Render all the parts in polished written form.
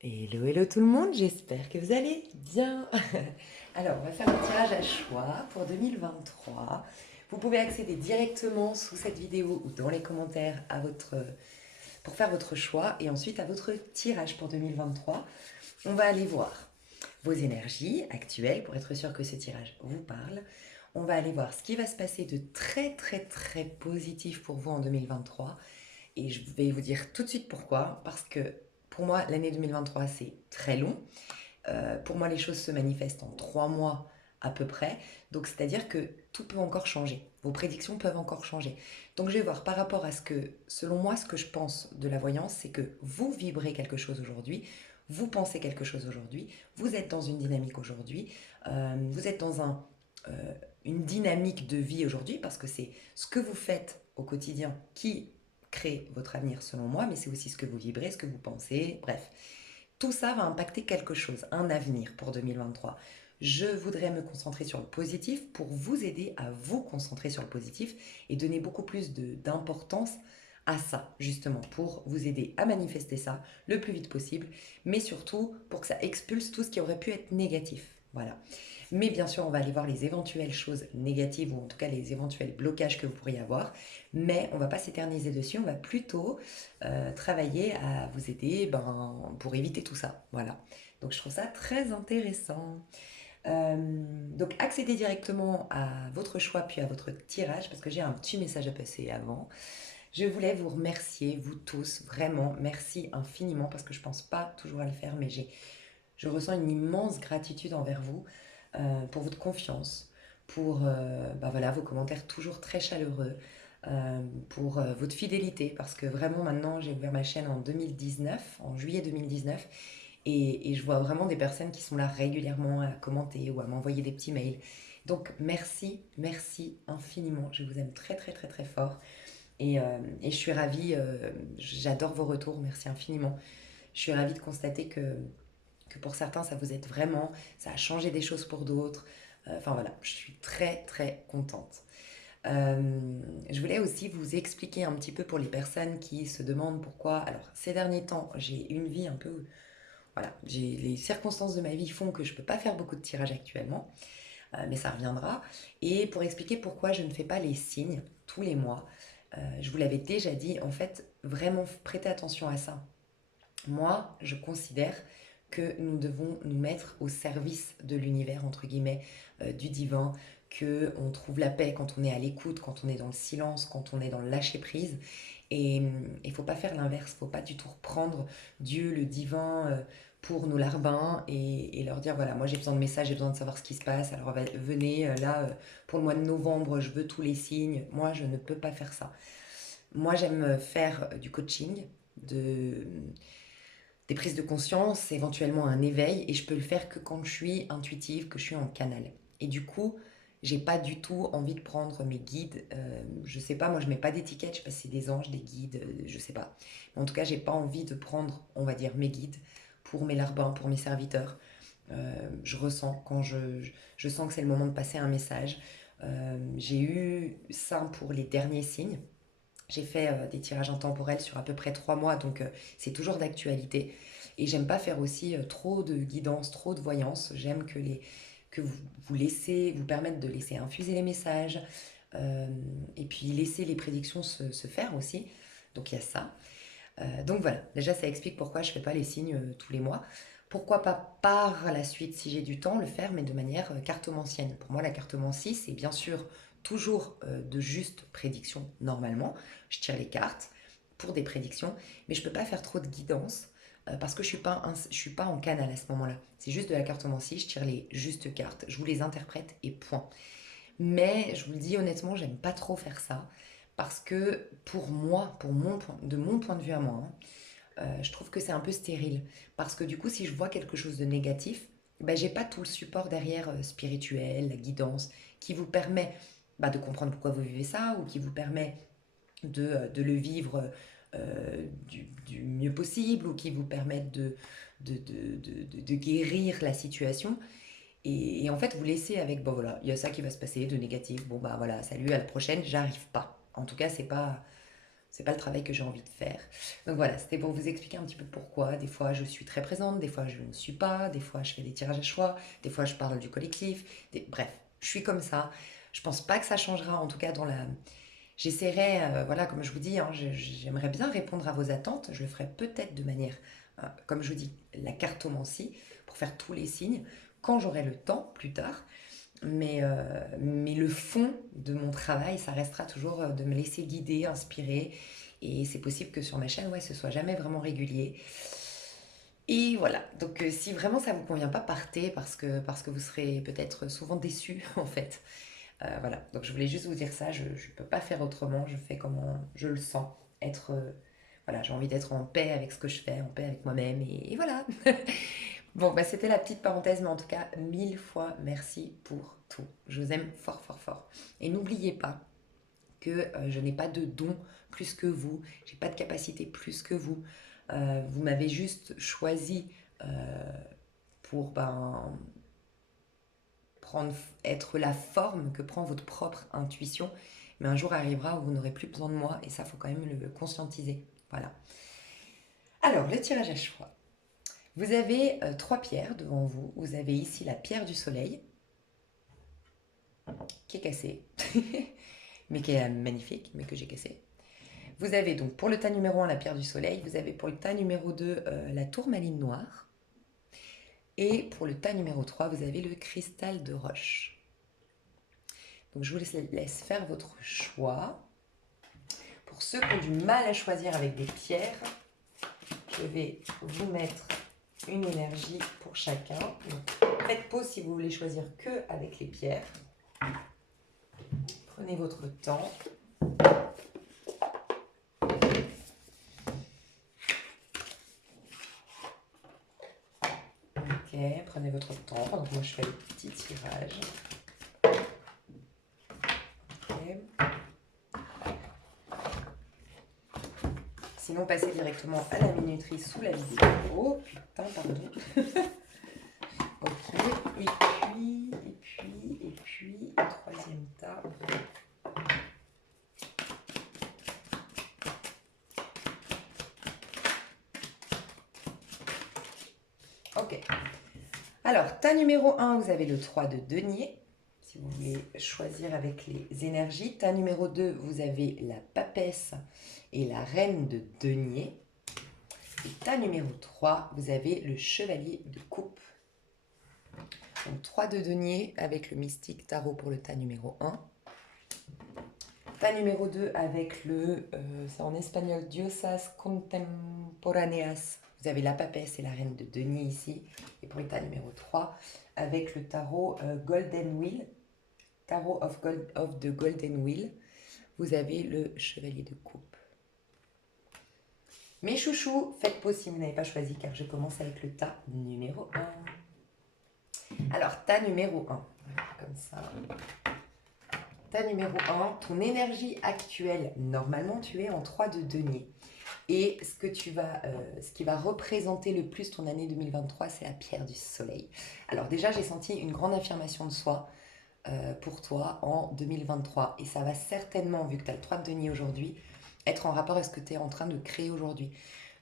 Hello, hello tout le monde, j'espère que vous allez bien. Alors, on va faire un tirage à choix pour 2023. Vous pouvez accéder directement sous cette vidéo ou dans les commentaires pour faire votre choix et ensuite à votre tirage pour 2023. On va aller voir vos énergies actuelles pour être sûr que ce tirage vous parle. On va aller voir ce qui va se passer de très très très positif pour vous en 2023 et je vais vous dire tout de suite pourquoi. Parce que pour moi, l'année 2023, c'est très long. Pour moi, les choses se manifestent en 3 mois à peu près. Donc, c'est-à-dire que tout peut encore changer. Vos prédictions peuvent encore changer. Donc, je vais voir par rapport à ce que, selon moi, ce que je pense de la voyance, c'est que vous vibrez quelque chose aujourd'hui, vous pensez quelque chose aujourd'hui, vous êtes dans une dynamique aujourd'hui, vous êtes dans une dynamique de vie aujourd'hui, parce que c'est ce que vous faites au quotidien qui crée votre avenir selon moi, mais c'est aussi ce que vous vibrez, ce que vous pensez, bref. Tout ça va impacter quelque chose, un avenir pour 2023. Je voudrais me concentrer sur le positif pour vous aider à vous concentrer sur le positif et donner beaucoup plus d'importance à ça, justement, pour vous aider à manifester ça le plus vite possible, mais surtout pour que ça expulse tout ce qui aurait pu être négatif. Voilà. Mais bien sûr, on va aller voir les éventuelles choses négatives ou en tout cas les éventuels blocages que vous pourriez avoir. Mais on ne va pas s'éterniser dessus, on va plutôt travailler à vous aider pour éviter tout ça. Voilà. Donc je trouve ça très intéressant. Donc accédez directement à votre choix puis à votre tirage parce que j'ai un petit message à passer avant. Je voulais vous remercier, vous tous, vraiment, merci infiniment parce que je ne pense pas toujours à le faire, mais je ressens une immense gratitude envers vous pour votre confiance, pour voilà, vos commentaires toujours très chaleureux, pour votre fidélité, parce que vraiment maintenant j'ai ouvert ma chaîne en 2019, en juillet 2019, et je vois vraiment des personnes qui sont là régulièrement à commenter ou à m'envoyer des petits mails. Donc merci, merci infiniment, je vous aime très très très très fort, et je suis ravie, j'adore vos retours, merci infiniment. Je suis ravie de constater que pour certains ça vous aide vraiment, ça a changé des choses pour d'autres. Enfin voilà, je suis très très contente. Je voulais aussi vous expliquer un petit peu pour les personnes qui se demandent pourquoi. Alors ces derniers temps j'ai une vie un peu... Voilà, les circonstances de ma vie font que je ne peux pas faire beaucoup de tirages actuellement, mais ça reviendra. Et pour expliquer pourquoi je ne fais pas les signes tous les mois, je vous l'avais déjà dit, en fait, vraiment prêtez attention à ça. Moi, je considère que nous devons nous mettre au service de l'univers, entre guillemets, du divin, que on trouve la paix quand on est à l'écoute, quand on est dans le silence, quand on est dans le lâcher-prise. Et il ne faut pas faire l'inverse, il ne faut pas du tout reprendre Dieu, le divin, pour nos larbins et leur dire, voilà, moi j'ai besoin de messages, j'ai besoin de savoir ce qui se passe, alors venez, là, pour le mois de novembre, je veux tous les signes. Moi, je ne peux pas faire ça. Moi, j'aime faire du coaching, de des prises de conscience, éventuellement un éveil, et je peux le faire que quand je suis intuitive, que je suis en canal. Et du coup, j'ai pas du tout envie de prendre mes guides. Je sais pas, moi je mets pas d'étiquette, je sais pas si c'est des anges, des guides, je sais pas. Mais en tout cas, j'ai pas envie de prendre, on va dire, mes guides pour mes larbins, pour mes serviteurs. Je ressens quand je sens que c'est le moment de passer un message. J'ai eu ça pour les derniers signes. J'ai fait des tirages intemporels sur à peu près 3 mois, donc c'est toujours d'actualité. Et j'aime pas faire aussi trop de guidance, trop de voyance. J'aime que vous laissez, vous permettre de laisser infuser les messages, euh, et puis laisser les prédictions se faire aussi. Donc il y a ça. Donc voilà, déjà ça explique pourquoi je fais pas les signes tous les mois. Pourquoi pas par la suite, si j'ai du temps, le faire, mais de manière cartomancienne. Pour moi, la cartomancie, c'est bien sûr toujours de justes prédictions normalement. Je tire les cartes pour des prédictions, mais je peux pas faire trop de guidance parce que je suis pas en canal à ce moment-là. C'est juste de la cartomancie, je tire les justes cartes, je vous les interprète et point. Mais je vous le dis honnêtement, j'aime pas trop faire ça parce que pour moi, de mon point de vue à moi, hein, je trouve que c'est un peu stérile. Parce que du coup, si je vois quelque chose de négatif, ben, j'ai pas tout le support derrière spirituel, la guidance, qui vous permet de comprendre pourquoi vous vivez ça ou qui vous permet de le vivre du mieux possible ou qui vous permettent de guérir la situation. Et en fait, vous laissez avec, bon voilà, il y a ça qui va se passer de négatif, bon bah voilà, salut, à la prochaine, j'arrive pas. En tout cas, c'est pas. c'est pas le travail que j'ai envie de faire. Donc voilà, c'était pour vous expliquer un petit peu pourquoi. Des fois, je suis très présente, des fois, je ne suis pas, des fois, je fais des tirages à choix, des fois, je parle du collectif. Bref, je suis comme ça. Je pense pas que ça changera, en tout cas dans la... J'essaierai, voilà, comme je vous dis, hein, j'aimerais bien répondre à vos attentes. Je le ferai peut-être de manière, comme je vous dis, la cartomancie, pour faire tous les signes, quand j'aurai le temps, plus tard. Mais le fond de mon travail, ça restera toujours de me laisser guider, inspirer. Et c'est possible que sur ma chaîne, ouais, ce soit jamais vraiment régulier. Et voilà, donc si vraiment ça vous convient pas, partez parce que vous serez peut-être souvent déçus en fait. Voilà, donc je voulais juste vous dire ça, je ne peux pas faire autrement, je fais comme je le sens. Être, voilà, j'ai envie d'être en paix avec ce que je fais, en paix avec moi-même, et voilà. Bon, bah, c'était la petite parenthèse, mais en tout cas, 1000 fois merci pour tout. Je vous aime fort, fort, fort. Et n'oubliez pas que je n'ai pas de don plus que vous, j'ai pas de capacité plus que vous. Vous m'avez juste choisi pour prendre, être la forme que prend votre propre intuition. Mais un jour arrivera où vous n'aurez plus besoin de moi et ça, faut quand même le conscientiser. Voilà. Alors, le tirage à choix. Vous avez 3 pierres devant vous. Vous avez ici la pierre du soleil, qui est cassée, mais qui est magnifique, mais que j'ai cassée. Vous avez donc pour le tas numéro 1 la pierre du soleil, vous avez pour le tas numéro 2 la tourmaline noire, et pour le tas numéro 3, vous avez le cristal de roche. Donc je vous laisse faire votre choix. Pour ceux qui ont du mal à choisir avec des pierres, je vais vous mettre une énergie pour chacun. Donc, faites pause si vous voulez choisir que avec les pierres. Prenez votre temps. Ok, prenez votre temps pendant que moi je fais le petit tirage. Okay. Sinon, passez directement à la minuterie sous la vidéo. Oh putain, pardon. Ok, et puis, troisième tas. Ok. Alors, tas numéro 1, vous avez le 3 de denier, si vous voulez choisir avec les énergies. Tas numéro 2, vous avez la papesse et la reine de denier. Et tas numéro 3, vous avez le chevalier de coupe. Donc 3 de denier avec le mystique tarot pour le tas numéro 1. Tas numéro 2 avec le, c'est en espagnol, Diosas Contemporaneas. Vous avez la papesse et la reine de denier ici. Et pour le tas numéro 3, avec le tarot Golden Wheel, tarot of the Golden Wheel, vous avez le chevalier de coupe. Mes chouchous, faites pause si vous n'avez pas choisi car je commence avec le tas numéro 1. Alors, tas numéro 1, comme ça. Tas numéro 1, ton énergie actuelle, normalement tu es en 3 de denier. Et ce qui va représenter le plus ton année 2023, c'est la pierre du soleil. Alors déjà, j'ai senti une grande affirmation de soi pour toi en 2023. Et ça va certainement, vu que tu as le 3 de denier aujourd'hui, être en rapport avec ce que tu es en train de créer aujourd'hui.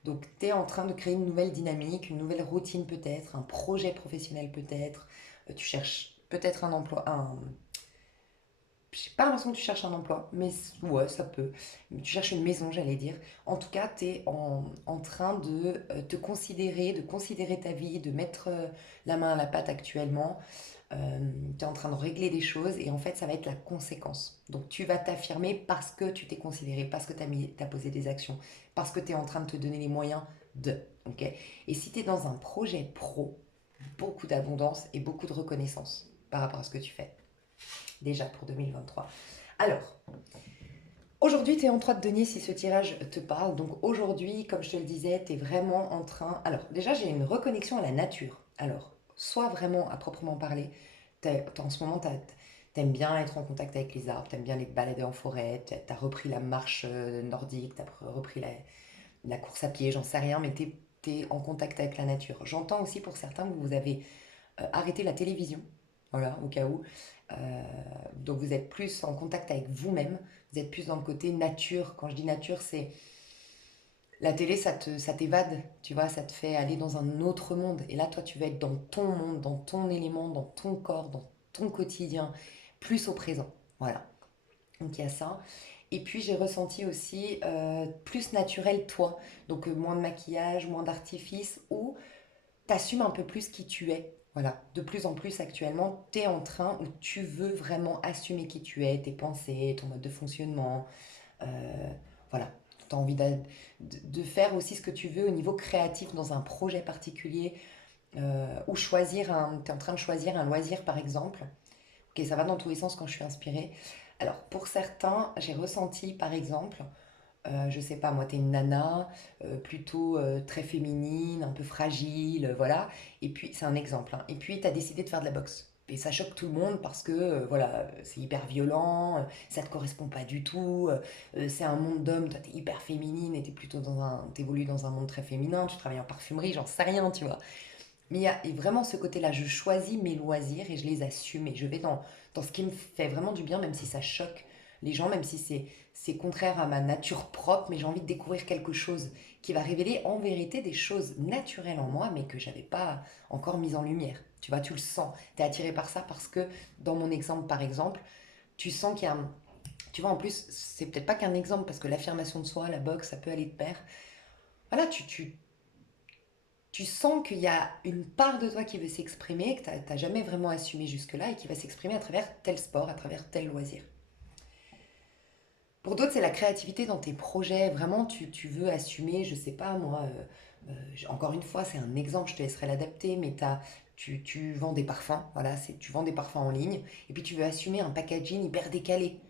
Donc tu es en train de créer une nouvelle dynamique, une nouvelle routine peut-être, un projet professionnel peut-être. Tu cherches peut-être un emploi, j'ai pas l'impression que tu cherches un emploi, mais ouais, ça peut. Tu cherches une maison, j'allais dire. En tout cas, tu es en train de te considérer, de considérer ta vie, de mettre la main à la pâte actuellement. Tu es en train de régler des choses et en fait, ça va être la conséquence. Donc, tu vas t'affirmer parce que tu t'es considéré, parce que tu as posé des actions, parce que tu es en train de te donner les moyens de. Okay. Et si tu es dans un projet pro, beaucoup d'abondance et beaucoup de reconnaissance par rapport à ce que tu fais. Déjà pour 2023. Alors, aujourd'hui, tu es en 3 de denier si ce tirage te parle. Donc aujourd'hui, comme je te le disais, tu es vraiment en train... Alors, déjà, j'ai une reconnexion à la nature. Alors, soit vraiment à proprement parler, en ce moment, tu aimes bien être en contact avec les arbres, tu aimes bien les balader en forêt, tu as repris la marche nordique, tu as repris la course à pied, j'en sais rien, mais tu es en contact avec la nature. J'entends aussi pour certains que vous avez arrêté la télévision. voilà, au cas où. Donc vous êtes plus en contact avec vous-même, vous êtes plus dans le côté nature. Quand je dis nature, c'est la télé, ça t'évade, tu vois, ça te fait aller dans un autre monde. Et là, toi, tu vas être dans ton monde, dans ton élément, dans ton corps, dans ton quotidien, plus au présent. Voilà. Donc il y a ça. Et puis j'ai ressenti aussi plus naturel toi. Donc moins de maquillage, moins d'artifice, où t'assumes un peu plus qui tu es. Voilà, de plus en plus actuellement, tu es en train où tu veux vraiment assumer qui tu es, tes pensées, ton mode de fonctionnement. Voilà, tu as envie de faire aussi ce que tu veux au niveau créatif dans un projet particulier ou tu es en train de choisir un loisir par exemple. Ok, ça va dans tous les sens quand je suis inspirée. Alors pour certains, j'ai ressenti par exemple je sais pas, moi, t'es une nana, plutôt très féminine, un peu fragile, voilà. Et puis, c'est un exemple, hein. Et puis, t'as décidé de faire de la boxe. Et ça choque tout le monde parce que, voilà, c'est hyper violent, ça te correspond pas du tout, c'est un monde d'hommes, toi, t'es hyper féminine et t'évolues dans un monde très féminin, tu travailles en parfumerie, j'en sais rien, tu vois. Mais il y a et vraiment ce côté-là, je choisis mes loisirs et je les assume et je vais dans ce qui me fait vraiment du bien, même si ça choque les gens, même si c'est contraire à ma nature propre, mais j'ai envie de découvrir quelque chose qui va révéler en vérité des choses naturelles en moi, mais que j'avais pas encore mises en lumière. Tu vois, tu le sens, tu es attiré par ça parce que dans mon exemple, par exemple, tu sens qu'il y a un... Tu vois, en plus, c'est peut-être pas qu'un exemple, parce que l'affirmation de soi, la boxe, ça peut aller de pair. Voilà, tu sens qu'il y a une part de toi qui veut s'exprimer, que tu n'as jamais vraiment assumé jusque-là et qui va s'exprimer à travers tel sport, à travers tel loisir. Pour d'autres, c'est la créativité dans tes projets. Vraiment, tu veux assumer, je sais pas moi, encore une fois, c'est un exemple, je te laisserai l'adapter, mais tu vends des parfums, voilà, tu vends des parfums en ligne, et puis tu veux assumer un packaging hyper décalé.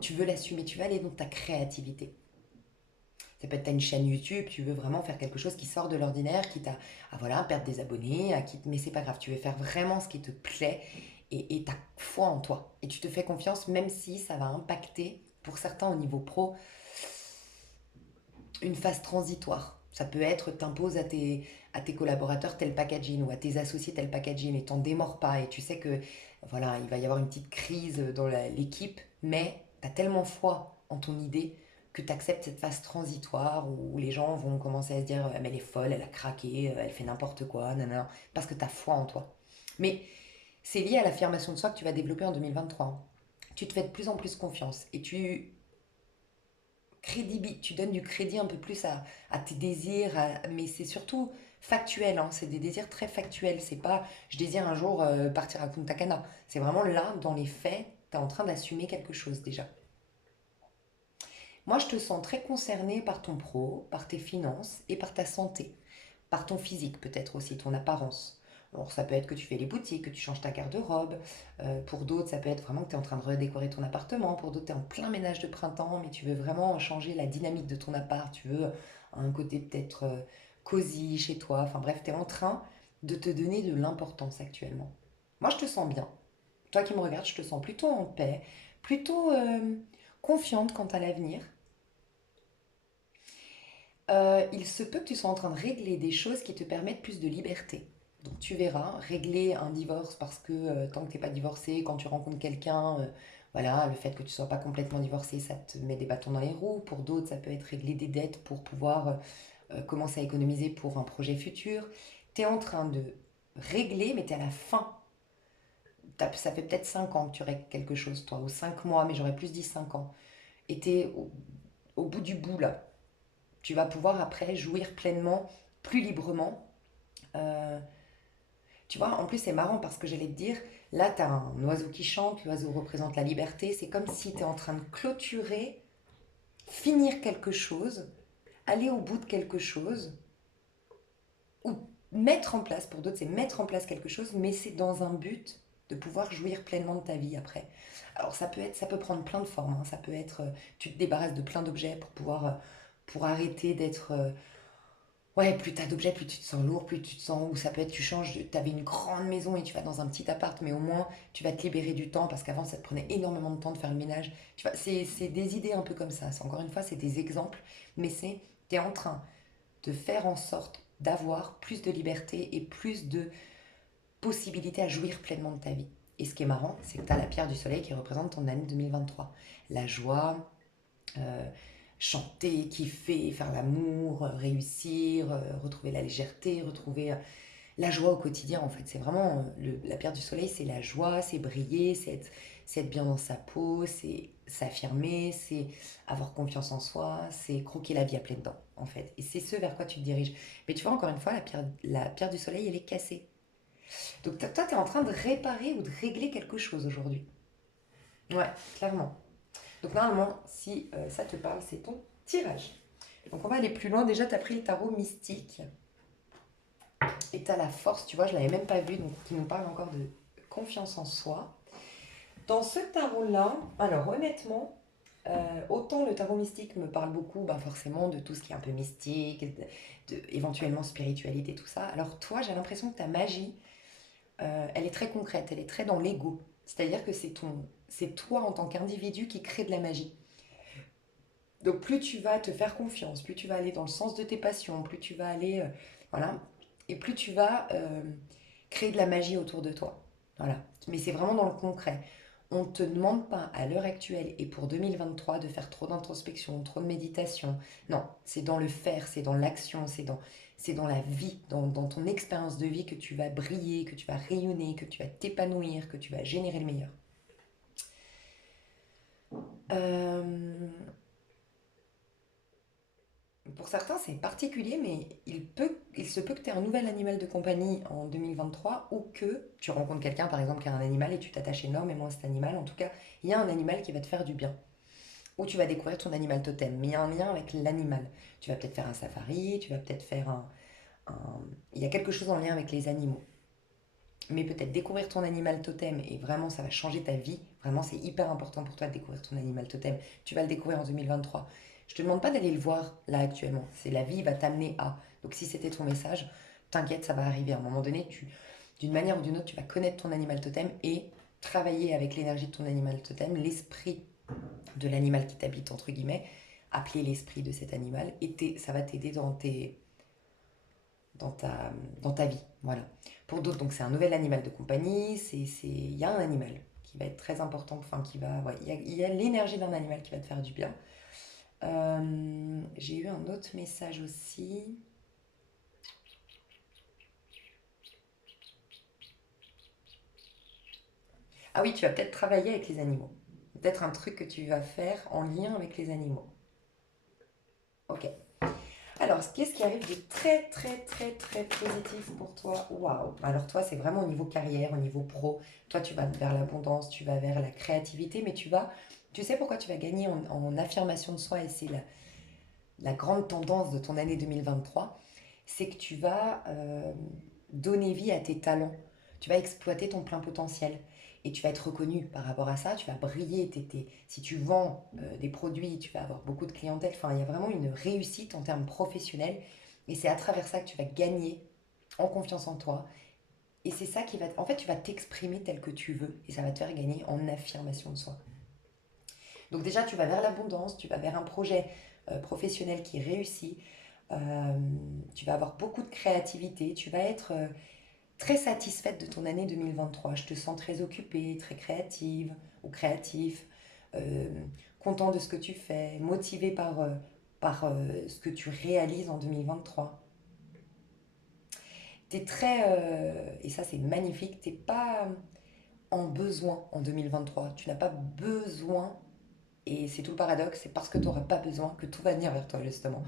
Tu veux l'assumer, tu vas aller dans ta créativité. Ça peut être t'as une chaîne YouTube, tu veux vraiment faire quelque chose qui sort de l'ordinaire, quitte à voilà, perdre des abonnés, mais c'est pas grave, tu veux faire vraiment ce qui te plaît et t'as foi en toi. Et tu te fais confiance même si ça va impacter, pour certains au niveau pro, une phase transitoire. Ça peut être, t'imposes à tes collaborateurs tel packaging ou à tes associés tel packaging et t'en démords pas et tu sais que voilà, il va y avoir une petite crise dans l'équipe, mais t'as tellement foi en ton idée que tu acceptes cette phase transitoire où les gens vont commencer à se dire mais elle est folle, elle a craqué, elle fait n'importe quoi, nanana, parce que tu as foi en toi. Mais c'est lié à l'affirmation de soi que tu vas développer en 2023. Tu te fais de plus en plus confiance et tu donnes du crédit un peu plus à tes désirs, mais c'est surtout factuel, hein, c'est des désirs très factuels. C'est pas je désire un jour partir à Punta Cana. C'est vraiment là, dans les faits, tu es en train d'assumer quelque chose déjà. Moi, je te sens très concerné par ton pro, par tes finances et par ta santé, par ton physique peut-être aussi, ton apparence. Alors ça peut être que tu fais les boutiques, que tu changes ta garde-robe. Pour d'autres, ça peut être vraiment que tu es en train de redécorer ton appartement. Pour d'autres, tu es en plein ménage de printemps, mais tu veux vraiment changer la dynamique de ton appart. Tu veux un côté peut-être cosy chez toi. Enfin bref, tu es en train de te donner de l'importance actuellement. Moi, je te sens bien. Toi qui me regardes, je te sens plutôt en paix, plutôt confiante quant à l'avenir. Il se peut que tu sois en train de régler des choses qui te permettent plus de liberté. Donc tu verras, régler un divorce parce que tant que tu n'es pas divorcé, quand tu rencontres quelqu'un, voilà, le fait que tu ne sois pas complètement divorcé, ça te met des bâtons dans les roues. Pour d'autres, ça peut être régler des dettes pour pouvoir commencer à économiser pour un projet futur. Tu es en train de régler, mais tu es à la fin. Ça fait peut-être 5 ans que tu règles quelque chose, toi, ou 5 mois, mais j'aurais plus dit 5 ans. Et tu es au bout du bout, là. Tu vas pouvoir après jouir pleinement, plus librement. Euh, Tu vois, en plus c'est marrant parce que j'allais te dire, là tu as un oiseau qui chante, l'oiseau représente la liberté, c'est comme si tu es en train de clôturer, finir quelque chose, aller au bout de quelque chose, ou mettre en place, pour d'autres c'est mettre en place quelque chose, mais c'est dans un but de pouvoir jouir pleinement de ta vie après. Alors ça peut prendre plein de formes, hein. Ça peut être, tu te débarrasses de plein d'objets pour arrêter d'être ouais, plus t'as d'objets, plus tu te sens lourd, plus tu te sens... Ou ça peut être, t'avais une grande maison et tu vas dans un petit appart, mais au moins, tu vas te libérer du temps, parce qu'avant, ça te prenait énormément de temps de faire le ménage. Tu vois, c'est des idées un peu comme ça. Encore une fois, c'est des exemples, mais t'es en train de faire en sorte d'avoir plus de liberté et plus de possibilité à jouir pleinement de ta vie. Et ce qui est marrant, c'est que tu as la pierre du soleil qui représente ton année 2023. La joie, euh, chanter, kiffer, faire l'amour, réussir, retrouver la légèreté, retrouver la joie au quotidien en fait. C'est vraiment la pierre du soleil, c'est la joie, c'est briller, c'est être bien dans sa peau, c'est s'affirmer, c'est avoir confiance en soi, c'est croquer la vie à pleines dents en fait. Et c'est ce vers quoi tu te diriges. Mais tu vois, encore une fois, la pierre du soleil, elle est cassée. Donc toi, tu es en train de réparer ou de régler quelque chose aujourd'hui. Ouais, clairement. Donc normalement, si ça te parle, c'est ton tirage. Donc on va aller plus loin. Déjà, tu as pris le tarot mystique. Et tu as la force, tu vois, je ne l'avais même pas vu, donc qui nous parle encore de confiance en soi. Dans ce tarot-là, alors honnêtement, autant le tarot mystique me parle beaucoup, bah forcément, de tout ce qui est un peu mystique, éventuellement spiritualité, tout ça. Alors toi, j'ai l'impression que ta magie, elle est très concrète, elle est très dans l'ego. C'est-à-dire que c'est toi en tant qu'individu qui crée de la magie. Donc plus tu vas te faire confiance, plus tu vas aller dans le sens de tes passions, plus tu vas aller, voilà, et plus tu vas créer de la magie autour de toi. Voilà. Mais c'est vraiment dans le concret. On ne te demande pas à l'heure actuelle et pour 2023 de faire trop d'introspection, trop de méditation. Non, c'est dans le faire, c'est dans l'action, c'est dans la vie, dans ton expérience de vie que tu vas briller, que tu vas rayonner, que tu vas t'épanouir, que tu vas générer le meilleur. Euh, Pour certains, c'est particulier, mais il se peut que tu aies un nouvel animal de compagnie en 2023 ou que tu rencontres quelqu'un, par exemple, qui a un animal et tu t'attaches énormément à cet animal. En tout cas, il y a un animal qui va te faire du bien. Ou tu vas découvrir ton animal totem, mais il y a un lien avec l'animal. Tu vas peut-être faire un safari, tu vas peut-être faire il y a quelque chose en lien avec les animaux. Mais peut-être découvrir ton animal totem et vraiment ça va changer ta vie. Vraiment, c'est hyper important pour toi de découvrir ton animal totem. Tu vas le découvrir en 2023. Je te demande pas d'aller le voir là actuellement. C'est la vie va t'amener à. Donc si c'était ton message, t'inquiète, ça va arriver. À un moment donné, d'une manière ou d'une autre, tu vas connaître ton animal totem et travailler avec l'énergie de ton animal totem, l'esprit de l'animal qui t'habite, entre guillemets, appeler l'esprit de cet animal et ça va t'aider dans dans ta vie. Voilà. Pour d'autres, donc c'est un nouvel animal de compagnie, il y a un animal qui va être très important, enfin qui va, ouais, il y a l'énergie d'un animal qui va te faire du bien. J'ai eu un autre message aussi. Ah oui, tu vas peut-être travailler avec les animaux. Peut-être un truc que tu vas faire en lien avec les animaux. Ok. Alors, qu'est-ce qui arrive de très, très, très, très positif pour toi? Waouh! Alors, toi, c'est vraiment au niveau carrière, au niveau pro. Toi, tu vas vers l'abondance, tu vas vers la créativité, mais tu sais pourquoi tu vas gagner en affirmation de soi et c'est la grande tendance de ton année 2023, c'est que tu vas donner vie à tes talents. Tu vas exploiter ton plein potentiel et tu vas être reconnu par rapport à ça. Tu vas briller. Si tu vends des produits, tu vas avoir beaucoup de clientèle. Enfin, il y a vraiment une réussite en termes professionnels et c'est à travers ça que tu vas gagner en confiance en toi. Et c'est ça qui va... En fait, tu vas t'exprimer tel que tu veux et ça va te faire gagner en affirmation de soi. Donc déjà, tu vas vers l'abondance, tu vas vers un projet professionnel qui réussit, euh, tu vas avoir beaucoup de créativité, tu vas être très satisfaite de ton année 2023. Je te sens très occupée, très créative ou créatif, euh, content de ce que tu fais, motivé par ce que tu réalises en 2023. T'es très, et ça c'est magnifique, t'es pas en besoin en 2023. Tu n'as pas besoin. Et c'est tout le paradoxe, c'est parce que tu n'auras pas besoin que tout va venir vers toi, justement.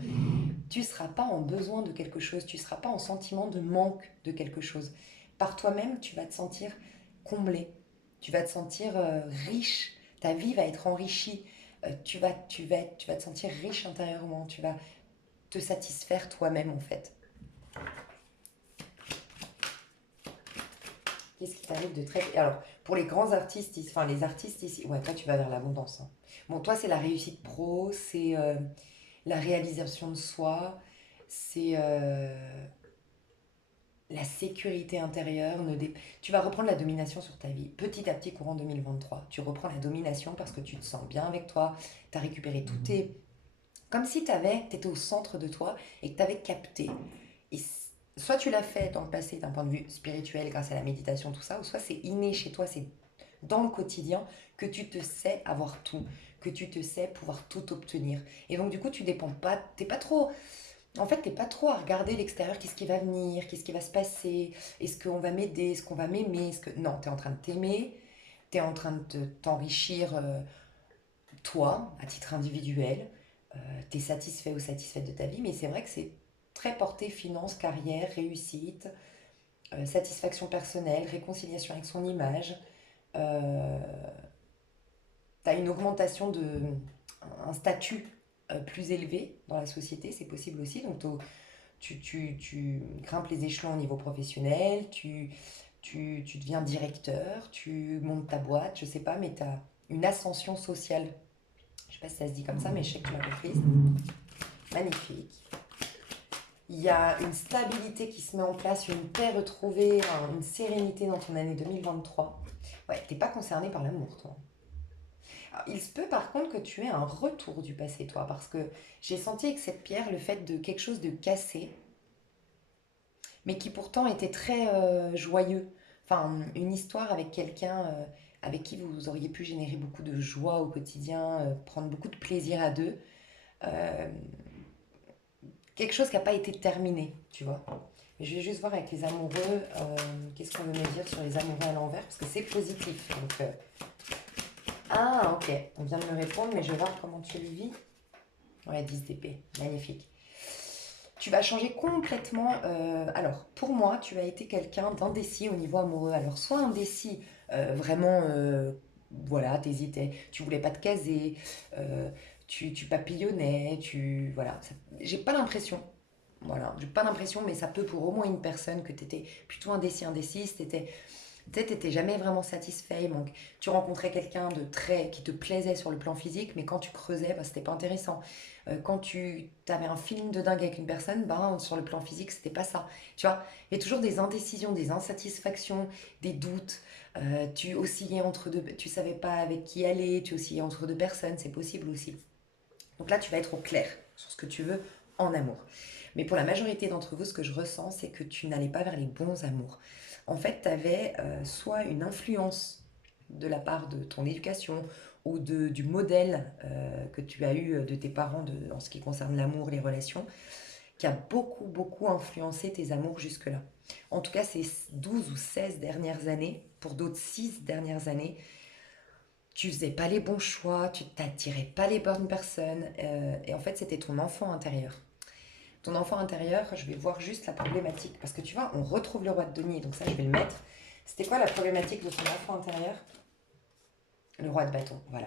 Tu ne seras pas en besoin de quelque chose, tu ne seras pas en sentiment de manque de quelque chose. Par toi-même, tu vas te sentir comblé, tu vas te sentir riche, ta vie va être enrichie, tu vas te sentir riche intérieurement, tu vas te satisfaire toi-même en fait. Qu'est-ce qui t'arrive de très... Alors, pour les grands artistes, enfin les artistes ici, ouais, toi tu vas vers l'abondance, hein. Bon, toi c'est la réussite pro, c'est la réalisation de soi, c'est la sécurité intérieure. Tu vas reprendre la domination sur ta vie. Petit à petit, courant 2023, tu reprends la domination parce que tu te sens bien avec toi, tu as récupéré tout tes... Comme si tu étais au centre de toi et que tu avais capté et soit tu l'as fait dans le passé d'un point de vue spirituel grâce à la méditation, tout ça, ou soit c'est inné chez toi, c'est dans le quotidien que tu te sais avoir tout, que tu te sais pouvoir tout obtenir. Et donc du coup, tu dépends pas, t'es pas trop, en fait, t'es pas trop à regarder l'extérieur, qu'est-ce qui va venir, qu'est-ce qui va se passer, est-ce qu'on va m'aider, est-ce qu'on va m'aimer, est-ce que... Non, t'es en train de t'aimer, t'es en train de t'enrichir toi, à titre individuel, t'es satisfait ou satisfaite de ta vie, mais c'est vrai que c'est très porté finance, carrière, réussite, satisfaction personnelle, réconciliation avec son image. Euh, T'as une augmentation de un statut plus élevé dans la société, c'est possible aussi. Donc tu grimpes les échelons au niveau professionnel, tu deviens directeur, tu montes ta boîte, je sais pas, mais tu as une ascension sociale. Je sais pas si ça se dit comme ça, mais je sais que tu l'as comprise. Magnifique. Il y a une stabilité qui se met en place, une paix retrouvée, une sérénité dans ton année 2023. Ouais, t'es pas concerné par l'amour, toi. Alors, il se peut par contre que tu aies un retour du passé, toi, parce que j'ai senti avec cette pierre le fait de quelque chose de cassé, mais qui pourtant était très joyeux. Enfin, une histoire avec quelqu'un avec qui vous auriez pu générer beaucoup de joie au quotidien, prendre beaucoup de plaisir à deux. Euh, Quelque chose qui n'a pas été terminé, tu vois. Mais je vais juste voir avec les amoureux, qu'est-ce qu'on veut me dire sur les amoureux à l'envers, parce que c'est positif. Donc, ah, ok, on vient de me répondre, mais je vais voir comment tu le vis. Ouais, 10 d'épée, magnifique. Tu vas changer complètement. Alors, pour moi, tu as été quelqu'un d'indécis au niveau amoureux. Alors, soit indécis, vraiment, voilà, t'hésitais, tu voulais pas te caser, euh, tu papillonnais, voilà. J'ai pas l'impression, voilà, j'ai pas l'impression, mais ça peut pour au moins une personne que tu étais plutôt indécis, peut-être t'étais jamais vraiment satisfait, donc tu rencontrais quelqu'un de très qui te plaisait sur le plan physique, mais quand tu creusais, bah, c'était pas intéressant. Quand tu avais un feeling de dingue avec une personne, bah, sur le plan physique, c'était pas ça. Tu vois, il y a toujours des indécisions, des insatisfactions, des doutes. Tu oscillais entre deux, tu savais pas avec qui aller, tu oscillais entre deux personnes, c'est possible aussi. Donc là, tu vas être au clair sur ce que tu veux en amour. Mais pour la majorité d'entre vous, ce que je ressens, c'est que tu n'allais pas vers les bons amours. En fait, tu avais soit une influence de la part de ton éducation ou du modèle que tu as eu de tes parents en ce qui concerne l'amour, les relations, qui a beaucoup, beaucoup influencé tes amours jusque-là. En tout cas, ces 12 ou 16 dernières années, pour d'autres 6 dernières années, tu faisais pas les bons choix, tu t'attirais pas les bonnes personnes, et en fait, c'était ton enfant intérieur. Ton enfant intérieur, je vais voir juste la problématique. Parce que tu vois, on retrouve le roi de denier, donc ça, je vais le mettre. C'était quoi la problématique de ton enfant intérieur? Le roi de bâton, voilà.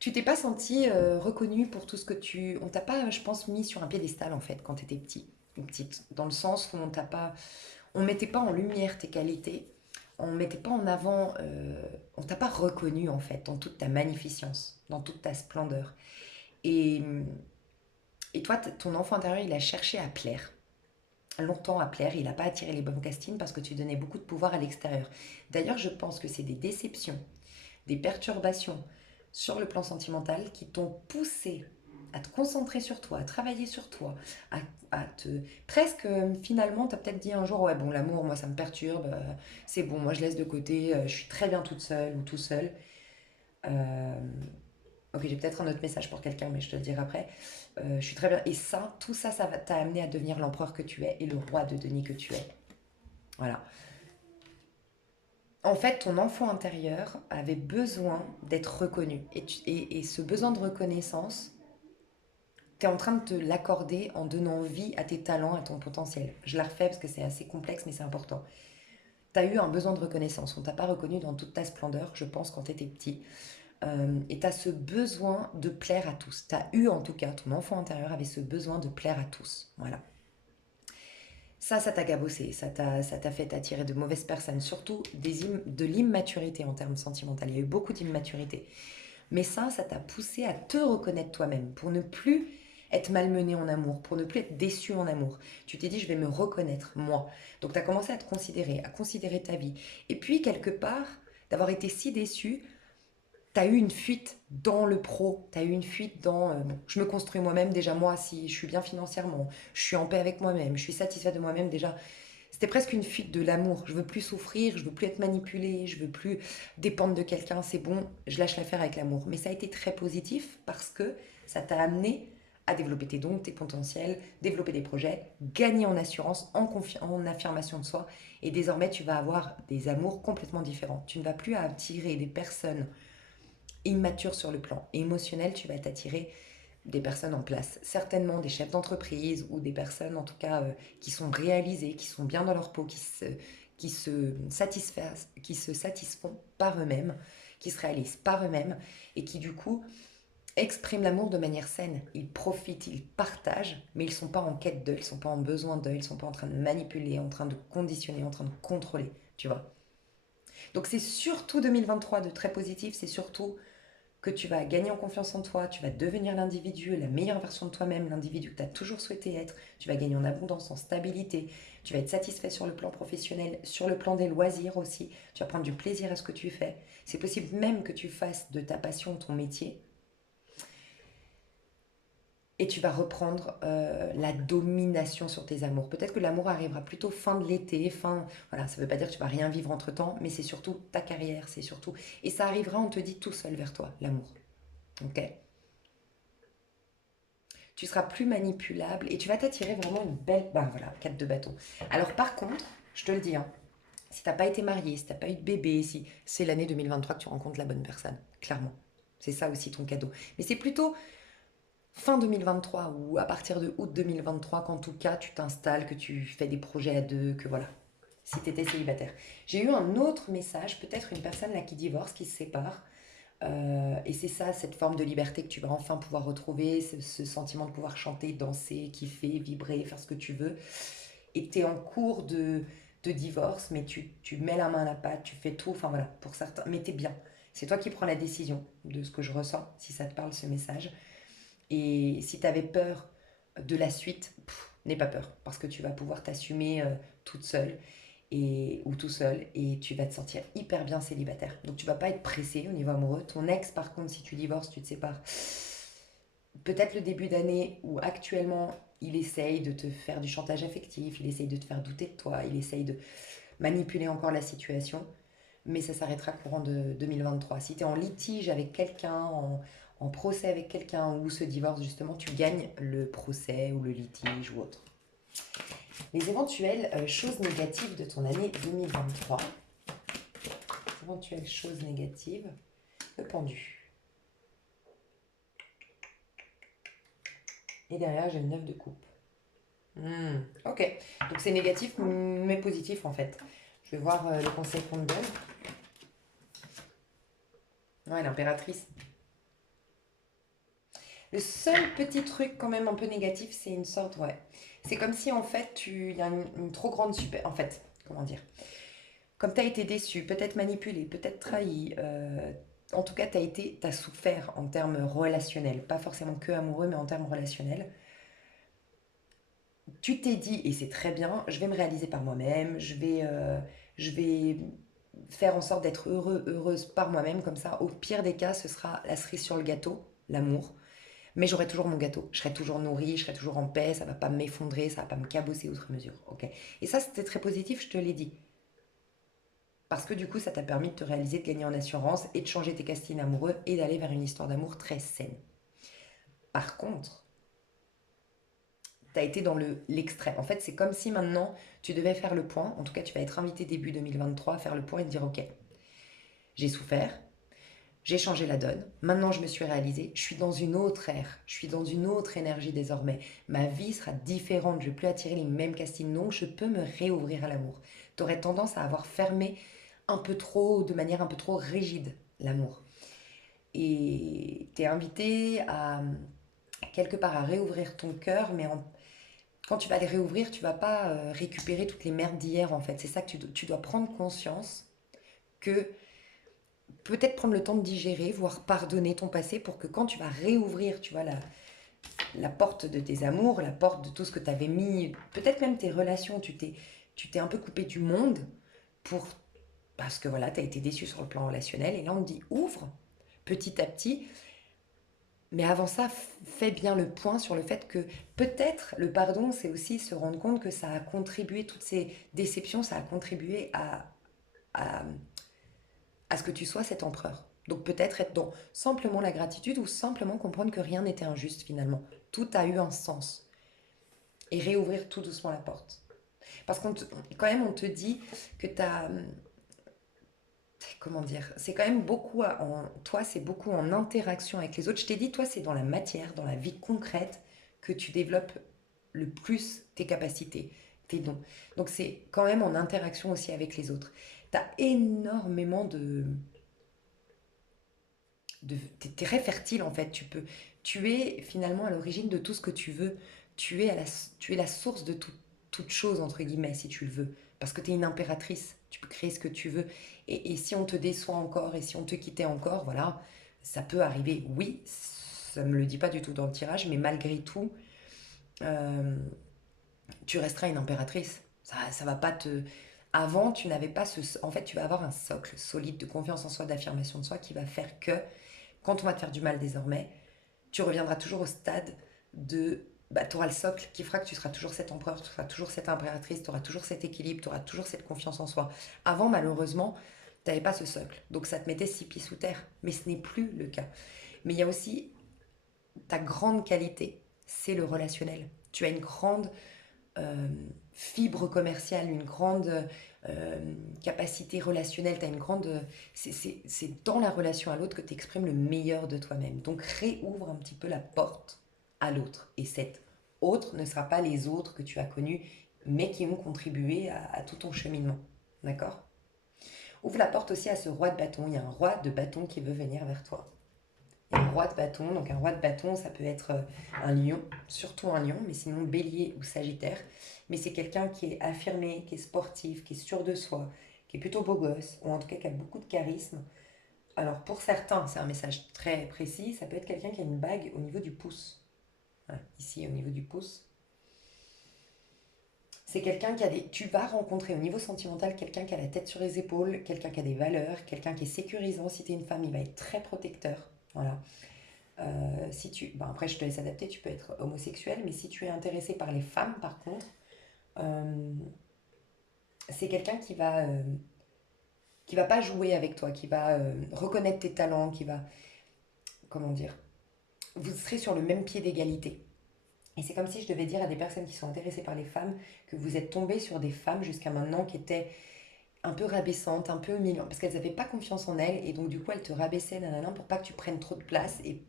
Tu t'es pas senti reconnu pour tout ce que tu... On t'a pas, je pense, mis sur un piédestal, en fait, quand tu étais petit ou petite. Dans le sens où on t'a pas... On mettait pas en lumière tes qualités. On mettait pas en avant... on t'a pas reconnu, en fait, dans toute ta magnificence, dans toute ta splendeur. Et, et toi, ton enfant intérieur, il a cherché à plaire longtemps à plaire, il n'a pas attiré les bonnes castines parce que tu donnais beaucoup de pouvoir à l'extérieur. D'ailleurs, je pense que c'est des déceptions, des perturbations sur le plan sentimental qui t'ont poussé à te concentrer sur toi, à travailler sur toi, à, à te... Presque, finalement, tu as peut-être dit un jour, ouais, bon, l'amour, moi, ça me perturbe, c'est bon, moi, je laisse de côté, je suis très bien toute seule ou tout seul. Euh, Ok, j'ai peut-être un autre message pour quelqu'un, mais je te le dirai après. Je suis très bien. Et ça, tout ça, ça va t'a amené à devenir l'empereur que tu es et le roi de Denis que tu es. Voilà. En fait, ton enfant intérieur avait besoin d'être reconnu. Et ce besoin de reconnaissance, tu es en train de te l'accorder en donnant vie à tes talents, à ton potentiel. Je la refais parce que c'est assez complexe, mais c'est important. Tu as eu un besoin de reconnaissance. On t'a pas reconnu dans toute ta splendeur, je pense, quand tu étais petit. Et tu as ce besoin de plaire à tous. Tu as eu en tout cas, ton enfant intérieur avait ce besoin de plaire à tous. Voilà. Ça t'a cabossé, ça t'a fait attirer de mauvaises personnes, surtout de l'immaturité en termes sentimentaux. Il y a eu beaucoup d'immaturité. Mais ça t'a poussé à te reconnaître toi-même pour ne plus être malmené en amour, pour ne plus être déçu en amour. Tu t'es dit, je vais me reconnaître, moi. Donc tu as commencé à te considérer, à considérer ta vie. Et puis, quelque part, d'avoir été si déçu, tu as eu une fuite dans le pro, tu as eu une fuite dans je me construis moi-même, déjà moi, si je suis bien financièrement, je suis en paix avec moi-même, je suis satisfaite de moi-même, déjà, c'était presque une fuite de l'amour. Je veux plus souffrir, je veux plus être manipulée, je veux plus dépendre de quelqu'un, c'est bon, je lâche l'affaire avec l'amour. Mais ça a été très positif parce que ça t'a amené à développer tes dons, tes potentiels, développer des projets, gagner en assurance, en affirmation de soi. Et désormais, tu vas avoir des amours complètement différents. Tu ne vas plus attirer des personnes immatures sur le plan émotionnel, tu vas t'attirer des personnes en place, certainement des chefs d'entreprise ou des personnes en tout cas qui sont réalisées, qui sont bien dans leur peau, qui se satisfont par eux-mêmes, qui se réalisent par eux-mêmes et qui du coup expriment l'amour de manière saine. Ils profitent, ils partagent, mais ils ne sont pas en quête d'eux, ils ne sont pas en besoin d'eux, ils ne sont pas en train de manipuler, en train de conditionner, en train de contrôler, tu vois. Donc c'est surtout 2023 de très positif, c'est surtout que tu vas gagner en confiance en toi, tu vas devenir l'individu, la meilleure version de toi-même, l'individu que tu as toujours souhaité être, tu vas gagner en abondance, en stabilité, tu vas être satisfait sur le plan professionnel, sur le plan des loisirs aussi, tu vas prendre du plaisir à ce que tu fais. C'est possible même que tu fasses de ta passion ton métier et tu vas reprendre la domination sur tes amours. Peut-être que l'amour arrivera plutôt fin de l'été, fin... Voilà, ça ne veut pas dire que tu vas rien vivre entre-temps, mais c'est surtout ta carrière, c'est surtout... Et ça arrivera, on te dit, tout seul vers toi, l'amour. Ok. Tu seras plus manipulable et tu vas t'attirer vraiment une belle... Ben voilà, 4 de bâton. Alors par contre, je te le dis, hein, si t'as pas été marié, si t'as pas eu de bébé, si c'est l'année 2023 que tu rencontres la bonne personne, clairement. C'est ça aussi ton cadeau. Mais c'est plutôt fin 2023 ou à partir de août 2023 qu'en tout cas tu t'installes, que tu fais des projets à deux, que voilà. Si tu étais célibataire. J'ai eu un autre message, peut-être une personne là qui divorce, qui se sépare. Et c'est ça, cette forme de liberté que tu vas enfin pouvoir retrouver, ce sentiment de pouvoir chanter, danser, kiffer, vibrer, faire ce que tu veux. Et tu es en cours de divorce, mais tu mets la main à la pâte, tu fais tout, enfin voilà, pour certains, mais tu es bien. C'est toi qui prends la décision de ce que je ressens, si ça te parle ce message. Et si tu avais peur de la suite, n'aie pas peur, parce que tu vas pouvoir t'assumer toute seule ou tout seul et tu vas te sentir hyper bien célibataire. Donc tu vas pas être pressé au niveau amoureux. Ton ex, par contre, si tu divorces, tu te sépares, peut-être le début d'année où actuellement il essaye de te faire du chantage affectif, il essaye de te faire douter de toi, il essaye de manipuler encore la situation, mais ça s'arrêtera courant de 2023. Si tu es en litige avec quelqu'un, en procès avec quelqu'un ou ce divorce, justement, tu gagnes le procès ou le litige ou autre. Les éventuelles choses négatives de ton année 2023. Éventuelles choses négatives. Le pendu. Et derrière, j'ai le 9 de coupe. Ok. Donc c'est négatif, mais positif en fait. Je vais voir le conseil qu'on me donne. Ouais, l'impératrice. Le seul petit truc quand même un peu négatif, c'est une sorte, ouais. C'est comme si en fait, il y a une trop grande super... En fait, comment dire? Comme tu as été déçu, peut-être manipulé, peut-être trahi, en tout cas, t'as souffert en termes relationnels, pas forcément que amoureux, mais en termes relationnels. Tu t'es dit, et c'est très bien, je vais me réaliser par moi-même, je vais faire en sorte d'être heureux, heureuse par moi-même, comme ça, au pire des cas, ce sera la cerise sur le gâteau, l'amour. Mais j'aurai toujours mon gâteau, je serai toujours nourrie, je serai toujours en paix, ça va pas m'effondrer, ça va pas me cabosser outre mesure, ok. Et ça, c'était très positif, je te l'ai dit. Parce que du coup, ça t'a permis de te réaliser, de gagner en assurance et de changer tes castings amoureux et d'aller vers une histoire d'amour très saine. Par contre, tu as été dans l'extrême. En fait, c'est comme si maintenant, tu devais faire le point. En tout cas, tu vas être invité début 2023 à faire le point et te dire, ok, j'ai souffert, j'ai changé la donne. Maintenant, je me suis réalisée. Je suis dans une autre ère. Je suis dans une autre énergie désormais. Ma vie sera différente. Je ne vais plus attirer les mêmes castings. Donc, je peux me réouvrir à l'amour. Tu aurais tendance à avoir fermé un peu trop, de manière un peu trop rigide, l'amour. Et tu es invité à quelque part à réouvrir ton cœur, mais quand tu vas les réouvrir, tu vas pas récupérer toutes les merdes d'hier en fait. C'est ça que tu dois prendre conscience que peut-être prendre le temps de digérer, voire pardonner ton passé pour que quand tu vas réouvrir, tu vois, la porte de tes amours, la porte de tout ce que tu avais mis, peut-être même tes relations, tu t'es un peu coupé du monde pour, parce que voilà, tu as été déçu sur le plan relationnel et là on te dit ouvre. petit à petit. Mais avant ça, fais bien le point sur le fait que peut-être le pardon, c'est aussi se rendre compte que ça a contribué, toutes ces déceptions, ça a contribué à, à ce que tu sois cet empereur. Donc peut-être être dans simplement la gratitude ou simplement comprendre que rien n'était injuste finalement. Tout a eu un sens. Et réouvrir tout doucement la porte. Parce qu'on quand même on te dit que tu as... Comment dire? C'est quand même beaucoup toi, c'est beaucoup en interaction avec les autres. Je t'ai dit, toi, c'est dans la matière, dans la vie concrète que tu développes le plus tes capacités, tes dons. Donc c'est quand même en interaction aussi avec les autres. Tu as énormément t'es très fertile en fait. Tu es finalement à l'origine de tout ce que tu veux. Tu es la source de toute chose entre guillemets si tu le veux. Parce que tu es une impératrice. Tu peux créer ce que tu veux. Et si on te déçoit encore et si on te quittait encore, voilà, ça peut arriver. Oui, ça me le dit pas du tout dans le tirage, mais malgré tout, euh, tu resteras une impératrice. Ça va pas te. Avant, tu n'avais pas ce. En fait, tu vas avoir un socle solide de confiance en soi, d'affirmation de soi qui va faire que quand on va te faire du mal désormais, tu reviendras toujours au stade de... Bah, tu auras le socle qui fera que tu seras toujours cet empereur, tu seras toujours cette impératrice, tu auras toujours cet équilibre, tu auras toujours cette confiance en soi. Avant, malheureusement, tu n'avais pas ce socle. Donc ça te mettait 6 pieds sous terre. Mais ce n'est plus le cas. Mais il y a aussi ta grande qualité, c'est le relationnel. Tu as une grande euh, fibre commerciale, une grande capacité relationnelle, tu as une grande... C'est dans la relation à l'autre que tu exprimes le meilleur de toi-même. Donc réouvre un petit peu la porte à l'autre. Et cet autre ne sera pas les autres que tu as connus, mais qui ont contribué à tout ton cheminement. D'accord? Ouvre la porte aussi à ce roi de bâton. Il y a un roi de bâton qui veut venir vers toi. Et un roi de bâton, donc un roi de bâton, ça peut être un lion, surtout un lion, mais sinon bélier ou sagittaire. Mais c'est quelqu'un qui est affirmé, qui est sportif, qui est sûr de soi, qui est plutôt beau gosse, ou en tout cas qui a beaucoup de charisme. Alors pour certains, c'est un message très précis, ça peut être quelqu'un qui a une bague au niveau du pouce. Voilà, ici au niveau du pouce. C'est quelqu'un qui a des... Tu vas rencontrer au niveau sentimental quelqu'un qui a la tête sur les épaules, quelqu'un qui a des valeurs, quelqu'un qui est sécurisant. Si tu es une femme, il va être très protecteur. Voilà. Si tu... Bon, après, je te laisse adapter, tu peux être homosexuel, mais si tu es intéressé par les femmes, par contre, euh, c'est quelqu'un qui va pas jouer avec toi, qui va reconnaître tes talents, qui va... Comment dire? Vous serez sur le même pied d'égalité. Et c'est comme si je devais dire à des personnes qui sont intéressées par les femmes que vous êtes tombé sur des femmes jusqu'à maintenant qui étaient un peu rabaissantes, un peu humiliantes, parce qu'elles n'avaient pas confiance en elles, et donc du coup elles te rabaissaient nanana, pour pas que tu prennes trop de place, et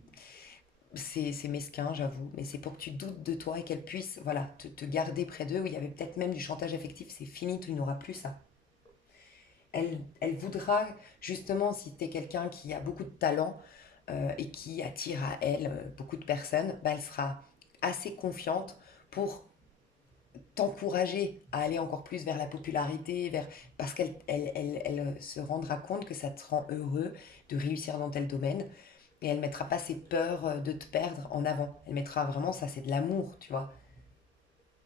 c'est mesquin, j'avoue, mais c'est pour que tu doutes de toi et qu'elle puisse voilà, te garder près d'eux, où il y avait peut-être même du chantage affectif, c'est fini, tu n'auras plus ça. Elle voudra, justement, si tu es quelqu'un qui a beaucoup de talent et qui attire à elle beaucoup de personnes, bah, elle sera assez confiante pour t'encourager à aller encore plus vers la popularité, parce qu'elle se rendra compte que ça te rend heureux de réussir dans tel domaine. Et elle mettra pas ses peurs de te perdre en avant. Elle mettra vraiment, ça c'est de l'amour, tu vois.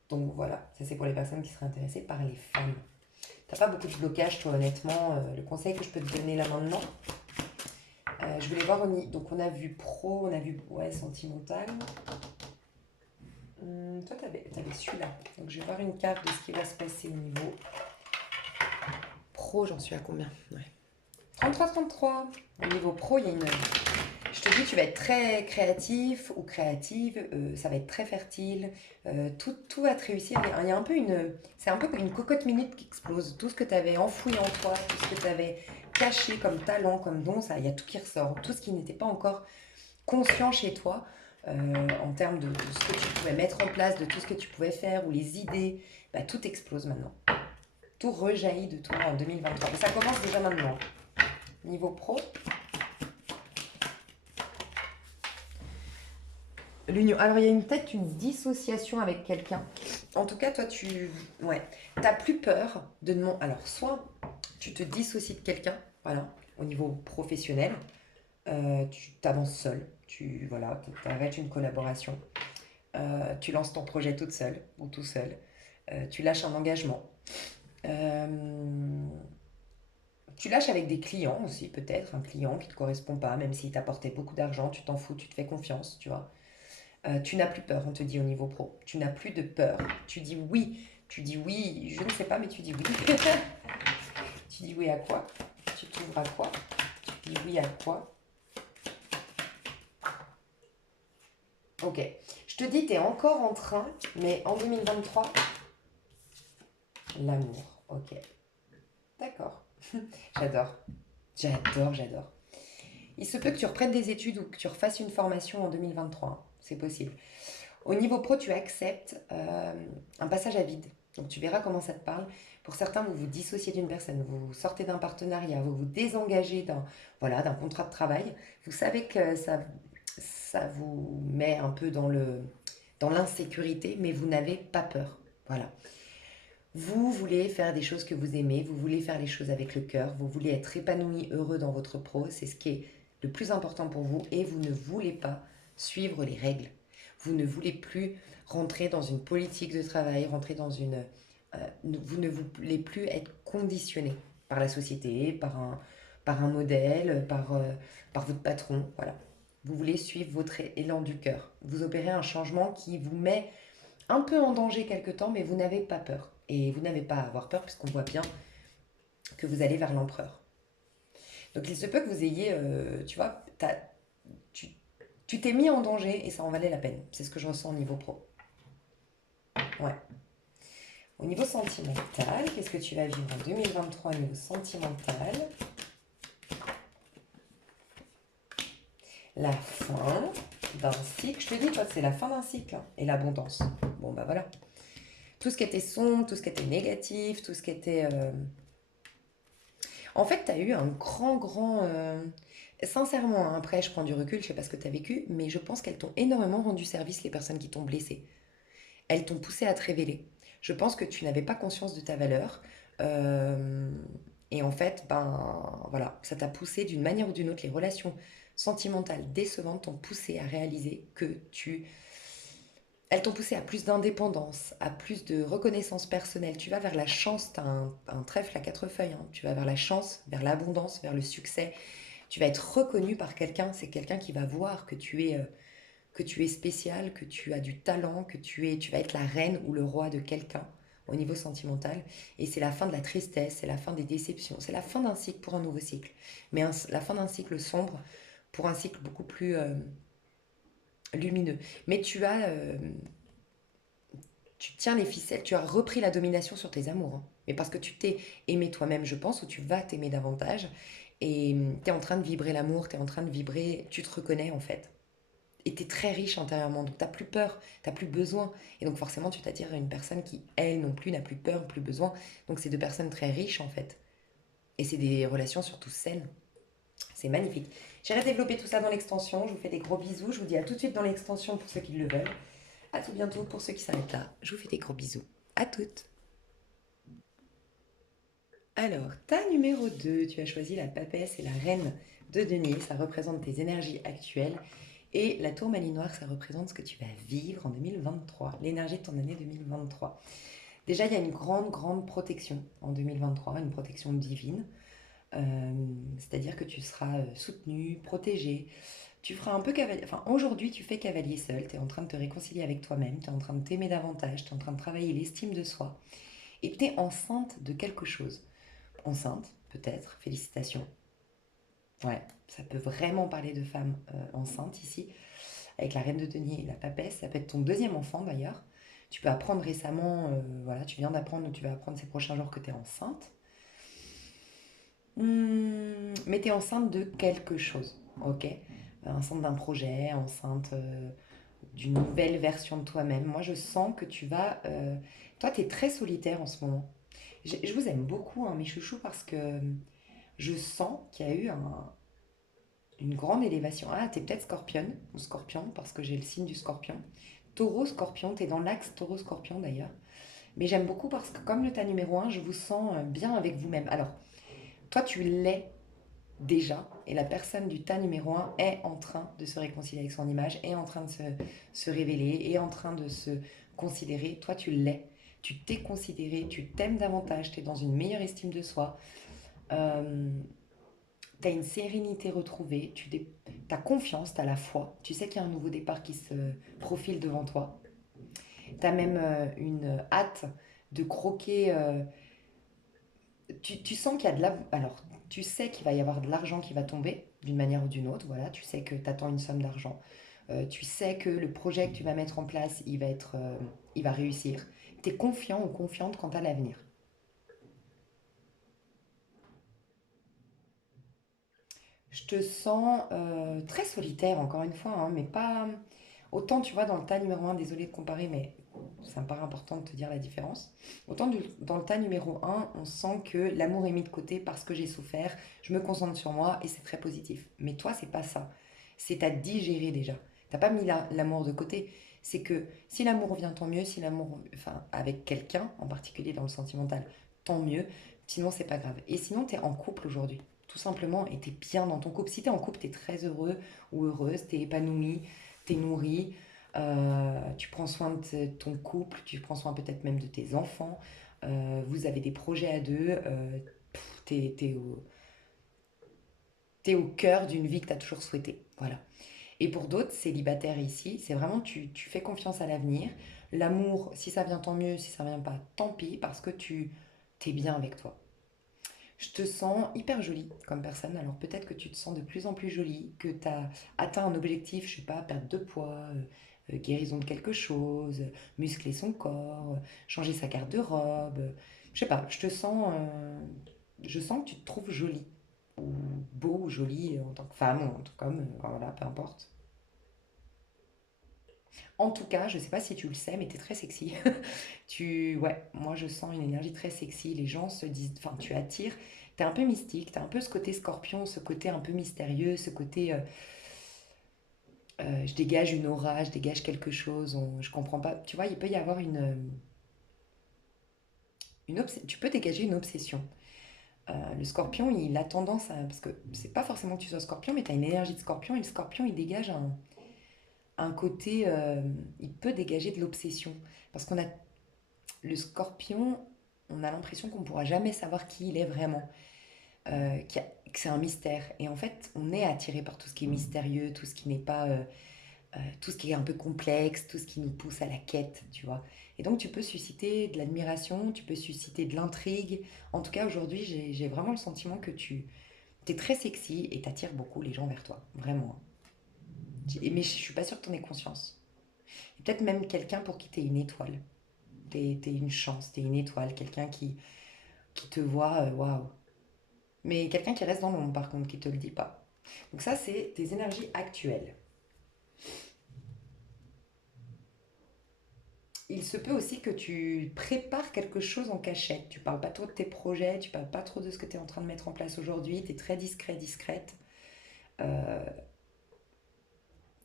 Donc voilà, ça c'est pour les personnes qui seraient intéressées par les femmes. T'as pas beaucoup de blocage, toi, honnêtement. Le conseil que je peux te donner là maintenant, je voulais voir, donc on a vu pro, on a vu ouais, sentimental. Toi, t'avais celui-là. Donc je vais voir une carte de ce qui va se passer au niveau pro, j'en suis à combien? Ouais. 33-33. Au niveau pro, il y a une... Je te dis, tu vas être très créatif ou créative, ça va être très fertile, tout va te réussir. Il y a un peu une... C'est un peu comme une cocotte minute qui explose. Tout ce que tu avais enfoui en toi, tout ce que tu avais caché comme talent, comme don, ça, il y a tout qui ressort. Tout ce qui n'était pas encore conscient chez toi, en termes de ce que tu pouvais mettre en place, de tout ce que tu pouvais faire, ou les idées, bah, tout explose maintenant. Tout rejaillit de toi en 2023. Et ça commence déjà maintenant. Niveau pro, l'union. Alors, il y a peut-être une dissociation avec quelqu'un. En tout cas, toi, ouais, t'as plus peur de demander. Alors, soit tu te dissocies de quelqu'un, voilà, au niveau professionnel, tu t'avances seul, voilà, arrêtes une collaboration, tu lances ton projet toute seule ou tout seul, tu lâches un engagement. Tu lâches avec des clients aussi, peut-être, un client qui ne te correspond pas, même s'il t'apportait beaucoup d'argent, tu t'en fous, tu te fais confiance, tu vois. Tu n'as plus peur, on te dit au niveau pro. Tu n'as plus de peur. Tu dis oui. Tu dis oui, je ne sais pas, mais tu dis oui. Tu dis oui à quoi? Tu t'ouvres à quoi? Tu dis oui à quoi? Ok. Je te dis, tu es encore en train, mais en 2023, l'amour. Ok. D'accord. J'adore. J'adore, j'adore. Il se peut que tu reprennes des études ou que tu refasses une formation en 2023, hein. C'est possible. Au niveau pro, tu acceptes un passage à vide. Donc tu verras comment ça te parle. Pour certains, vous vous dissociez d'une personne, vous sortez d'un partenariat, vous vous désengagez d'un contrat de travail. Vous savez que ça vous met un peu dans l'insécurité, mais vous n'avez pas peur. Voilà. Vous voulez faire des choses que vous aimez, vous voulez faire les choses avec le cœur, vous voulez être épanoui, heureux dans votre pro, c'est ce qui est le plus important pour vous et vous ne voulez pas suivre les règles. Vous ne voulez plus rentrer dans une politique de travail, rentrer dans une... vous ne voulez plus être conditionné par la société, par un modèle, par votre patron, voilà. Vous voulez suivre votre élan du cœur. Vous opérez un changement qui vous met un peu en danger quelque temps, mais vous n'avez pas peur. Et vous n'avez pas à avoir peur puisqu'on voit bien que vous allez vers l'empereur. Donc il se peut que vous ayez, tu vois, tu tu t'es mis en danger et ça en valait la peine. C'est ce que je ressens au niveau pro. Ouais. Au niveau sentimental, qu'est-ce que tu vas vivre en 2023 au niveau sentimental? La fin d'un cycle. Je te dis, toi, c'est la fin d'un cycle, hein, et l'abondance. Bon, bah voilà. Tout ce qui était sombre, tout ce qui était négatif, tout ce qui était... En fait, tu as eu un grand... Sincèrement, hein, après, je prends du recul, je sais pas ce que tu as vécu, mais je pense qu'elles t'ont énormément rendu service, les personnes qui t'ont blessé. Elles t'ont poussé à te révéler. Je pense que tu n'avais pas conscience de ta valeur. euh, et en fait, ben voilà, ça t'a poussé d'une manière ou d'une autre. Les relations sentimentales décevantes t'ont poussé à réaliser que tu... Elles t'ont poussé à plus d'indépendance, à plus de reconnaissance personnelle. Tu vas vers la chance, tu as un trèfle à quatre feuilles, hein. Tu vas vers la chance, vers l'abondance, vers le succès. Tu vas être reconnu par quelqu'un. C'est quelqu'un qui va voir que tu es spécial, que tu as du talent, tu vas être la reine ou le roi de quelqu'un au niveau sentimental. Et c'est la fin de la tristesse, c'est la fin des déceptions, c'est la fin d'un cycle pour un nouveau cycle. Mais la fin d'un cycle sombre pour un cycle beaucoup plus lumineux. Mais tu tiens les ficelles, tu as repris la domination sur tes amours, hein. Mais parce que tu t'es aimé toi-même, je pense, ou tu vas t'aimer davantage. Et tu es en train de vibrer l'amour, tu es en train de vibrer, tu te reconnais en fait. Et tu es très riche intérieurement, donc tu n'as plus peur, tu n'as plus besoin. Et donc forcément, tu t'attires à une personne qui, elle non plus, n'a plus peur, plus besoin. Donc c'est deux personnes très riches en fait. Et c'est des relations surtout saines. C'est magnifique. J'irai développer tout ça dans l'extension. Je vous fais des gros bisous. Je vous dis à tout de suite dans l'extension pour ceux qui le veulent. À tout bientôt pour ceux qui s'arrêtent là. Je vous fais des gros bisous. À toutes. Alors, ta numéro 2, tu as choisi la papesse et la reine de denier. Ça représente tes énergies actuelles. Et la tourmaline noire, ça représente ce que tu vas vivre en 2023, l'énergie de ton année 2023. Déjà, il y a une grande protection en 2023, une protection divine. C'est-à-dire que tu seras soutenu, protégé. Tu feras un peu cavalier. Enfin, aujourd'hui, tu fais cavalier seul. Tu es en train de te réconcilier avec toi-même. Tu es en train de t'aimer davantage. Tu es en train de travailler l'estime de soi. Et tu es enceinte de quelque chose. Enceinte, peut-être. Félicitations. Ouais, ça peut vraiment parler de femmes enceintes ici. Avec la reine de denier et la papesse. Ça peut être ton deuxième enfant d'ailleurs. Tu peux apprendre récemment, voilà, tu viens d'apprendre, tu vas apprendre ces prochains jours que tu es enceinte. Mais tu es enceinte de quelque chose, ok? Enceinte d'un projet, enceinte d'une nouvelle version de toi-même. Moi, je sens que tu vas... toi, tu es très solitaire en ce moment. Je vous aime beaucoup, hein, mes chouchous, parce que je sens qu'il y a eu une grande élévation. Ah, t'es peut-être scorpionne ou scorpion, parce que j'ai le signe du scorpion. Taureau, scorpion, t'es dans l'axe taureau-scorpion d'ailleurs. Mais j'aime beaucoup parce que comme le tas numéro un, je vous sens bien avec vous-même. Alors, toi, tu l'es déjà, et la personne du tas numéro un est en train de se réconcilier avec son image, est en train de se révéler, est en train de se considérer. Toi, tu l'es. Tu t'es considéré, tu t'aimes davantage, tu es dans une meilleure estime de soi. Euh, tu as une sérénité retrouvée, tu as confiance, tu as la foi. Tu sais qu'il y a un nouveau départ qui se profile devant toi. Tu as même une hâte de croquer. Tu sens qu'il y a de la... Alors, tu sais qu'il va y avoir de l'argent qui va tomber d'une manière ou d'une autre. Voilà, tu sais que tu attends une somme d'argent. Tu sais que le projet que tu vas mettre en place, il va réussir. Tu es confiant ou confiante quant à l'avenir. Je te sens très solitaire, encore une fois, hein, mais pas autant, tu vois, dans le tas numéro un, désolé de comparer, mais ça me paraît important de te dire la différence. Autant dans le tas numéro un, on sent que l'amour est mis de côté parce que j'ai souffert, je me concentre sur moi et c'est très positif. Mais toi, c'est pas ça. C'est à digérer déjà. T'as pas mis l'amour de côté. C'est que si l'amour vient, tant mieux. Si l'amour, enfin, avec quelqu'un, en particulier dans le sentimental, tant mieux. Sinon, c'est pas grave. Et sinon, tu es en couple aujourd'hui tout simplement, et t'es bien dans ton couple. Si t'es en couple, t'es très heureux ou heureuse, t'es épanoui, t'es nourri, tu prends soin de ton couple, tu prends soin peut-être même de tes enfants, vous avez des projets à deux, t'es au cœur d'une vie que t'as toujours souhaitée. Voilà. Et pour d'autres célibataires ici, c'est vraiment tu fais confiance à l'avenir. L'amour, si ça vient tant mieux, si ça vient pas, tant pis, parce que tu t'es bien avec toi. Je te sens hyper jolie comme personne. Alors peut-être que tu te sens de plus en plus jolie, que tu as atteint un objectif, je sais pas, perte de poids, guérison de quelque chose, muscler son corps, changer sa garde-robe. Je sais pas, je sens que tu te trouves jolie ou beau ou jolie en tant que femme ou en tant qu'homme, voilà, peu importe. En tout cas, je sais pas si tu le sais, mais tu es très sexy. Ouais, moi je sens une énergie très sexy. Les gens se disent, enfin, tu attires. T'es un peu mystique, t'as un peu ce côté scorpion, ce côté un peu mystérieux, ce côté je dégage une aura, je dégage quelque chose, je comprends pas. Tu vois, il peut y avoir tu peux dégager une obsession. Le scorpion, il a tendance à. Parce que c'est pas forcément que tu sois scorpion, mais tu as une énergie de scorpion, et le scorpion, il dégage un côté. Il peut dégager de l'obsession. Parce qu'on a. Le scorpion, on a l'impression qu'on pourra jamais savoir qui il est vraiment. Que c'est un mystère. Et en fait, on est attiré par tout ce qui est mystérieux, tout ce qui n'est pas, tout ce qui est un peu complexe, tout ce qui nous pousse à la quête, tu vois. Et donc, tu peux susciter de l'admiration, tu peux susciter de l'intrigue. En tout cas, aujourd'hui, j'ai vraiment le sentiment que tu es très sexy et t'attires beaucoup les gens vers toi, vraiment. Mais je suis pas sûre que tu en aies conscience. Et peut-être même quelqu'un pour qui tu es une étoile. T'es une chance, t'es une étoile, quelqu'un qui te voit, waouh. Mais quelqu'un qui reste dans l'ombre, par contre, qui te le dit pas. Donc ça, c'est tes énergies actuelles. Il se peut aussi que tu prépares quelque chose en cachette. Tu parles pas trop de tes projets, tu parles pas trop de ce que tu es en train de mettre en place aujourd'hui. Tu es très discret, discrète. Euh,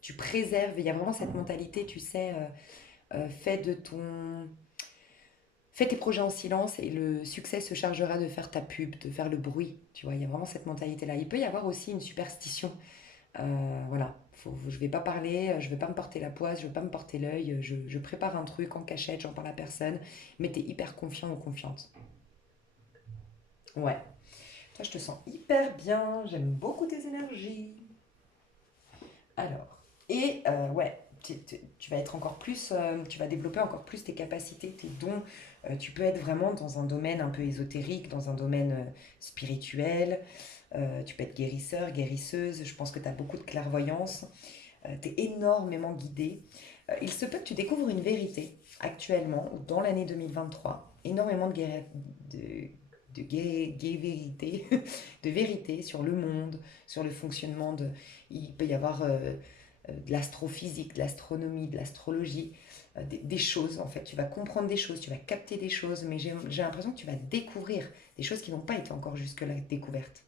Tu préserves. Il y a vraiment cette mentalité, tu sais, fais de ton... Fais tes projets en silence et le succès se chargera de faire ta pub, de faire le bruit. Tu vois, il y a vraiment cette mentalité-là. Il peut y avoir aussi une superstition. Voilà, je vais pas parler, je vais pas me porter la poisse, je vais pas me porter l'œil, je prépare un truc en cachette, j'en parle à personne, mais t'es hyper confiant ou confiante. Ouais, toi je te sens hyper bien, j'aime beaucoup tes énergies. Alors, et ouais, tu vas être encore plus, tu vas développer encore plus tes capacités, tes dons. Tu peux être vraiment dans un domaine un peu ésotérique, dans un domaine spirituel. Tu peux être guérisseur, guérisseuse. Je pense que tu as beaucoup de clairvoyance. Tu es énormément guidé. Il se peut que tu découvres une vérité actuellement, ou dans l'année 2023. Énormément de, vérité, de vérité sur le monde, sur le fonctionnement de. Il peut y avoir de l'astrophysique, de l'astronomie, de l'astrologie, des choses en fait. Tu vas comprendre des choses, tu vas capter des choses, mais j'ai l'impression que tu vas découvrir des choses qui n'ont pas été encore jusque-là découvertes.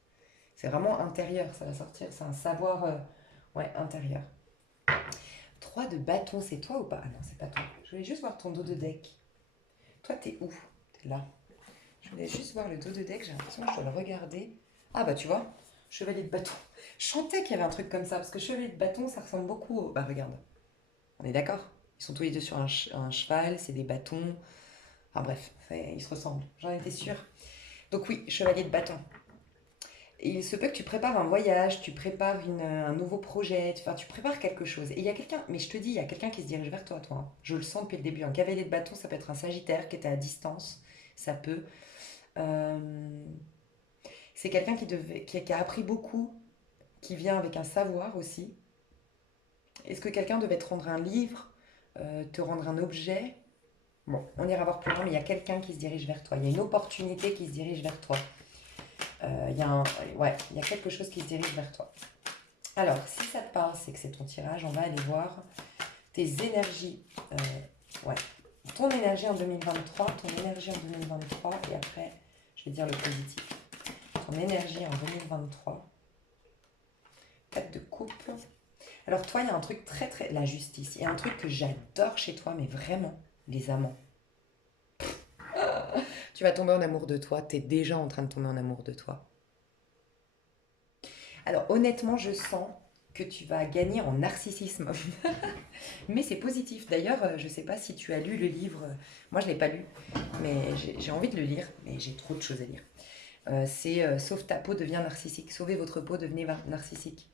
C'est vraiment intérieur, ça va sortir, c'est un savoir ouais, intérieur. 3 de bâton, c'est toi ou pas? Ah non, c'est pas toi. Je voulais juste voir ton dos de deck. Toi, t'es où? T'es là. Je voulais juste voir le dos de deck, j'ai l'impression que je dois le regarder. Ah bah tu vois, chevalier de bâton. Je sentais qu'il y avait un truc comme ça, parce que chevalier de bâton, ça ressemble beaucoup au... Bah regarde, on est d'accord. Ils sont tous les deux sur un cheval, c'est des bâtons. Enfin bref, ils se ressemblent, j'en étais sûre. Donc oui, chevalier de bâton. il se peut que tu prépares un voyage, tu prépares un nouveau projet, enfin, tu prépares quelque chose. Et il y a quelqu'un, mais je te dis, il y a quelqu'un qui se dirige vers toi, toi, hein. Je le sens depuis le début. Un cavalier de bâton, ça peut être un sagittaire qui était à distance, ça peut. Euh, c'est quelqu'un qui a appris beaucoup, qui vient avec un savoir aussi. Est-ce que quelqu'un devait te rendre un livre, te rendre un objet? Bon, on ira voir plus loin, mais il y a quelqu'un qui se dirige vers toi. Il y a une opportunité qui se dirige vers toi. Ouais, il y a quelque chose qui se dirige vers toi. Alors, si ça te parle, c'est que c'est ton tirage. On va aller voir tes énergies. Ouais. Ton énergie en 2023, ton énergie en 2023, et après, je vais dire le positif. Ton énergie en 2023. 4 de coupe. Alors toi, il y a un truc très... La justice. Il y a un truc que j'adore chez toi, mais vraiment, les amants. Tu vas tomber en amour de toi. Tu es déjà en train de tomber en amour de toi. Alors honnêtement, je sens que tu vas gagner en narcissisme. Mais c'est positif. D'ailleurs, je ne sais pas si tu as lu le livre. Moi, je ne l'ai pas lu, mais j'ai envie de le lire. Mais j'ai trop de choses à lire. C'est Sauve ta peau, devient narcissique. Sauvez votre peau, devenez narcissique.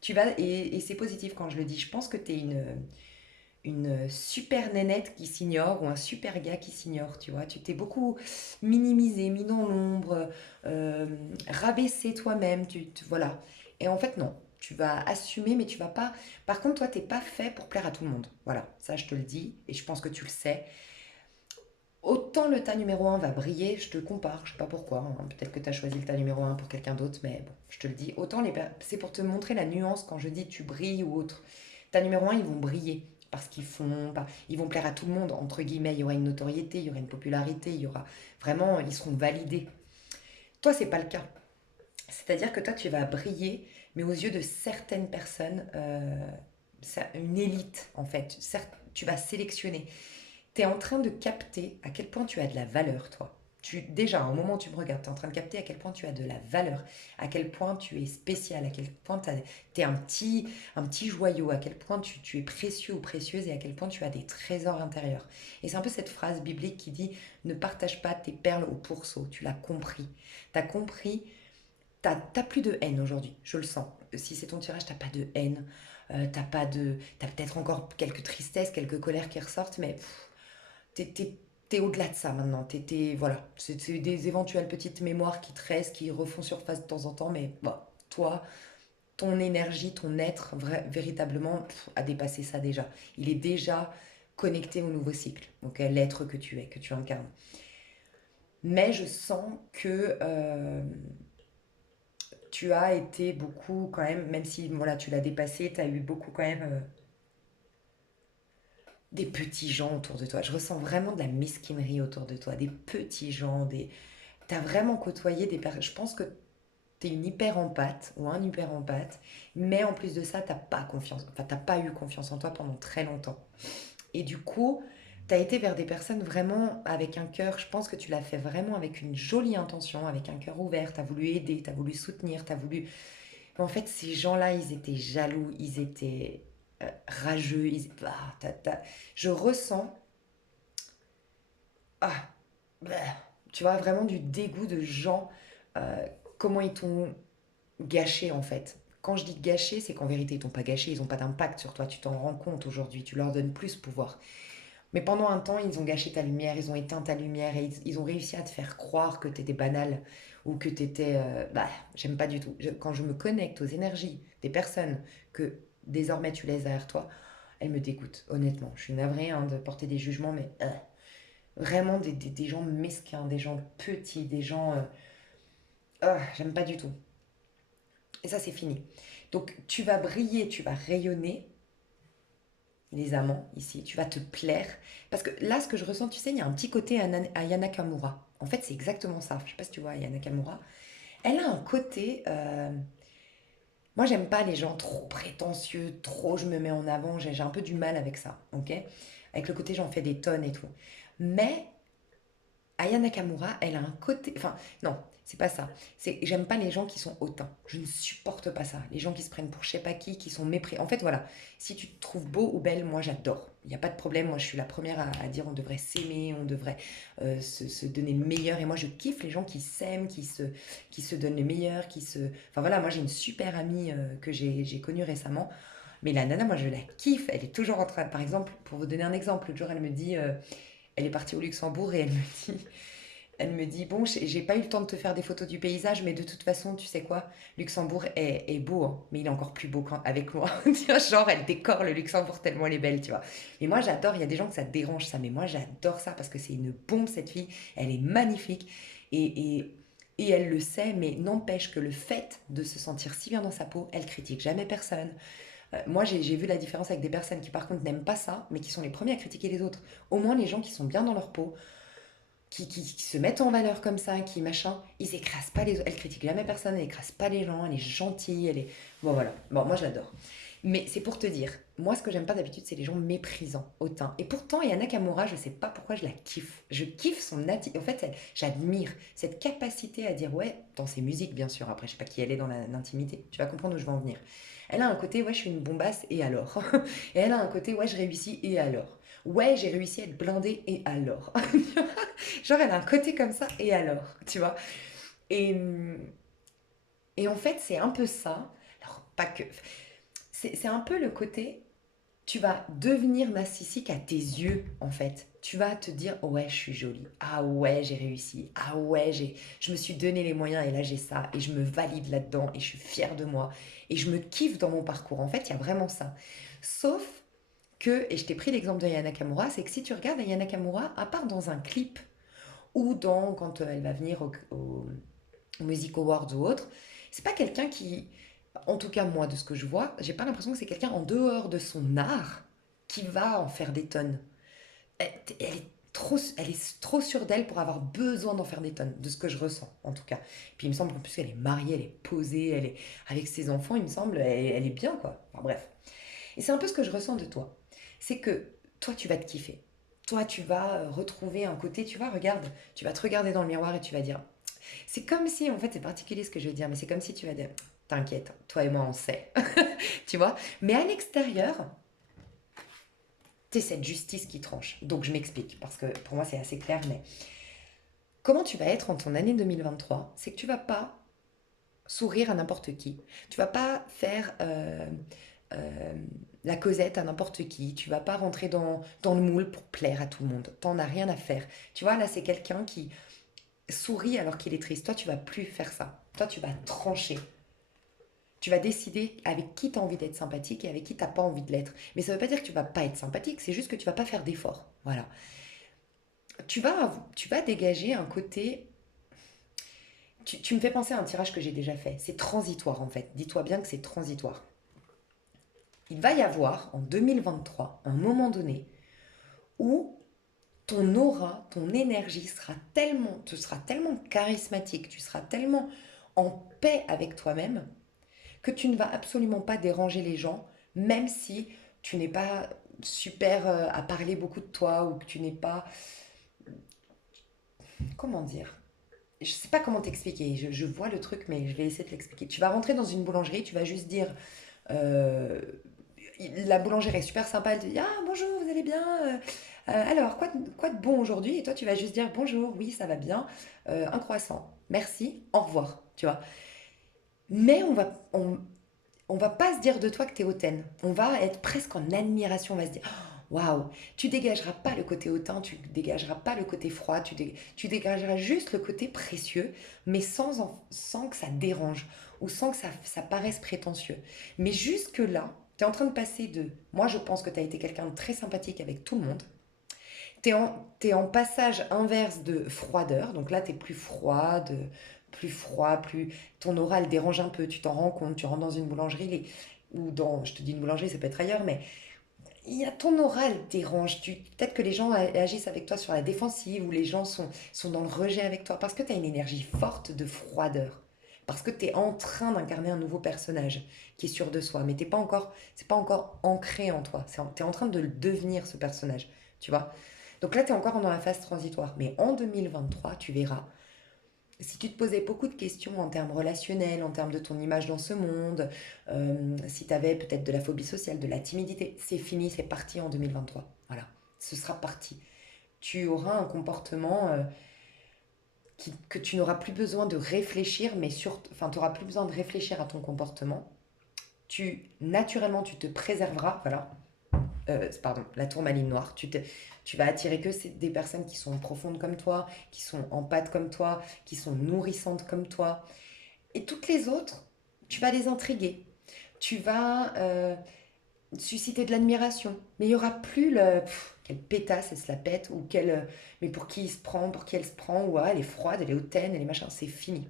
Tu vas, et c'est positif quand je le dis. Je pense que tu es une super nénette qui s'ignore ou un super gars qui s'ignore, tu vois. Tu t'es beaucoup minimisé, mis dans l'ombre, rabaissé toi-même, voilà. Et en fait, non. Tu vas assumer, mais tu vas pas. Par contre, toi, t'es pas fait pour plaire à tout le monde. Voilà, ça, je te le dis, et je pense que tu le sais. Autant le tas numéro un va briller, je te compare, je sais pas pourquoi, hein. Peut-être que tu as choisi le tas numéro un pour quelqu'un d'autre, mais bon, je te le dis. Autant c'est pour te montrer la nuance quand je dis tu brilles ou autre. Tas numéro un, ils vont briller parce ils vont plaire à tout le monde, entre guillemets. Il y aura une notoriété, il y aura une popularité, il y aura vraiment, ils seront validés. Toi, c'est pas le cas. C'est-à-dire que toi, tu vas briller, mais aux yeux de certaines personnes, une élite en fait. Tu vas sélectionner. Tu es en train de capter à quel point tu as de la valeur, toi. Déjà, au moment où tu me regardes, tu es en train de capter à quel point tu as de la valeur, à quel point tu es spécial, à quel point tu es un petit joyau, à quel point tu es précieux ou précieuse et à quel point tu as des trésors intérieurs. Et c'est un peu cette phrase biblique qui dit ne partage pas tes perles au pourceau. Tu l'as compris. Tu as compris, t'as plus de haine aujourd'hui, je le sens. Si c'est ton tirage, t'as pas de haine. T'as peut-être encore quelques tristesses, quelques colères qui ressortent, mais t'es au-delà de ça maintenant. Voilà, c'est des éventuelles petites mémoires qui te restent, qui refont surface de temps en temps, mais bon, toi, ton énergie, ton être, véritablement, a dépassé ça déjà. Il est déjà connecté au nouveau cycle, donc à l'être que tu es, que tu incarnes. Mais je sens que tu as été beaucoup quand même si voilà, tu l'as dépassé, tu as eu beaucoup quand même des petits gens autour de toi. Je ressens vraiment de la mesquinerie autour de toi, des petits gens, tu as vraiment côtoyé des personnes. Je pense que tu es une hyper empathe ou un hyper empathe, mais en plus de ça, tu pas confiance. Enfin, t'as pas eu confiance en toi pendant très longtemps. Et du coup, tu as été vers des personnes vraiment avec un cœur, je pense que tu l'as fait vraiment avec une jolie intention, avec un cœur ouvert, tu as voulu aider, tu as voulu soutenir, tu as voulu. Mais en fait, ces gens-là, ils étaient jaloux, ils étaient rageux. Je ressens, ah, bah, tu vois, vraiment du dégoût de gens, euh, comment ils t'ont gâché en fait. Quand je dis gâché, c'est qu'en vérité, ils t'ont pas gâché, ils n'ont pas d'impact sur toi, tu t'en rends compte aujourd'hui, tu leur donnes plus pouvoir. Mais pendant un temps, ils ont gâché ta lumière, ils ont éteint ta lumière et ils ont réussi à te faire croire que t'étais banal ou que t'étais... j'aime pas du tout. Quand je me connecte aux énergies des personnes que désormais tu laisses derrière toi, elles me dégoûtent, honnêtement. Je suis navrée hein, de porter des jugements, mais vraiment des gens mesquins, des gens petits, des gens... j'aime pas du tout. Et ça, c'est fini. Donc, tu vas briller, tu vas rayonner, les amants ici, tu vas te plaire. Parce que là, ce que je ressens, tu sais, il y a un petit côté Ayana Kamura. En fait, c'est exactement ça. Je sais pas si tu vois Ayana Kamura. Elle a un côté. Moi, j'aime pas les gens trop prétentieux, trop je me mets en avant. J'ai un peu du mal avec ça, ok? Avec le côté j'en fais des tonnes et tout. Mais Aya Nakamura, elle a un côté. Enfin, non, c'est pas ça. J'aime pas les gens qui sont hautains. Je ne supporte pas ça. Les gens qui se prennent pour je sais pas qui sont mépris. En fait, voilà. Si tu te trouves beau ou belle, moi j'adore. Il n'y a pas de problème, moi je suis la première à dire on devrait s'aimer, on devrait se donner le meilleur. Et moi je kiffe les gens qui s'aiment, qui se donnent le meilleur, qui se... Enfin voilà, moi j'ai une super amie que j'ai connue récemment. Mais la nana, moi je la kiffe. Elle est toujours en train... Par exemple, pour vous donner un exemple, l'autre jour elle me dit... elle est partie au Luxembourg et elle me dit, bon, j'ai pas eu le temps de te faire des photos du paysage, mais de toute façon, tu sais quoi, Luxembourg est beau, hein, mais il est encore plus beau avec moi. Tu vois, genre, elle décore le Luxembourg tellement elle est belle, tu vois. Et moi, j'adore, il y a des gens que ça dérange ça, mais moi, j'adore ça parce que c'est une bombe, cette fille. Elle est magnifique et, et, et elle le sait, mais n'empêche que le fait de se sentir si bien dans sa peau, elle critique jamais personne. Moi, j'ai vu la différence avec des personnes qui, par contre, n'aiment pas ça, mais qui sont les premiers à critiquer les autres. Au moins, les gens qui sont bien dans leur peau, qui se mettent en valeur comme ça, qui machin, ils écrasent pas les autres. Elle critique jamais personne, elle écrase pas les gens, elle est gentille, elle est... Bon voilà, bon moi je l'adore. Mais c'est pour te dire, moi ce que j'aime pas d'habitude c'est les gens méprisants, hautains. Et pourtant Yana Kamura, je sais pas pourquoi je la kiffe. Je kiffe son attitude, en fait j'admire cette capacité à dire ouais, dans ses musiques bien sûr, après je sais pas qui elle est dans l'intimité, tu vas comprendre où je veux en venir. Elle a un côté ouais je suis une bombasse et alors. Et elle a un côté ouais je réussis et alors. Ouais j'ai réussi à être blindée et alors. Genre, elle a un côté comme ça, et alors, tu vois. Et, et en fait, c'est un peu ça. Alors, pas que. C'est un peu le côté, tu vas devenir narcissique à tes yeux, en fait. Tu vas te dire, oh ouais, je suis jolie. Ah ouais, j'ai réussi. Ah ouais, je me suis donné les moyens et là j'ai ça. Et je me valide là-dedans et je suis fière de moi. Et je me kiffe dans mon parcours. En fait, il y a vraiment ça. Sauf que, et je t'ai pris l'exemple de Yana Kamura, c'est que si tu regardes Yana Kamura, à part dans un clip ou dans quand elle va venir au Music Awards ou autre, c'est pas quelqu'un qui, en tout cas moi de ce que je vois, j'ai pas l'impression que c'est quelqu'un en dehors de son art qui va en faire des tonnes. Elle est trop sûre d'elle pour avoir besoin d'en faire des tonnes, de ce que je ressens en tout cas. Puis il me semble qu'en plus elle est mariée, elle est posée, elle est avec ses enfants, il me semble, elle est bien quoi. Enfin bref. Et c'est un peu ce que je ressens de toi. C'est que toi, tu vas te kiffer. Toi, tu vas retrouver un côté, tu vois, regarde, tu vas te regarder dans le miroir et tu vas dire. C'est comme si, en fait, c'est particulier ce que je vais dire, mais c'est comme si tu vas dire, t'inquiète, toi et moi, on sait. Tu vois. Mais à l'extérieur, t'es cette justice qui tranche. Donc, je m'explique, parce que pour moi, c'est assez clair, mais comment tu vas être en ton année 2023, c'est que tu vas pas sourire à n'importe qui. Tu vas pas faire euh, la causette à n'importe qui. Tu vas pas rentrer dans le moule pour plaire à tout le monde. T'en as rien à faire. Tu vois, là, c'est quelqu'un qui sourit alors qu'il est triste. Toi, tu vas plus faire ça. Toi, tu vas trancher. Tu vas décider avec qui tu as envie d'être sympathique et avec qui tu n'as pas envie de l'être. Mais ça ne veut pas dire que tu vas pas être sympathique, c'est juste que tu vas pas faire d'efforts. Voilà. Tu vas dégager un côté. Tu me fais penser à un tirage que j'ai déjà fait. C'est transitoire en fait. Dis-toi bien que c'est transitoire. Il va y avoir en 2023 un moment donné où ton aura, ton énergie sera tellement, tu seras tellement charismatique, tu seras tellement en paix avec toi-même que tu ne vas absolument pas déranger les gens, même si tu n'es pas super à parler beaucoup de toi ou que tu n'es pas, comment dire, je sais pas comment t'expliquer, je vois le truc mais je vais essayer de l'expliquer. Tu vas rentrer dans une boulangerie, tu vas juste dire, euh, la boulangère est super sympa, elle te dit ah bonjour, vous allez bien alors quoi de bon aujourd'hui? Et toi tu vas juste dire bonjour, oui ça va bien, un croissant, merci, au revoir, tu vois. Mais on va pas se dire de toi que tu es hautaine. On va être presque en admiration. On va se dire oh, waouh, tu dégageras pas le côté hautain, tu dégageras pas le côté froid, tu dégageras juste le côté précieux, mais sans que ça dérange ou sans que ça paraisse prétentieux. Mais jusque-là, tu es en train de passer de. Moi, je pense que tu as été quelqu'un de très sympathique avec tout le monde. T'es en passage inverse de froideur, donc là, tu es plus froide, plus froid, plus ton oral dérange un peu, tu t'en rends compte, tu rentres dans une boulangerie, ou dans, je te dis une boulangerie, ça peut être ailleurs, mais il y a ton oral dérange. Peut-être que les gens agissent avec toi sur la défensive, ou les gens sont dans le rejet avec toi, parce que tu as une énergie forte de froideur. Parce que tu es en train d'incarner un nouveau personnage qui est sûr de soi, mais c'est pas encore ancré en toi. Tu es en train de le devenir ce personnage, tu vois. Donc là, tu es encore dans la phase transitoire. Mais en 2023, tu verras, Si tu te posais beaucoup de questions en termes relationnels, en termes de ton image dans ce monde, si tu avais peut-être de la phobie sociale, de la timidité, c'est fini, c'est parti en 2023. Voilà, ce sera parti. Tu auras un comportement que tu n'auras plus besoin de réfléchir, mais surtout, enfin, tu n'auras plus besoin de réfléchir à ton comportement. Naturellement, tu te préserveras, voilà, pardon, la tourmaline noire. Tu vas attirer que des personnes qui sont profondes comme toi, qui sont empathes comme toi, qui sont nourrissantes comme toi. Et toutes les autres, tu vas les intriguer. Tu vas susciter de l'admiration. Mais il n'y aura plus le quelle pétasse, elle se la pète, ou quelle. Mais pour qui il se prend, pour qui elle se prend, ou ah, elle est froide, elle est hautaine, elle est machin, c'est fini.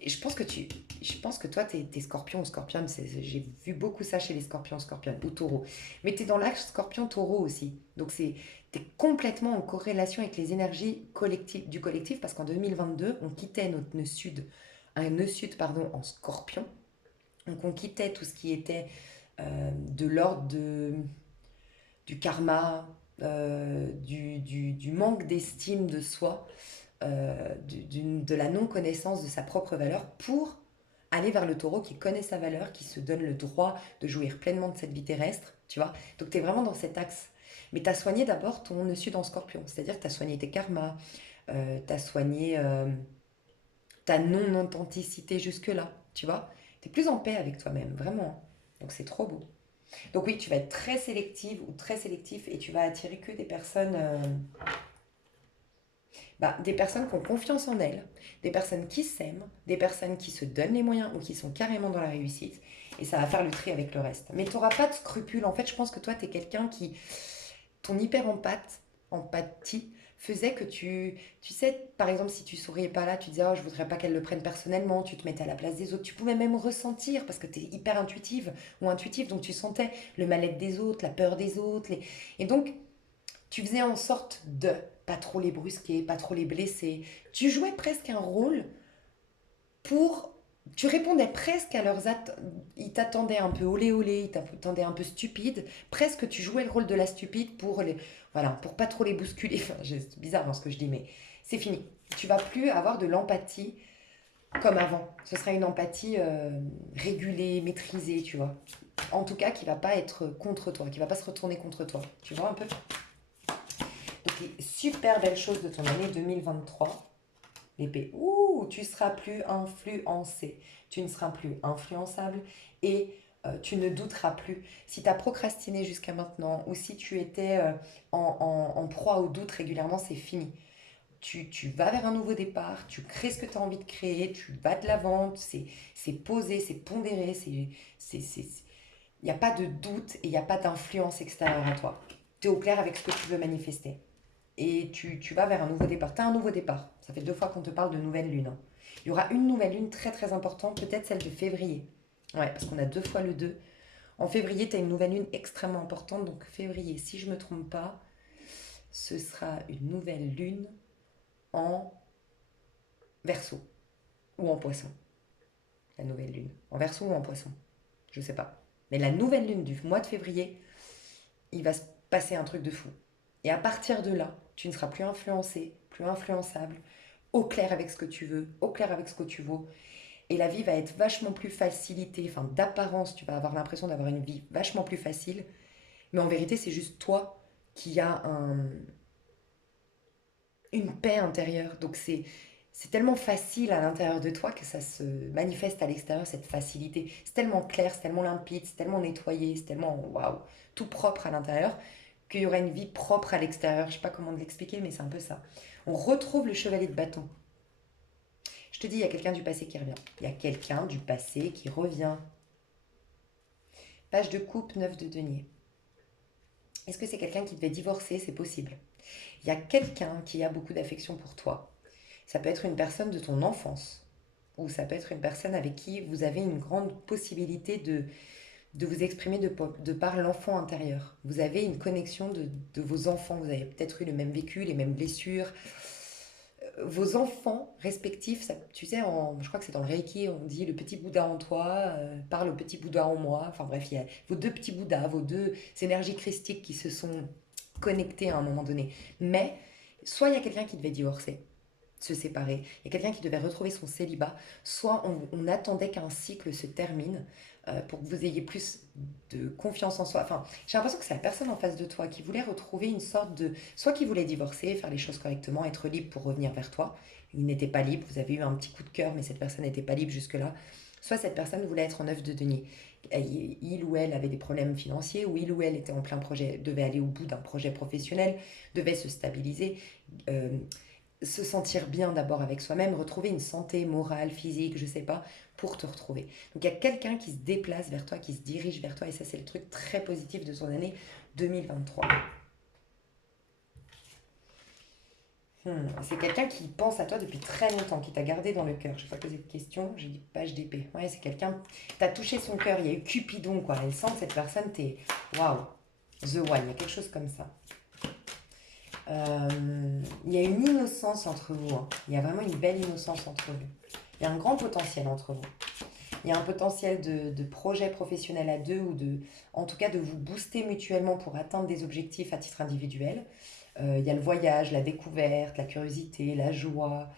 Et je pense que toi, t'es scorpion ou scorpionne, j'ai vu beaucoup ça chez les scorpions, scorpionnes, ou taureaux. Mais t'es dans l'axe scorpion-taureau aussi. Donc t'es complètement en corrélation avec les énergies collectives, du collectif, parce qu'en 2022, on quittait notre nœud sud, un nœud sud, pardon, en scorpion. Donc on quittait tout ce qui était de l'ordre du karma, du manque d'estime de soi, de la non-connaissance de sa propre valeur pour aller vers le taureau qui connaît sa valeur, qui se donne le droit de jouir pleinement de cette vie terrestre, tu vois. Donc tu es vraiment dans cet axe. Mais tu as soigné d'abord ton nœud sud en scorpion, c'est-à-dire que tu as soigné tes karmas, tu as soigné ta non-authenticité jusque-là, tu vois. Tu es plus en paix avec toi-même, vraiment. Donc c'est trop beau. Donc oui, tu vas être très sélective ou très sélectif et tu vas attirer que des personnes qui ont confiance en elles, des personnes qui s'aiment, des personnes qui se donnent les moyens ou qui sont carrément dans la réussite. Et ça va faire le tri avec le reste. Mais tu n'auras pas de scrupules. En fait, je pense que toi, tu es quelqu'un qui... Ton empathie, faisait que tu sais, par exemple, si tu souriais pas là, tu disais, oh, je voudrais pas qu'elle le prenne personnellement, tu te mettais à la place des autres. Tu pouvais même ressentir, parce que tu es hyper intuitive ou intuitif, donc tu sentais le mal-être des autres, la peur des autres. Et donc, tu faisais en sorte de pas trop les brusquer, pas trop les blesser. Tu jouais presque un rôle pour... Tu répondais presque à leurs attentes. Ils t'attendaient un peu olé olé, ils t'attendaient un peu stupide. Presque tu jouais le rôle de la stupide pour les... Voilà, pour pas trop les bousculer. Enfin, c'est bizarre ce que je dis, mais c'est fini. Tu vas plus avoir de l'empathie comme avant. Ce sera une empathie régulée, maîtrisée, tu vois. En tout cas, qui va pas être contre toi, qui va pas se retourner contre toi. Tu vois un peu? Donc, les super belles choses de ton année 2023. L'épée. Ouh, tu seras plus influencé. Tu ne seras plus influençable et tu ne douteras plus. Si tu as procrastiné jusqu'à maintenant ou si tu étais en proie au doute régulièrement, c'est fini. Tu vas vers un nouveau départ, tu crées ce que tu as envie de créer, tu vas de l'avant, c'est posé, c'est pondéré, il n'y a pas de doute et il n'y a pas d'influence extérieure à toi. Tu es au clair avec ce que tu veux manifester et tu vas vers un nouveau départ. Tu as un nouveau départ. Ça fait 2 fois qu'on te parle de nouvelle lune, hein. Il y aura une nouvelle lune très très importante, peut-être celle de février. Ouais, parce qu'on a 2 fois le 2. En février, tu as une nouvelle lune extrêmement importante. Donc février, si je ne me trompe pas, ce sera une nouvelle lune en Verseau ou en Poisson. La nouvelle lune. En Verseau ou en Poisson. Je ne sais pas. Mais la nouvelle lune du mois de février, il va se passer un truc de fou. Et à partir de là, tu ne seras plus influencé, plus influençable, au clair avec ce que tu veux, au clair avec ce que tu vaux. Et la vie va être vachement plus facilitée, enfin d'apparence, tu vas avoir l'impression d'avoir une vie vachement plus facile. Mais en vérité, c'est juste toi qui as une paix intérieure. Donc c'est tellement facile à l'intérieur de toi que ça se manifeste à l'extérieur, cette facilité. C'est tellement clair, c'est tellement limpide, c'est tellement nettoyé, c'est tellement waouh, tout propre à l'intérieur, qu'il y aura une vie propre à l'extérieur. Je sais pas comment l'expliquer, mais c'est un peu ça. On retrouve le chevalier de bâton. Je te dis, il y a quelqu'un du passé qui revient. Il y a quelqu'un du passé qui revient. Page de coupe, 9 de denier. Est-ce que c'est quelqu'un qui devait divorcer? C'est possible. Il y a quelqu'un qui a beaucoup d'affection pour toi. Ça peut être une personne de ton enfance. Ou ça peut être une personne avec qui vous avez une grande possibilité de vous exprimer de par l'enfant intérieur. Vous avez une connexion de vos enfants. Vous avez peut-être eu le même vécu, les mêmes blessures. Vos enfants respectifs, ça, tu sais, je crois que c'est dans le Reiki, on dit le petit Bouddha en toi, parle au petit Bouddha en moi. Enfin bref, il y a vos 2 petits Bouddhas, vos 2 énergies christiques qui se sont connectées à un moment donné. Mais soit il y a quelqu'un qui devait divorcer, se séparer. Il y a quelqu'un qui devait retrouver son célibat. Soit on attendait qu'un cycle se termine pour que vous ayez plus de confiance en soi. Enfin, j'ai l'impression que c'est la personne en face de toi qui voulait retrouver une sorte de... Soit qui voulait divorcer, faire les choses correctement, être libre pour revenir vers toi. Il n'était pas libre, vous avez eu un petit coup de cœur, mais cette personne n'était pas libre jusque-là. Soit cette personne voulait être en œuf de denier. Il ou elle avait des problèmes financiers, ou il ou elle était en plein projet, devait aller au bout d'un projet professionnel, devait se stabiliser, euh, se sentir bien d'abord avec soi-même, retrouver une santé morale, physique, je sais pas, pour te retrouver. Donc il y a quelqu'un qui se déplace vers toi, qui se dirige vers toi, et ça c'est le truc très positif de ton année 2023. C'est quelqu'un qui pense à toi depuis très longtemps, qui t'a gardé dans le cœur. Je n'ai pas posé de questions, j'ai dit page d'épée. Ouais, c'est quelqu'un, t'as touché son cœur, il y a eu Cupidon, quoi. Elle sent que cette personne, t'es, waouh, the one, il y a quelque chose comme ça. Il y a une innocence entre vous, hein. Il y a vraiment une belle innocence entre vous. Il y a un grand potentiel entre vous. Il y a un potentiel de projet professionnel à deux ou de, en tout cas de vous booster mutuellement pour atteindre des objectifs à titre individuel. Il y a le voyage, la découverte, la curiosité, la joie,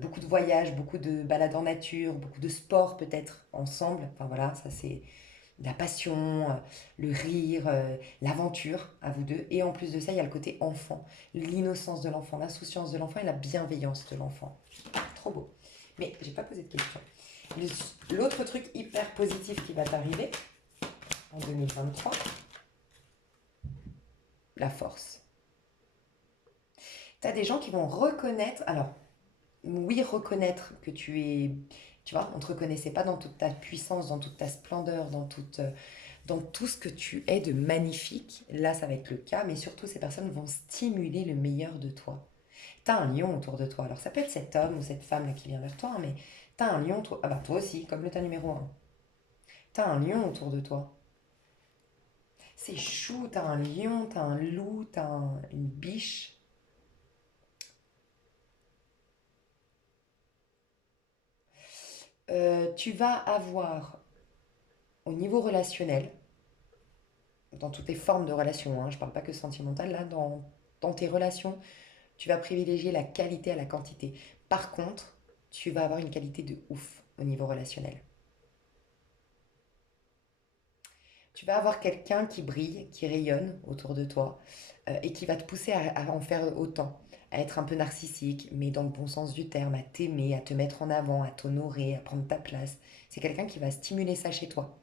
beaucoup de voyages, beaucoup de balades en nature, beaucoup de sport peut-être ensemble. Enfin voilà, ça c'est la passion, le rire, l'aventure à vous deux. Et en plus de ça, il y a le côté enfant, l'innocence de l'enfant, l'insouciance de l'enfant et la bienveillance de l'enfant. Trop beau. Mais j'ai pas posé de questions. L'autre truc hyper positif qui va t'arriver en 2023, la force. Tu as des gens qui vont reconnaître, alors oui, reconnaître que tu es, tu vois, on ne te reconnaissait pas dans toute ta puissance, dans toute ta splendeur, dans tout ce que tu es de magnifique. Là, ça va être le cas, mais surtout, ces personnes vont stimuler le meilleur de toi. Tu as un lion autour de toi. Alors, ça peut être cet homme ou cette femme là qui vient vers toi, hein, mais tu as un lion, toi, ah bah, toi aussi, comme le tas numéro un. Tu as un lion autour de toi. C'est chou, tu as un lion, tu as un loup, tu as une biche. Tu vas avoir, au niveau relationnel, dans toutes les formes de relations, hein, je ne parle pas que sentimentale, là, dans tes relations, tu vas privilégier la qualité à la quantité. Par contre, tu vas avoir une qualité de ouf au niveau relationnel. Tu vas avoir quelqu'un qui brille, qui rayonne autour de toi et qui va te pousser à en faire autant, à être un peu narcissique, mais dans le bon sens du terme, à t'aimer, à te mettre en avant, à t'honorer, à prendre ta place. C'est quelqu'un qui va stimuler ça chez toi.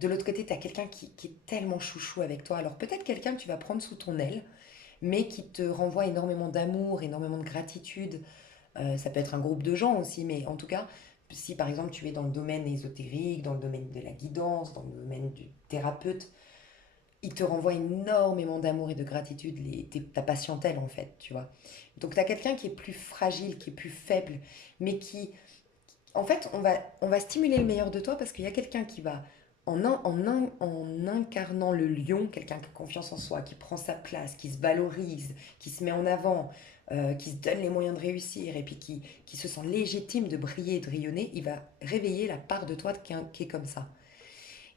De l'autre côté, tu as quelqu'un qui est tellement chouchou avec toi. Alors peut-être quelqu'un que tu vas prendre sous ton aile, mais qui te renvoie énormément d'amour, énormément de gratitude. Ça peut être un groupe de gens aussi, mais en tout cas, si par exemple tu es dans le domaine ésotérique, dans le domaine de la guidance, dans le domaine du thérapeute, il te renvoie énormément d'amour et de gratitude, ta patientèle en fait, tu vois. Donc tu as quelqu'un qui est plus fragile, qui est plus faible, mais qui, en fait, on va stimuler le meilleur de toi parce qu'il y a quelqu'un qui va, en incarnant le lion, quelqu'un qui a confiance en soi, qui prend sa place, qui se valorise, qui se met en avant, qui se donne les moyens de réussir et puis qui se sent légitime de briller et de rayonner, il va réveiller la part de toi qui est comme ça.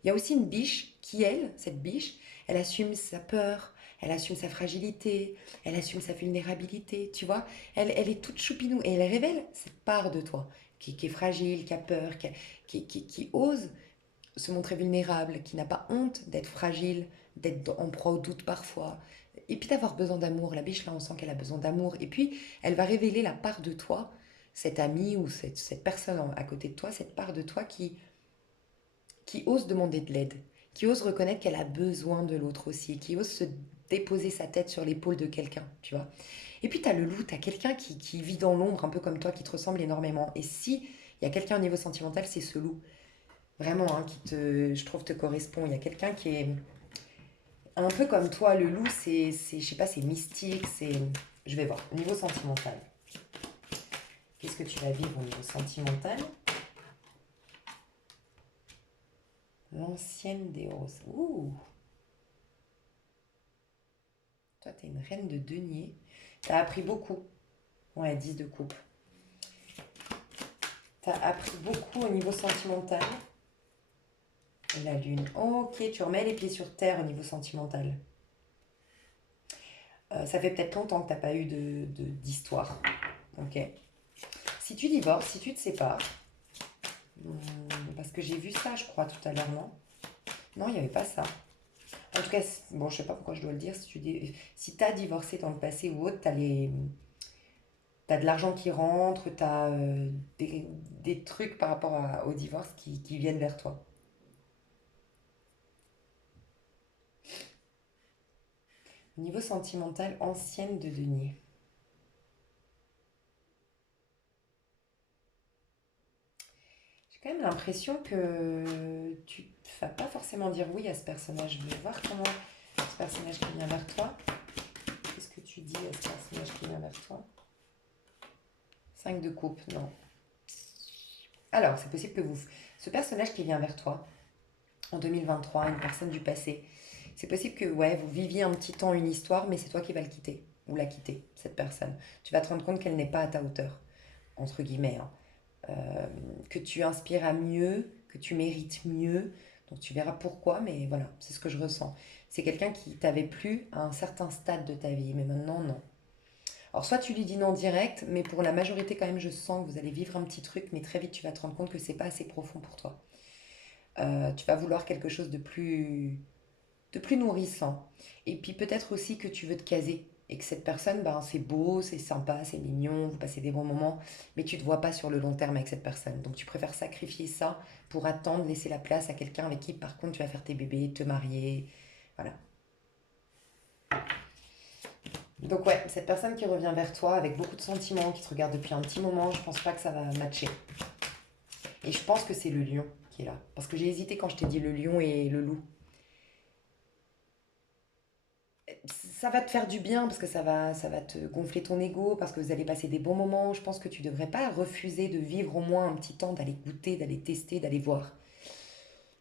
Il y a aussi une biche qui, elle, cette biche, elle assume sa peur, elle assume sa fragilité, elle assume sa vulnérabilité, tu vois. Elle est toute choupinou et elle révèle cette part de toi qui est fragile, qui a peur, qui ose se montrer vulnérable, qui n'a pas honte d'être fragile, d'être en proie au doute parfois. Et puis d'avoir besoin d'amour. La biche, là, on sent qu'elle a besoin d'amour. Et puis, elle va révéler la part de toi, cette amie ou cette personne à côté de toi, cette part de toi qui ose demander de l'aide, qui ose reconnaître qu'elle a besoin de l'autre aussi, qui ose se déposer sa tête sur l'épaule de quelqu'un, tu vois. Et puis tu as le loup, tu as quelqu'un qui vit dans l'ombre, un peu comme toi, qui te ressemble énormément. Et si il y a quelqu'un au niveau sentimental, c'est ce loup. Vraiment, hein, je trouve, te correspond. Il y a quelqu'un qui est un peu comme toi. Le loup, je sais pas, c'est mystique, je vais voir, au niveau sentimental. Qu'est-ce que tu vas vivre au niveau sentimental? L'ancienne des roses. Ouh! Toi, t'es une reine de denier. T'as appris beaucoup. Ouais, 10 de coupe. T'as appris beaucoup au niveau sentimental. Et la lune. Ok, tu remets les pieds sur terre au niveau sentimental. Ça fait peut-être longtemps que t'as pas eu d'histoire. Ok. Si tu divorces, si tu te sépares, parce que j'ai vu ça, je crois, tout à l'heure, non? Non, il n'y avait pas ça. En tout cas, bon, je sais pas pourquoi je dois le dire. Si tu as divorcé dans le passé ou autre, t'as de l'argent qui rentre, t'as des trucs par rapport au divorce qui viennent vers toi. Au niveau sentimental, ancienne de denier. J'ai quand même l'impression que tu vas pas forcément dire oui à ce personnage. Je vais voir comment ce personnage qui vient vers toi. Qu'est-ce que tu dis à ce personnage qui vient vers toi? 5 de coupe, non. Alors, c'est possible que ce personnage qui vient vers toi, en 2023, une personne du passé, c'est possible que ouais, vous viviez un petit temps une histoire, mais c'est toi qui vas le quitter, ou la quitter, cette personne. Tu vas te rendre compte qu'elle n'est pas à ta hauteur, entre guillemets, hein. Que tu inspires à mieux, que tu mérites mieux. Donc tu verras pourquoi, mais voilà, c'est ce que je ressens. C'est quelqu'un qui t'avait plu à un certain stade de ta vie, mais maintenant non. Alors soit tu lui dis non direct, mais pour la majorité quand même, je sens que vous allez vivre un petit truc, mais très vite tu vas te rendre compte que c'est pas assez profond pour toi. Tu vas vouloir quelque chose de plus nourrissant. Et puis peut-être aussi que tu veux te caser et que cette personne, ben, c'est beau, c'est sympa, c'est mignon, vous passez des bons moments, mais tu ne te vois pas sur le long terme avec cette personne. Donc tu préfères sacrifier ça pour attendre, laisser la place à quelqu'un avec qui, par contre, tu vas faire tes bébés, te marier. Voilà. Donc ouais, cette personne qui revient vers toi avec beaucoup de sentiments, qui te regarde depuis un petit moment, je pense pas que ça va matcher. Et je pense que c'est le lion qui est là. Parce que j'ai hésité quand je t'ai dit le lion et le loup. Ça va te faire du bien parce que ça va te gonfler ton ego, parce que vous allez passer des bons moments. Je pense que tu devrais pas refuser de vivre au moins un petit temps, d'aller goûter, d'aller tester, d'aller voir.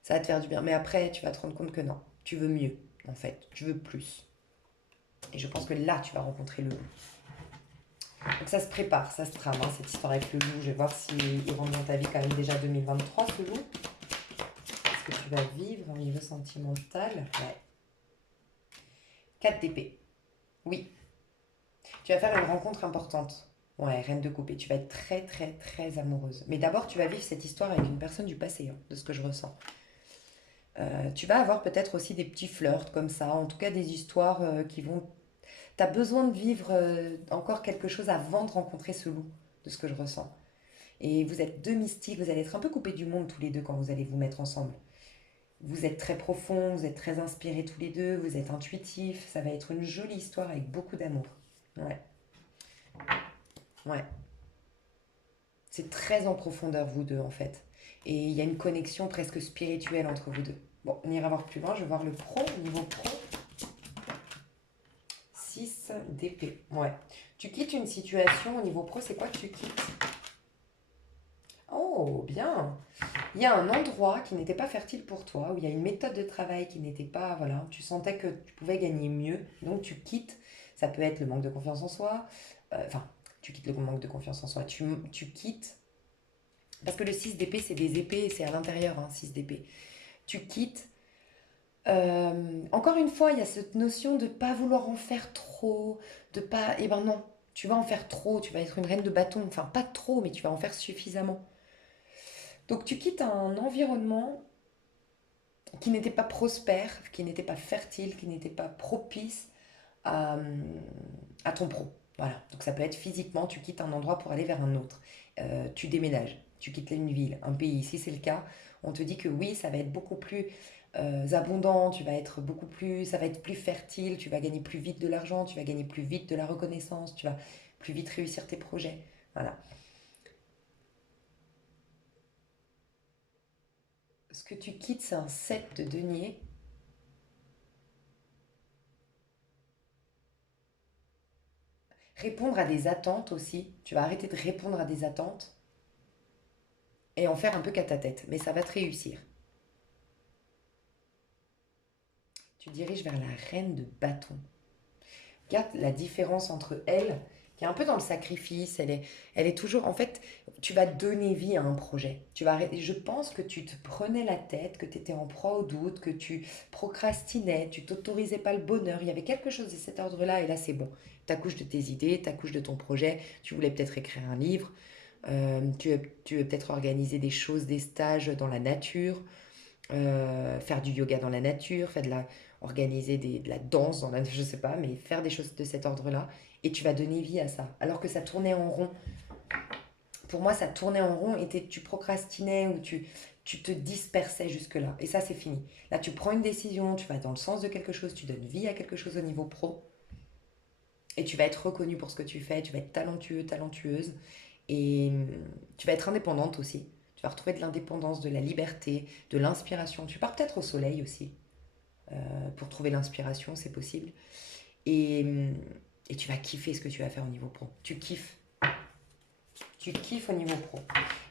Ça va te faire du bien. Mais après, tu vas te rendre compte que non, tu veux mieux, en fait. Tu veux plus. Et je pense que là, tu vas rencontrer le loup. Donc ça se prépare, ça se trame, hein, cette histoire avec le loup. Je vais voir s'il rentre dans ta vie quand même déjà 2023, ce loup. Qu'est-ce que tu vas vivre au niveau sentimental? Ouais. 4 d'épée. Oui, tu vas faire une rencontre importante. Ouais, reine de coupe. Et tu vas être très, très, très amoureuse. Mais d'abord, tu vas vivre cette histoire avec une personne du passé, hein, de ce que je ressens. Tu vas avoir peut-être aussi des petits flirts comme ça. En tout cas, des histoires qui vont... Tu as besoin de vivre encore quelque chose avant de rencontrer ce loup, de ce que je ressens. Et vous êtes deux mystiques, vous allez être un peu coupés du monde tous les deux quand vous allez vous mettre ensemble. Vous êtes très profonds, vous êtes très inspirés tous les deux, vous êtes intuitifs. Ça va être une jolie histoire avec beaucoup d'amour. Ouais, ouais. C'est très en profondeur, vous deux, en fait. Et il y a une connexion presque spirituelle entre vous deux. Bon, on ira voir plus loin. Je vais voir le pro, niveau pro. 6 d'épée. Ouais. Tu quittes une situation au niveau pro, c'est quoi que tu quittes? Oh, bien. Il y a un endroit qui n'était pas fertile pour toi, où il y a une méthode de travail qui n'était pas... Voilà, tu sentais que tu pouvais gagner mieux. Donc tu quittes. Ça peut être le manque de confiance en soi. Enfin, tu quittes le manque de confiance en soi. Tu quittes. Parce que le 6 d'épée, c'est des épées, c'est à l'intérieur, hein, 6 d'épée. Tu quittes. Encore une fois, il y a cette notion de pas vouloir en faire trop, de pas... Eh ben non, tu vas en faire trop, tu vas être une reine de bâton. Enfin, pas trop, mais tu vas en faire suffisamment. Donc tu quittes un environnement qui n'était pas prospère, qui n'était pas fertile, qui n'était pas propice à, à ton pro. Voilà, donc ça peut être physiquement, tu quittes un endroit pour aller vers un autre. Tu déménages, tu quittes une ville, un pays. Si c'est le cas, on te dit que oui, ça va être beaucoup plus abondant, tu vas être beaucoup plus, ça va être plus fertile, tu vas gagner plus vite de l'argent, tu vas gagner plus vite de la reconnaissance, tu vas plus vite réussir tes projets. Voilà. Ce que tu quittes, c'est un 7 de denier. Répondre à des attentes aussi. Tu vas arrêter de répondre à des attentes et en faire un peu qu'à ta tête. Mais ça va te réussir. Tu diriges vers la reine de bâton. Regarde la différence entre elle qui est un peu dans le sacrifice. Elle est toujours, en fait, tu vas donner vie à un projet. Je pense que tu te prenais la tête, que tu étais en proie au doute, que tu procrastinais, tu t'autorisais pas le bonheur. Il y avait quelque chose de cet ordre-là, et là, c'est bon. T'accouches de tes idées, t'accouches de ton projet. Tu voulais peut-être écrire un livre. Tu veux peut-être organiser des choses, des stages dans la nature, faire du yoga dans la nature, organiser de la danse dans je sais pas, mais faire des choses de cet ordre-là. Et tu vas donner vie à ça. Alors que ça tournait en rond. Pour moi, ça tournait en rond et tu procrastinais ou tu te dispersais jusque-là. Et ça, c'est fini. Là, tu prends une décision, tu vas dans le sens de quelque chose, tu donnes vie à quelque chose au niveau pro. Et tu vas être reconnu pour ce que tu fais, tu vas être talentueux, talentueuse. Et tu vas être indépendante aussi. Tu vas retrouver de l'indépendance, de la liberté, de l'inspiration. Tu pars peut-être au soleil aussi. Pour trouver l'inspiration, c'est possible. Et, et tu vas kiffer ce que tu vas faire au niveau pro. Tu kiffes. Tu kiffes au niveau pro.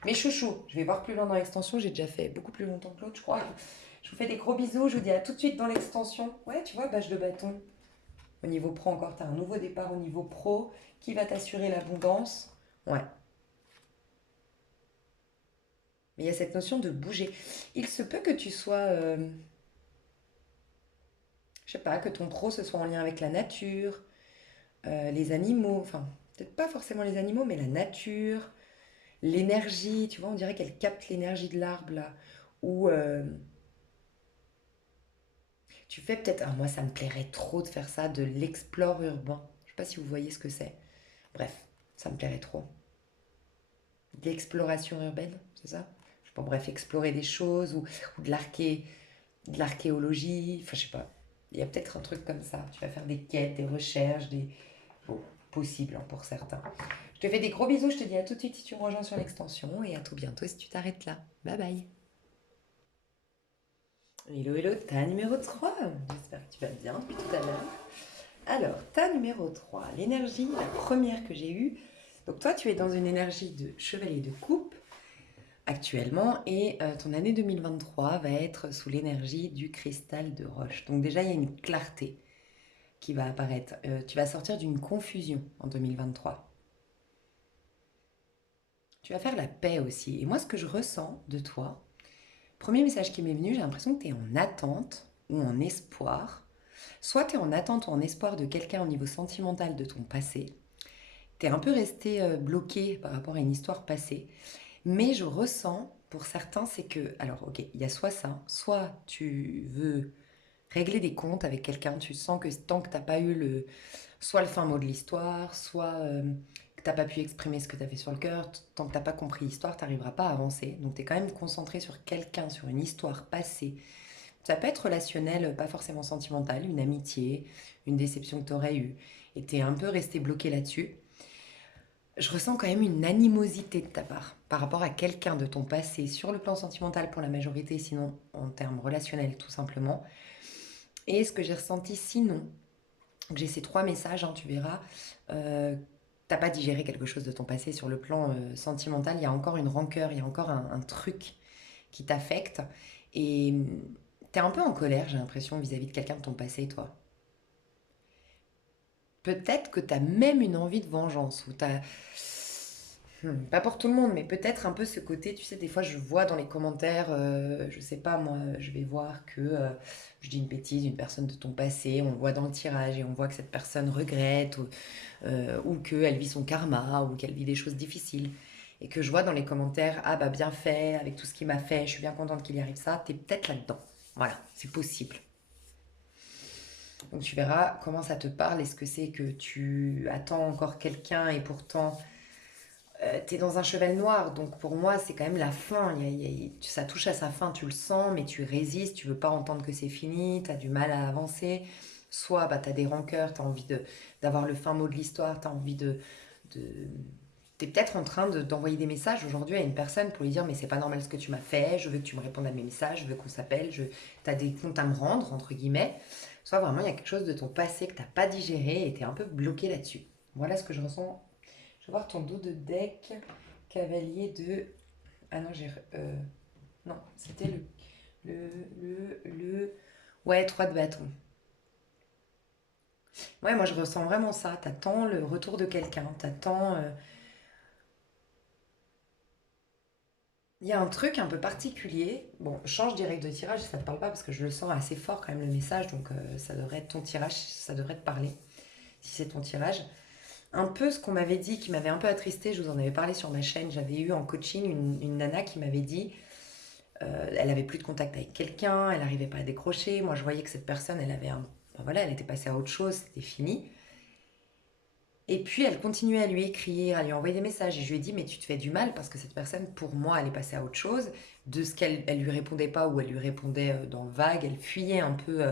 Mais chouchou, je vais voir plus loin dans l'extension. J'ai déjà fait beaucoup plus longtemps que l'autre, je crois. Je vous fais des gros bisous. Je vous dis à tout de suite dans l'extension. Ouais, tu vois, bâche de bâton. Au niveau pro encore, tu as un nouveau départ au niveau pro qui va t'assurer l'abondance. Ouais. Mais il y a cette notion de bouger. Il se peut que tu sois, je sais pas, que ton pro ce soit en lien avec la nature, les animaux, enfin, peut-être pas forcément les animaux, mais la nature, l'énergie, tu vois, on dirait qu'elle capte l'énergie de l'arbre là. Ou tu fais peut-être, ah, moi ça me plairait trop de faire ça, de l'explore urbain. Je sais pas si vous voyez ce que c'est. Bref, ça me plairait trop. De l'exploration urbaine, c'est ça? Je sais pas, bref, explorer des choses ou de l'archéologie, enfin je sais pas. Il y a peut-être un truc comme ça. Tu vas faire des quêtes, des recherches, des... Bon, possible hein, pour certains. Je te fais des gros bisous, je te dis à tout de suite si tu me rejoins sur l'extension et à tout bientôt si tu t'arrêtes là. Bye bye. Hello, hello, ta numéro 3. J'espère que tu vas bien depuis tout à l'heure. Alors, ta numéro 3, l'énergie, la première que j'ai eue. Donc toi, tu es dans une énergie de chevalier de coupe actuellement et ton année 2023 va être sous l'énergie du cristal de roche. Donc déjà, il y a une clarté qui va apparaître. Tu vas sortir d'une confusion en 2023. Tu vas faire la paix aussi. Et moi, ce que je ressens de toi, premier message qui m'est venu, j'ai l'impression que tu es en attente ou en espoir. Soit tu es en attente ou en espoir de quelqu'un au niveau sentimental de ton passé. Tu es un peu resté bloqué par rapport à une histoire passée. Mais je ressens, pour certains, c'est que... Alors, ok, il y a soit ça, soit tu veux régler des comptes avec quelqu'un, tu sens que tant que t'as pas eu soit le fin mot de l'histoire, soit que t'as pas pu exprimer ce que tu avais sur le cœur, tant que t'as pas compris l'histoire, t'arriveras pas à avancer. Donc tu es quand même concentré sur quelqu'un, sur une histoire passée. Ça peut être relationnel, pas forcément sentimental, une amitié, une déception que tu aurais eue, et tu es un peu resté bloqué là-dessus. Je ressens quand même une animosité de ta part par rapport à quelqu'un de ton passé sur le plan sentimental pour la majorité, sinon en termes relationnels tout simplement. Et ce que j'ai ressenti sinon, j'ai ces trois messages, hein, tu verras, t'as pas digéré quelque chose de ton passé sur le plan sentimental, il y a encore une rancœur, il y a encore un truc qui t'affecte et t'es un peu en colère, j'ai l'impression, vis-à-vis de quelqu'un de ton passé, toi. Peut-être que t'as même une envie de vengeance, ou t'as... Pas pour tout le monde, mais peut-être un peu ce côté, tu sais, des fois je vois dans les commentaires, je sais pas moi, je vais voir que, je dis une bêtise, une personne de ton passé, on le voit dans le tirage et on voit que cette personne regrette ou qu'elle vit son karma ou qu'elle vit des choses difficiles. Et que je vois dans les commentaires, ah bah bien fait, avec tout ce qu'il m'a fait, je suis bien contente qu'il y arrive ça, t'es peut-être là-dedans. Voilà, c'est possible. Donc tu verras comment ça te parle, est-ce que c'est que tu attends encore quelqu'un et pourtant t'es dans un cheval noir, donc pour moi c'est quand même la fin. Ça touche à sa fin, tu le sens, mais tu résistes, tu veux pas entendre que c'est fini, t'as du mal à avancer. Soit bah, t'as des rancœurs, t'as envie d'avoir le fin mot de l'histoire, t'as envie de... T'es peut-être en train d'envoyer des messages aujourd'hui à une personne pour lui dire mais c'est pas normal ce que tu m'as fait, je veux que tu me répondes à mes messages, je veux qu'on s'appelle, t'as des comptes à me rendre, entre guillemets. Soit vraiment il y a quelque chose de ton passé que t'as pas digéré et t'es un peu bloqué là-dessus. Voilà ce que je ressens. Je vais voir ton dos de deck. Cavalier de... Ah non, j'ai... non, c'était le... Ouais, 3 de bâton. Ouais, moi je ressens vraiment ça. T'attends le retour de quelqu'un, t'attends. Il y a un truc un peu particulier. Bon, change direct de tirage, ça te parle pas parce que je le sens assez fort quand même le message, donc ça devrait être ton tirage, ça devrait te parler si c'est ton tirage. Un peu ce qu'on m'avait dit qui m'avait un peu attristé, je vous en avais parlé sur ma chaîne, j'avais eu en coaching une nana qui m'avait dit, elle avait plus de contact avec quelqu'un, elle n'arrivait pas à décrocher, moi je voyais que cette personne, elle avait un... ben voilà, elle était passée à autre chose, c'était fini. Et puis elle continuait à lui écrire, à lui envoyer des messages. Et je lui ai dit, mais tu te fais du mal parce que cette personne, pour moi, elle est passée à autre chose. De ce qu'elle elle lui répondait pas ou elle lui répondait dans le vague, elle fuyait un peu.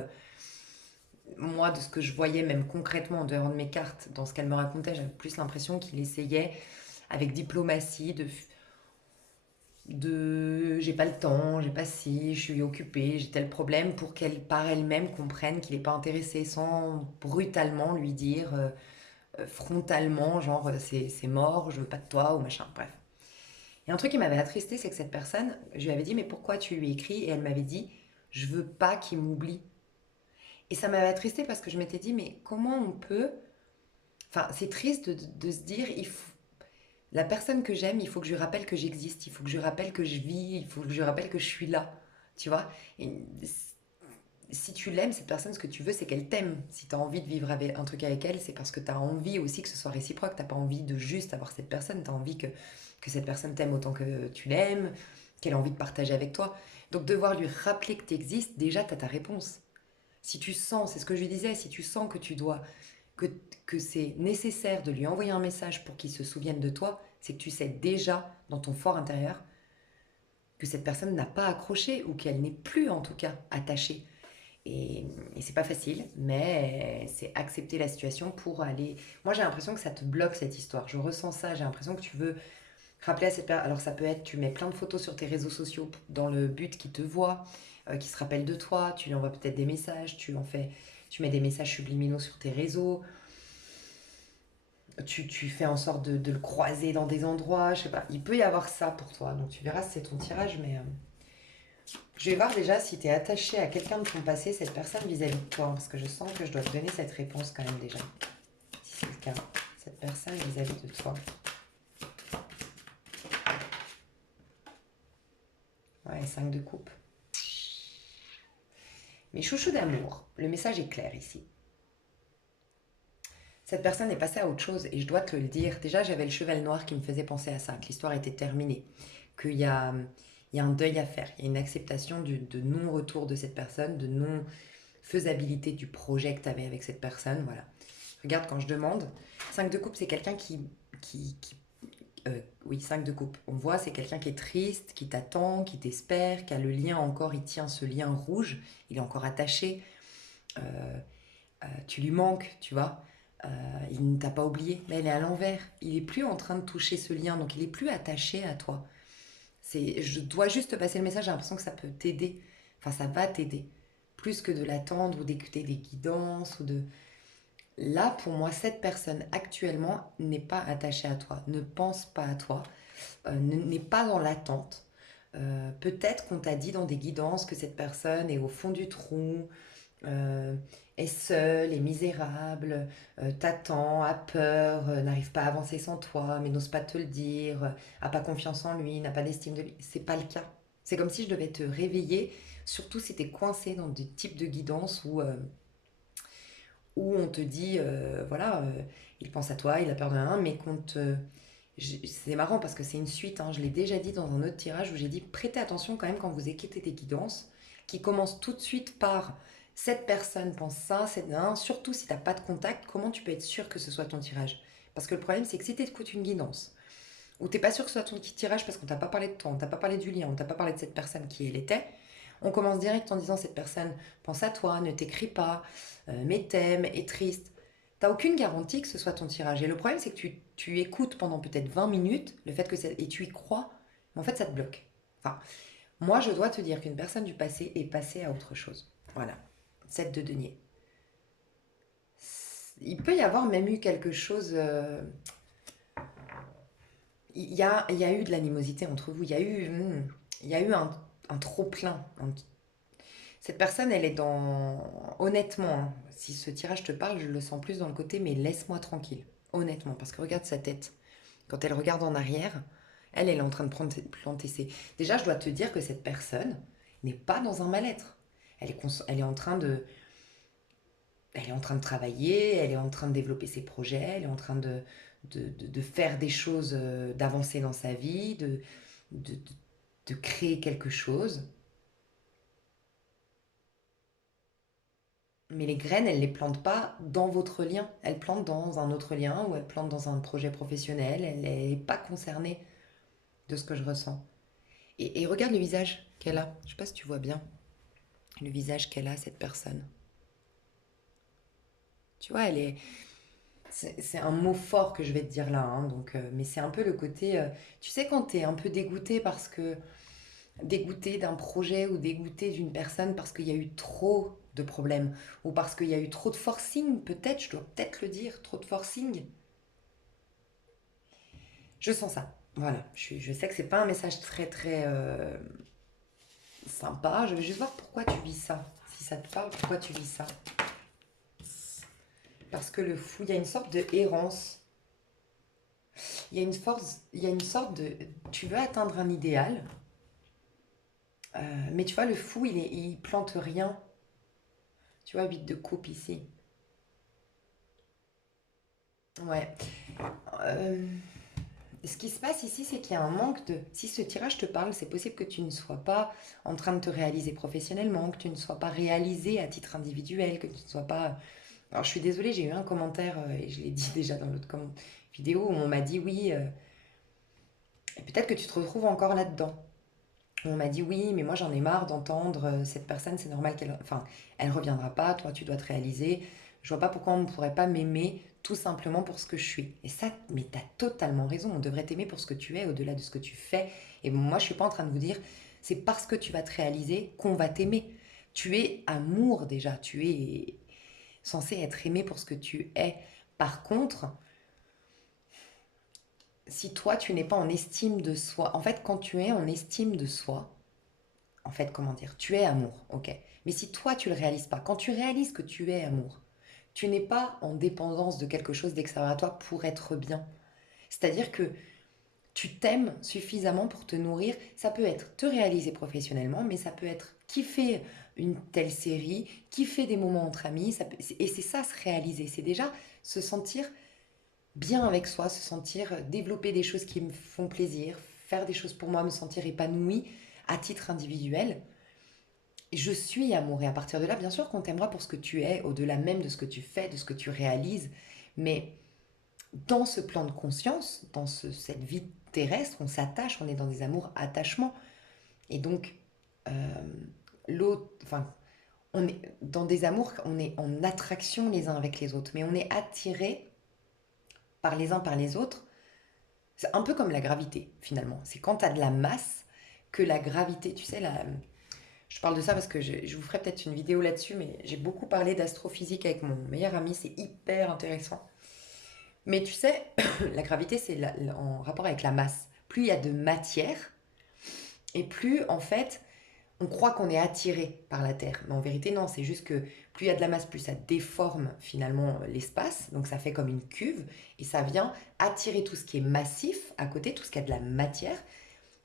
Moi, de ce que je voyais même concrètement en dehors de mes cartes, dans ce qu'elle me racontait, j'avais plus l'impression qu'il essayait avec diplomatie de j'ai pas le temps, j'ai pas ci, je suis occupée, j'ai tel problème pour qu'elle par elle-même comprenne qu'il n'est pas intéressé sans brutalement lui dire frontalement, genre c'est mort, je veux pas de toi ou machin, bref. Et un truc qui m'avait attristé, c'est que cette personne, je lui avais dit, mais pourquoi tu lui écris? Et elle m'avait dit, je veux pas qu'il m'oublie. Et ça m'avait attristé parce que je m'étais dit, mais comment on peut. Enfin, c'est triste de se dire, la personne que j'aime, il faut que je lui rappelle que j'existe, il faut que je lui rappelle que je vis, il faut que je lui rappelle que je suis là. Tu vois? Et si tu l'aimes, cette personne, ce que tu veux, c'est qu'elle t'aime. Si tu as envie de vivre avec, un truc avec elle, c'est parce que tu as envie aussi que ce soit réciproque. Tu n'as pas envie de juste avoir cette personne, tu as envie que cette personne t'aime autant que tu l'aimes, qu'elle a envie de partager avec toi. Donc devoir lui rappeler que tu existes, déjà, tu as ta réponse. Si tu sens, c'est ce que je lui disais, si tu sens que tu dois, que, que c'est nécessaire de lui envoyer un message pour qu'il se souvienne de toi, c'est que tu sais déjà dans ton fort intérieur que cette personne n'a pas accroché ou qu'elle n'est plus en tout cas attachée. Et c'est pas facile, mais c'est accepter la situation pour aller. Moi, j'ai l'impression que ça te bloque cette histoire. Je ressens ça. J'ai l'impression que tu veux rappeler à cette personne. Alors, ça peut être, tu mets plein de photos sur tes réseaux sociaux dans le but qu'il te voit, qu'il se rappelle de toi. Tu lui envoies peut-être des messages. Tu mets des messages subliminaux sur tes réseaux. Tu fais en sorte de le croiser dans des endroits. Je sais pas. Il peut y avoir ça pour toi. Donc, tu verras si c'est ton tirage, mais. Je vais voir déjà si tu es attaché à quelqu'un de ton passé, cette personne vis-à-vis de toi, parce que je sens que je dois te donner cette réponse quand même déjà. Si c'est le cas, cette personne vis-à-vis de toi. Ouais, 5 de coupe. Mais chouchou d'amour, le message est clair ici. Cette personne est passée à autre chose et je dois te le dire. Déjà, j'avais le cheval noir qui me faisait penser à ça, que l'histoire était terminée, qu'il y a un deuil à faire, il y a une acceptation de non-retour de cette personne, de non-faisabilité du projet que tu avais avec cette personne. Voilà. Regarde, quand je demande, 5 de coupe, c'est quelqu'un qui oui, 5 de coupe. On voit, c'est quelqu'un qui est triste, qui t'attend, qui t'espère, qui a le lien encore, il tient ce lien rouge, il est encore attaché. Euh, tu lui manques, tu vois. Il ne t'a pas oublié, mais elle est à l'envers. Il est plus en train de toucher ce lien, donc il est plus attaché à toi. Je dois juste te passer le message, j'ai l'impression que ça peut t'aider. Enfin, ça va t'aider. Plus que de l'attendre ou d'écouter des guidances ou de... Là, pour moi, cette personne actuellement n'est pas attachée à toi, ne pense pas à toi, n'est pas dans l'attente. Peut-être qu'on t'a dit dans des guidances que cette personne est au fond du trou, euh, est seule, est misérable, t'attend, a peur, n'arrive pas à avancer sans toi, mais n'ose pas te le dire, a pas confiance en lui, n'a pas d'estime de lui. C'est pas le cas. C'est comme si je devais te réveiller, surtout si t'es coincé dans des types de guidances où on te dit, voilà, il pense à toi, il a peur de rien, mais c'est marrant parce que c'est une suite, hein, je l'ai déjà dit dans un autre tirage où j'ai dit prêtez attention quand même quand vous écoutez des guidances qui commencent tout de suite par cette personne pense ça, surtout si tu n'as pas de contact, comment tu peux être sûr que ce soit ton tirage? Parce que le problème c'est que si tu écoutes une guidance ou t'es pas sûr que ce soit ton tirage parce qu'on t'a pas parlé de toi, on t'a pas parlé du lien, on t'a pas parlé de cette personne qui elle était, on commence direct en disant cette personne pense à toi, ne t'écrit pas, mais t'aime, est triste. T'as aucune garantie que ce soit ton tirage. Et le problème, c'est que tu écoutes pendant peut-être 20 minutes le fait que et tu y crois, mais en fait, ça te bloque. Enfin, moi, je dois te dire qu'une personne du passé est passée à autre chose. Voilà. 7 de denier. Il peut y avoir même eu quelque chose. Il y a eu de l'animosité entre vous. Il y a eu un trop-plein. Cette personne, elle est dans... Honnêtement, hein, si ce tirage te parle, je le sens plus dans le côté, mais laisse-moi tranquille. Honnêtement, parce que regarde sa tête. Quand elle regarde en arrière, elle est en train de planter ses... Déjà, je dois te dire que cette personne n'est pas dans un mal-être. Elle est en train de... Elle est en train de travailler, elle est en train de développer ses projets, elle est en train de faire des choses, d'avancer dans sa vie, de, de, de créer quelque chose. Mais les graines, elle ne les plante pas dans votre lien. Elle plante dans un autre lien ou elle plante dans un projet professionnel. Elle n'est pas concernée de ce que je ressens. Et regarde le visage qu'elle a. Je ne sais pas si tu vois bien le visage qu'elle a, cette personne. Tu vois, elle est... C'est un mot fort que je vais te dire là, hein, donc, mais c'est un peu le côté... tu sais, quand tu es un peu dégoûté parce que... Dégoûté d'un projet ou dégoûté d'une personne parce qu'il y a eu trop de problèmes ou parce qu'il y a eu trop de forcing, peut-être, je dois peut-être le dire, trop de forcing. Je sens ça. Voilà, je sais que c'est pas un message très très sympa. Je vais juste voir pourquoi tu vis ça. Si ça te parle, pourquoi tu vis ça. Parce que le fou, il y a une sorte de errance. Il y a une force, il y a une sorte de... Tu veux atteindre un idéal, mais tu vois, le fou, il plante rien. Tu vois, 8 de coupe ici. Ouais. Euh, Ce qui se passe ici, c'est qu'il y a un manque de... Si ce tirage te parle, c'est possible que tu ne sois pas en train de te réaliser professionnellement, que tu ne sois pas réalisé à titre individuel, que tu ne sois pas... Alors je suis désolée, j'ai eu un commentaire, et je l'ai dit déjà dans l'autre vidéo, où on m'a dit oui, et peut-être que tu te retrouves encore là-dedans. On m'a dit oui, mais moi j'en ai marre d'entendre cette personne, c'est normal qu'elle... Enfin, elle reviendra pas, toi tu dois te réaliser. Je vois pas pourquoi on ne pourrait pas m'aimer tout simplement pour ce que je suis. Et ça, mais t'as totalement raison, on devrait t'aimer pour ce que tu es, au-delà de ce que tu fais. Et moi je suis pas en train de vous dire, c'est parce que tu vas te réaliser qu'on va t'aimer. Tu es amour déjà, tu es censé être aimé pour ce que tu es. Par contre, si toi tu n'es pas en estime de soi, en fait quand tu es en estime de soi, en fait, comment dire, tu es amour, ok. Mais si toi, tu le réalises pas, quand tu réalises que tu es amour, tu n'es pas en dépendance de quelque chose d'extérieur à toi pour être bien. C'est-à-dire que tu t'aimes suffisamment pour te nourrir. Ça peut être te réaliser professionnellement, mais ça peut être kiffer une telle série, kiffer des moments entre amis. Et c'est ça, se réaliser. C'est déjà se sentir bien avec soi, se sentir développer des choses qui me font plaisir, faire des choses pour moi, me sentir épanouie à titre individuel. Je suis amour et à partir de là, bien sûr qu'on t'aimera pour ce que tu es, au-delà même de ce que tu fais, de ce que tu réalises. Mais dans ce plan de conscience, cette vie terrestre, on s'attache, on est dans des amours attachements. Et donc, euh, enfin, on est dans des amours, on est en attraction les uns avec les autres, mais on est attiré par les uns par les autres. C'est un peu comme la gravité, finalement. C'est quand tu as de la masse que la gravité, tu sais, je parle de ça parce que je vous ferai peut-être une vidéo là-dessus, mais j'ai beaucoup parlé d'astrophysique avec mon meilleur ami, c'est hyper intéressant. Mais tu sais, la gravité, c'est en rapport avec la masse. Plus il y a de matière, et plus en fait, on croit qu'on est attiré par la Terre. Mais en vérité, non, c'est juste que plus il y a de la masse, plus ça déforme finalement l'espace. Donc ça fait comme une cuve, et ça vient attirer tout ce qui est massif à côté, tout ce qui a de la matière,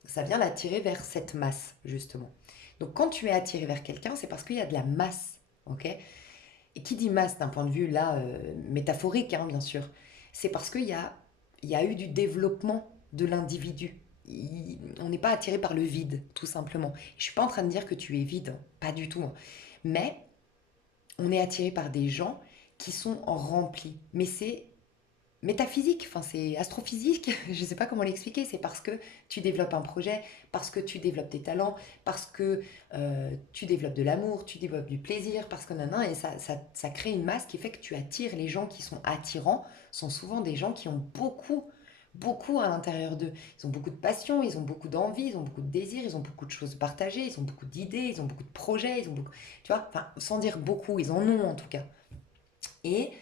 ça vient l'attirer vers cette masse, justement. Donc quand tu es attiré vers quelqu'un, c'est parce qu'il y a de la masse, ok. Et qui dit masse d'un point de vue là métaphorique, hein, bien sûr, c'est parce il y a eu du développement de l'individu. On n'est pas attiré par le vide, tout simplement. Je suis pas en train de dire que tu es vide, hein, pas du tout, hein. Mais on est attiré par des gens qui sont remplis. Mais c'est métaphysique, enfin c'est astrophysique, je ne sais pas comment l'expliquer, c'est parce que tu développes un projet, parce que tu développes tes talents, parce que tu développes de l'amour, tu développes du plaisir, parce que et ça crée une masse qui fait que tu attires les gens qui sont attirants, sont souvent des gens qui ont beaucoup à l'intérieur d'eux. Ils ont beaucoup de passion, ils ont beaucoup d'envie, ils ont beaucoup de désirs, ils ont beaucoup de choses partagées, ils ont beaucoup d'idées, ils ont beaucoup de projets, ils ont beaucoup, tu vois, enfin sans dire beaucoup, ils en ont en tout cas. Et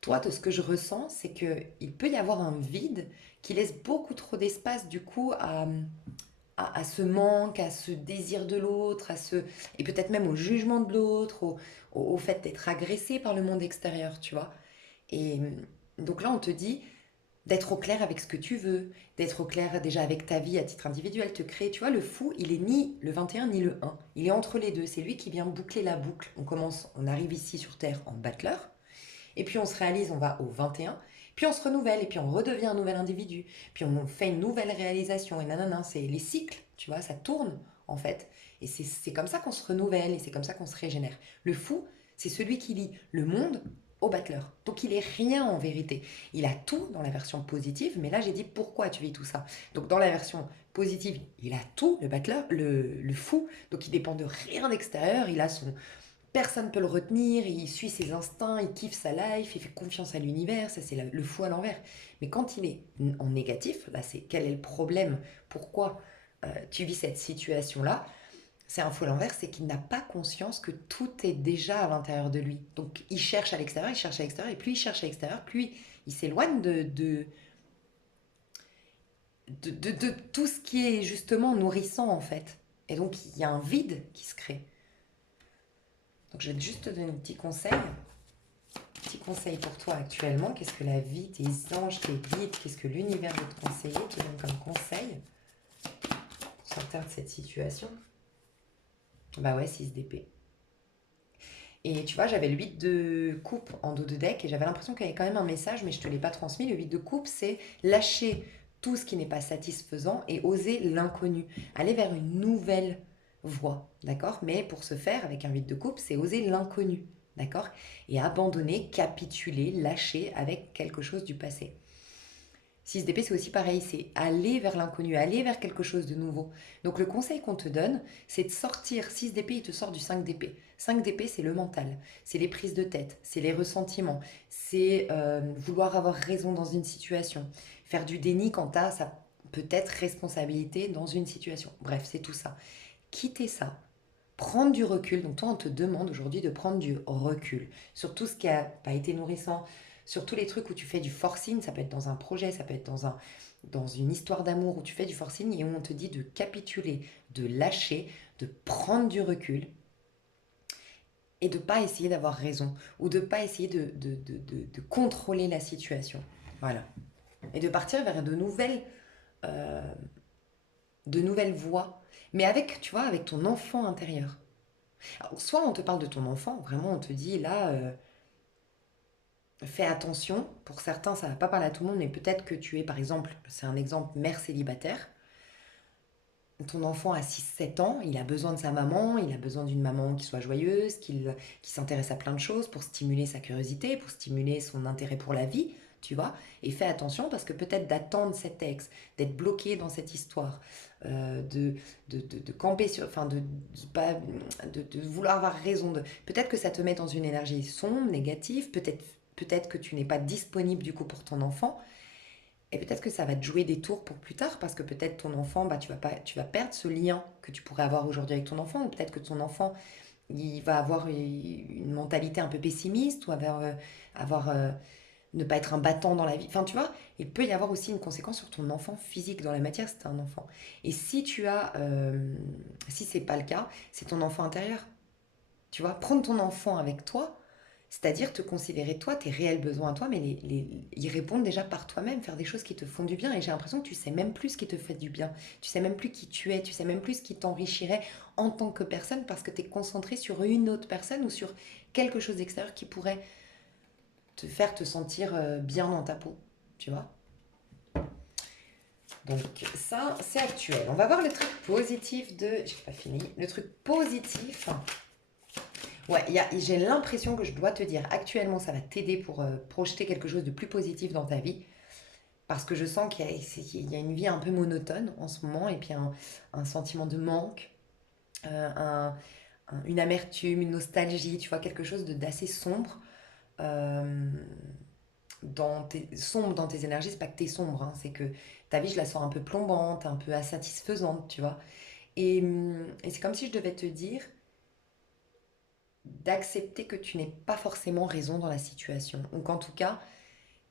toi, de ce que je ressens, c'est qu'il peut y avoir un vide qui laisse beaucoup trop d'espace du coup à ce manque, à ce désir de l'autre, et peut-être même au jugement de l'autre, au fait d'être agressé par le monde extérieur, tu vois. Et donc là, on te dit d'être au clair avec ce que tu veux, d'être au clair déjà avec ta vie à titre individuel, te créer. Tu vois, le fou, il est ni le 21 ni le 1. Il est entre les deux. C'est lui qui vient boucler la boucle. On arrive ici sur Terre en battleur, et puis on se réalise, on va au 21, puis on se renouvelle, et puis on redevient un nouvel individu, puis on fait une nouvelle réalisation, et nanana, c'est les cycles, tu vois, ça tourne en fait. Et c'est comme ça qu'on se renouvelle, et c'est comme ça qu'on se régénère. Le fou, c'est celui qui lie le monde au battleur. Donc il est rien en vérité. Il a tout dans la version positive, mais là j'ai dit pourquoi tu vis tout ça. Donc dans la version positive, il a tout, le battleur, le fou, donc il dépend de rien d'extérieur, il a son, personne ne peut le retenir, il suit ses instincts, il kiffe sa life, il fait confiance à l'univers, ça c'est le fou à l'envers. Mais quand il est en négatif, là c'est quel est le problème, pourquoi tu vis cette situation-là, c'est un fou à l'envers, c'est qu'il n'a pas conscience que tout est déjà à l'intérieur de lui. Donc il cherche à l'extérieur, il cherche à l'extérieur, et plus il cherche à l'extérieur, plus il s'éloigne de tout ce qui est justement nourrissant en fait. Et donc il y a un vide qui se crée. Donc je vais juste te donner un petit conseil. Petit conseil pour toi actuellement. Qu'est-ce que la vie, tes anges, tes guides, qu'est-ce que l'univers veut te conseiller, te donne comme conseil pour sortir de cette situation? Bah ouais, 6 d'épée. Et tu vois, j'avais le 8 de coupe en dos de deck et j'avais l'impression qu'il y avait quand même un message, mais je ne te l'ai pas transmis. Le 8 de coupe, c'est lâcher tout ce qui n'est pas satisfaisant et oser l'inconnu. Aller vers une nouvelle voie, d'accord? Mais pour ce faire, avec un 8 de coupe, c'est oser l'inconnu, d'accord? Et abandonner, capituler, lâcher avec quelque chose du passé. 6 d'épée, c'est aussi pareil, c'est aller vers l'inconnu, aller vers quelque chose de nouveau. Donc le conseil qu'on te donne, c'est de sortir. 6 d'épée, il te sort du 5 d'épée. 5 d'épée, c'est le mental, c'est les prises de tête, c'est les ressentiments, c'est vouloir avoir raison dans une situation, faire du déni quand tu as sa peut-être responsabilité dans une situation. Bref, c'est tout ça. Quitter ça, prendre du recul. Donc toi, on te demande aujourd'hui de prendre du recul sur tout ce qui n'a pas été nourrissant, sur tous les trucs où tu fais du forcing. Ça peut être dans un projet, ça peut être dans une histoire d'amour où tu fais du forcing et où on te dit de capituler, de lâcher, de prendre du recul et de pas essayer d'avoir raison ou de pas essayer de contrôler la situation. Voilà. Et de partir vers euh, de nouvelles voies, mais avec, tu vois, avec ton enfant intérieur. Alors, soit on te parle de ton enfant, vraiment on te dit là, fais attention, pour certains ça va pas parler à tout le monde, mais peut-être que tu es par exemple, c'est un exemple mère célibataire, ton enfant a 6 7 ans, il a besoin de sa maman, il a besoin d'une maman qui soit joyeuse, qui s'intéresse à plein de choses pour stimuler sa curiosité, pour stimuler son intérêt pour la vie, tu vois. Et fais attention parce que peut-être d'attendre cet ex, d'être bloqué dans cette histoire, de camper sur, enfin pas, de vouloir avoir raison, peut-être que ça te met dans une énergie sombre, négative, peut-être que tu n'es pas disponible du coup pour ton enfant. Et peut-être que ça va te jouer des tours pour plus tard, parce que peut-être ton enfant, bah, tu vas perdre ce lien que tu pourrais avoir aujourd'hui avec ton enfant, ou peut-être que ton enfant, il va avoir une mentalité un peu pessimiste, ou ne pas être un battant dans la vie. Enfin, tu vois, il peut y avoir aussi une conséquence sur ton enfant physique dans la matière, c'est un enfant. Et si c'est pas le cas, c'est ton enfant intérieur. Tu vois, prendre ton enfant avec toi, c'est-à-dire te considérer toi, tes réels besoins à toi, mais y répondre déjà par toi-même, faire des choses qui te font du bien. Et j'ai l'impression que tu sais même plus ce qui te fait du bien. Tu sais même plus qui tu es, tu sais même plus ce qui t'enrichirait en tant que personne parce que tu es concentré sur une autre personne ou sur quelque chose d'extérieur qui pourrait te faire te sentir bien dans ta peau. Tu vois? Donc ça, c'est actuel. On va voir le truc positif de... J'ai pas fini. Le truc positif... Ouais, j'ai l'impression que je dois te dire, actuellement, ça va t'aider pour projeter quelque chose de plus positif dans ta vie. Parce que je sens qu'il y a une vie un peu monotone en ce moment, et puis un sentiment de manque, euh, un- une amertume, une nostalgie, tu vois, quelque chose d'assez sombre. euh, sombre dans tes énergies, c'est pas que t'es sombre, hein, c'est que ta vie, je la sens un peu plombante, un peu insatisfaisante, tu vois. Et c'est comme si je devais te dire d'accepter que tu n'aies pas forcément raison dans la situation, ou qu'en tout cas,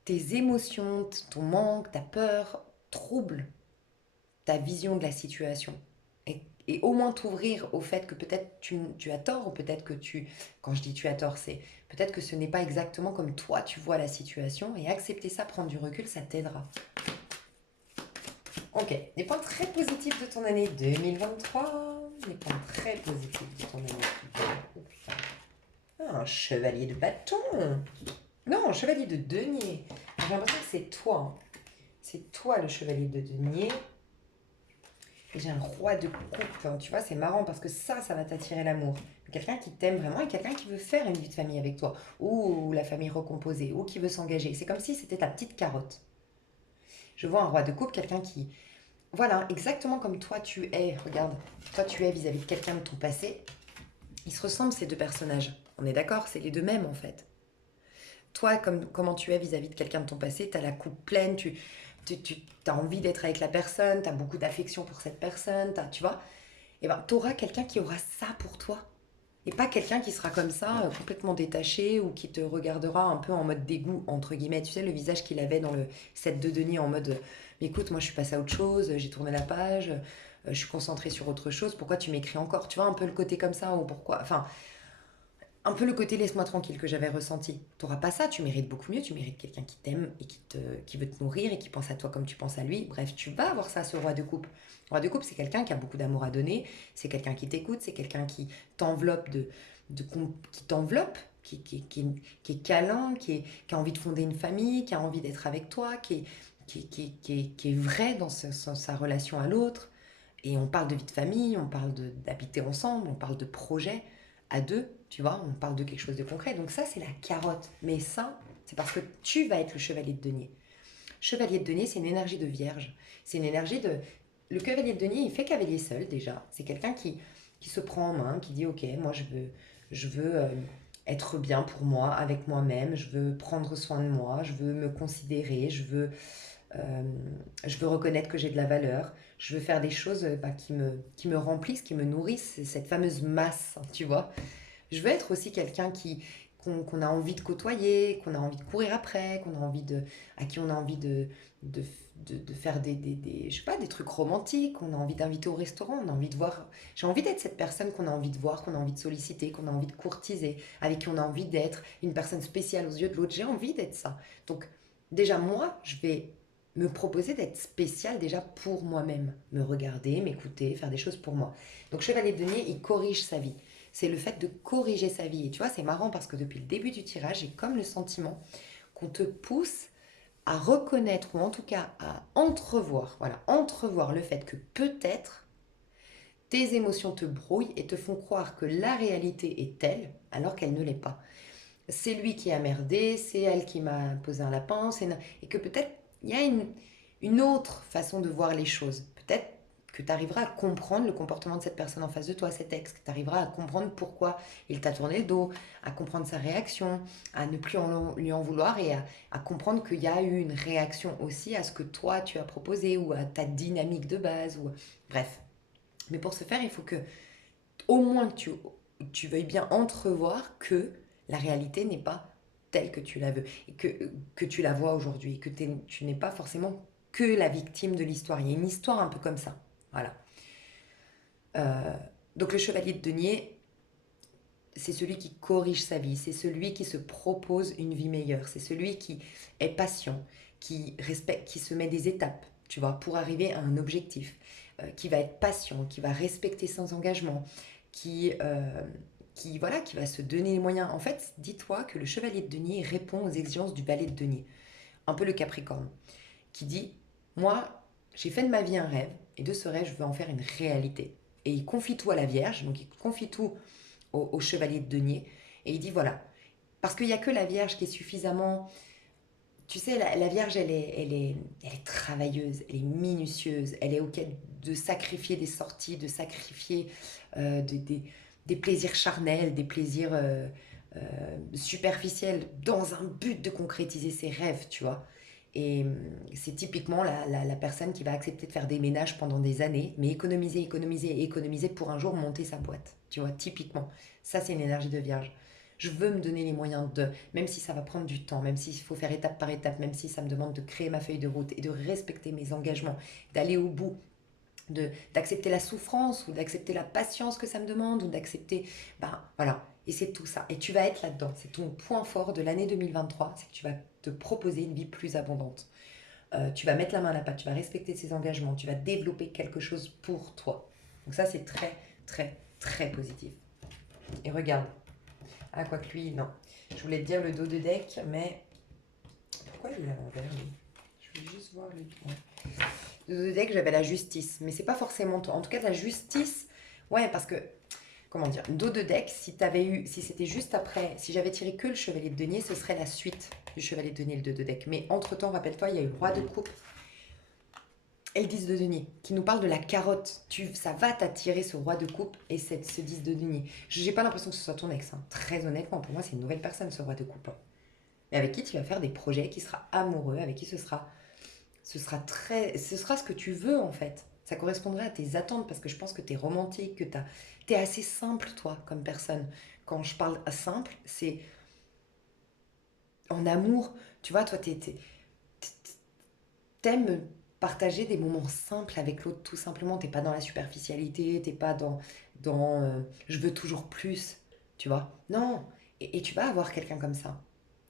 tes émotions, ton manque, ta peur troublent ta vision de la situation. Et au moins t'ouvrir au fait que peut-être tu as tort, ou peut-être que quand je dis tu as tort, c'est peut-être que ce n'est pas exactement comme toi tu vois la situation, et accepter ça, prendre du recul, ça t'aidera. Ok, les points très positifs de ton année 2023. Les points très positifs de ton année 2023. Ah, un chevalier de bâton. Non, un chevalier de denier. J'ai l'impression que c'est toi. Hein. C'est toi le chevalier de denier. Et j'ai un roi de coupe. Tu vois, c'est marrant parce que ça va t'attirer l'amour. Quelqu'un qui t'aime vraiment et quelqu'un qui veut faire une vie de famille avec toi. Ou la famille recomposée. Ou qui veut s'engager. C'est comme si c'était ta petite carotte. Je vois un roi de coupe, quelqu'un qui... Voilà, exactement comme toi tu es. Regarde, toi tu es vis-à-vis de quelqu'un de ton passé. Ils se ressemblent ces deux personnages. On est d'accord, c'est les deux mêmes en fait. Toi, comment tu es vis-à-vis de quelqu'un de ton passé, tu as la coupe pleine, tu as envie d'être avec la personne, tu as beaucoup d'affection pour cette personne, tu vois. Et ben, tu auras quelqu'un qui aura ça pour toi. Et pas quelqu'un qui sera comme ça, complètement détaché, ou qui te regardera un peu en mode dégoût, entre guillemets. Tu sais, le visage qu'il avait dans le set de Denis en mode mais écoute, moi je suis passée à autre chose, j'ai tourné la page, je suis concentrée sur autre chose, pourquoi tu m'écris encore? Tu vois, un peu le côté comme ça, ou pourquoi. Enfin, un peu le côté laisse-moi tranquille que j'avais ressenti. T'auras pas ça, tu mérites beaucoup mieux, tu mérites quelqu'un qui t'aime et qui veut te nourrir et qui pense à toi comme tu penses à lui. Bref, tu vas avoir ça, ce roi de coupe. Le roi de coupe, c'est quelqu'un qui a beaucoup d'amour à donner, c'est quelqu'un qui t'écoute, c'est quelqu'un qui t'enveloppe qui t'enveloppe, qui est câlin, qui a envie de fonder une famille, qui a envie d'être avec toi, qui est vrai dans sa relation à l'autre. Et on parle de vie de famille, on parle d'habiter ensemble, on parle de projet à deux, tu vois, on parle de quelque chose de concret. Donc ça, c'est la carotte. Mais ça, c'est parce que tu vas être le chevalier de denier. Chevalier de denier, c'est une énergie de vierge. C'est une énergie de... Le cavalier de denier, il fait cavalier seul déjà. C'est quelqu'un qui se prend en main, qui dit, ok, moi je veux être bien pour moi, avec moi-même, je veux prendre soin de moi, je veux me considérer, euh, je veux reconnaître que j'ai de la valeur. Je veux faire des choses qui me remplissent, qui me nourrissent. C'est cette fameuse masse, tu vois. Je veux être aussi quelqu'un qu'on a envie de côtoyer, qu'on a envie de courir après, à qui on a envie de, de faire je sais pas, des trucs romantiques, qu'on a envie d'inviter au restaurant, on a envie de voir. J'ai envie d'être cette personne qu'on a envie de voir, qu'on a envie de solliciter, qu'on a envie de courtiser, avec qui on a envie d'être une personne spéciale aux yeux de l'autre. J'ai envie d'être ça. Donc, déjà, moi, je vais me proposer d'être spécial déjà pour moi-même. Me regarder, m'écouter, faire des choses pour moi. Donc Chevalier de Denier, il corrige sa vie. C'est le fait de corriger sa vie. Et tu vois, c'est marrant parce que depuis le début du tirage, j'ai comme le sentiment qu'on te pousse à reconnaître, ou en tout cas à entrevoir, voilà, entrevoir le fait que peut-être tes émotions te brouillent et te font croire que la réalité est telle alors qu'elle ne l'est pas. C'est lui qui a merdé, c'est elle qui m'a posé un lapin, et que peut-être il y a une autre façon de voir les choses. Peut-être que tu arriveras à comprendre le comportement de cette personne en face de toi, cet ex, que tu arriveras à comprendre pourquoi il t'a tourné le dos, à comprendre sa réaction, à ne plus lui en vouloir, et à comprendre qu'il y a eu une réaction aussi à ce que toi tu as proposé, ou à ta dynamique de base. Bref. Mais pour ce faire, il faut que au moins que tu veuilles bien entrevoir que la réalité n'est pas telle que tu la veux, et que tu la vois aujourd'hui, et que tu n'es pas forcément que la victime de l'histoire. Il y a une histoire un peu comme ça. Voilà. Euh, donc le chevalier de denier, c'est celui qui corrige sa vie, c'est celui qui se propose une vie meilleure, c'est celui qui est patient, qui respecte, qui se met des étapes, tu vois, pour arriver à un objectif, qui va être patient, qui va respecter ses engagements, voilà, qui va se donner les moyens. En fait, dis-toi que le chevalier de denier répond aux exigences du valet de denier, un peu le capricorne, qui dit, moi, j'ai fait de ma vie un rêve, et de ce rêve, je veux en faire une réalité. Et il confie tout à la Vierge, donc il confie tout au chevalier de denier, et il dit, voilà, parce qu'il n'y a que la Vierge qui est suffisamment... Tu sais, la Vierge, elle est travailleuse, elle est minutieuse, elle est OK de sacrifier des sorties, de sacrifier des plaisirs charnels, des plaisirs superficiels, dans un but de concrétiser ses rêves, tu vois. Et c'est typiquement la personne qui va accepter de faire des ménages pendant des années, mais économiser, économiser et économiser pour un jour monter sa boîte, tu vois, typiquement. Ça, c'est une énergie de Vierge. Je veux me donner les moyens de, même si ça va prendre du temps, même s'il faut faire étape par étape, même si ça me demande de créer ma feuille de route et de respecter mes engagements, d'aller au bout d'accepter la souffrance ou d'accepter la patience que ça me demande ou d'accepter, ben voilà, et c'est tout ça. Et tu vas être là-dedans, c'est ton point fort de l'année 2023, c'est que tu vas te proposer une vie plus abondante. Tu vas mettre la main à la pâte, tu vas respecter tes engagements, tu vas développer quelque chose pour toi. Donc ça, c'est très, très, très positif. Et regarde, ah quoi que lui, non. Je voulais te dire le dos de deck, mais pourquoi il est à l'envers lui? Je vais juste voir le dos. Le dos de deck, j'avais la justice, mais c'est pas forcément toi. En tout cas, la justice, ouais, parce que comment dire, dos de deck, si c'était juste après, si j'avais tiré que le chevalier de denier, ce serait la suite du chevalier de denier, le dos de deck. Mais entre-temps, rappelle-toi, il y a eu le roi de coupe et le 10 de denier, qui nous parle de la carotte. Ça va t'attirer ce roi de coupe et ce 10 de denier. J'ai pas l'impression que ce soit ton ex, hein. Très honnêtement, pour moi, c'est une nouvelle personne, ce roi de coupe, hein. Mais avec qui tu vas faire des projets, qui sera amoureux, avec qui ce sera ce que tu veux en fait. Ça correspondrait à tes attentes parce que je pense que tu es romantique, que tu es assez simple toi comme personne. Quand je parle à simple, c'est en amour. Tu vois, toi, t'aimes partager des moments simples avec l'autre tout simplement. T'es pas dans la superficialité, t'es pas dans je veux toujours plus, tu vois. Non, et tu vas avoir quelqu'un comme ça.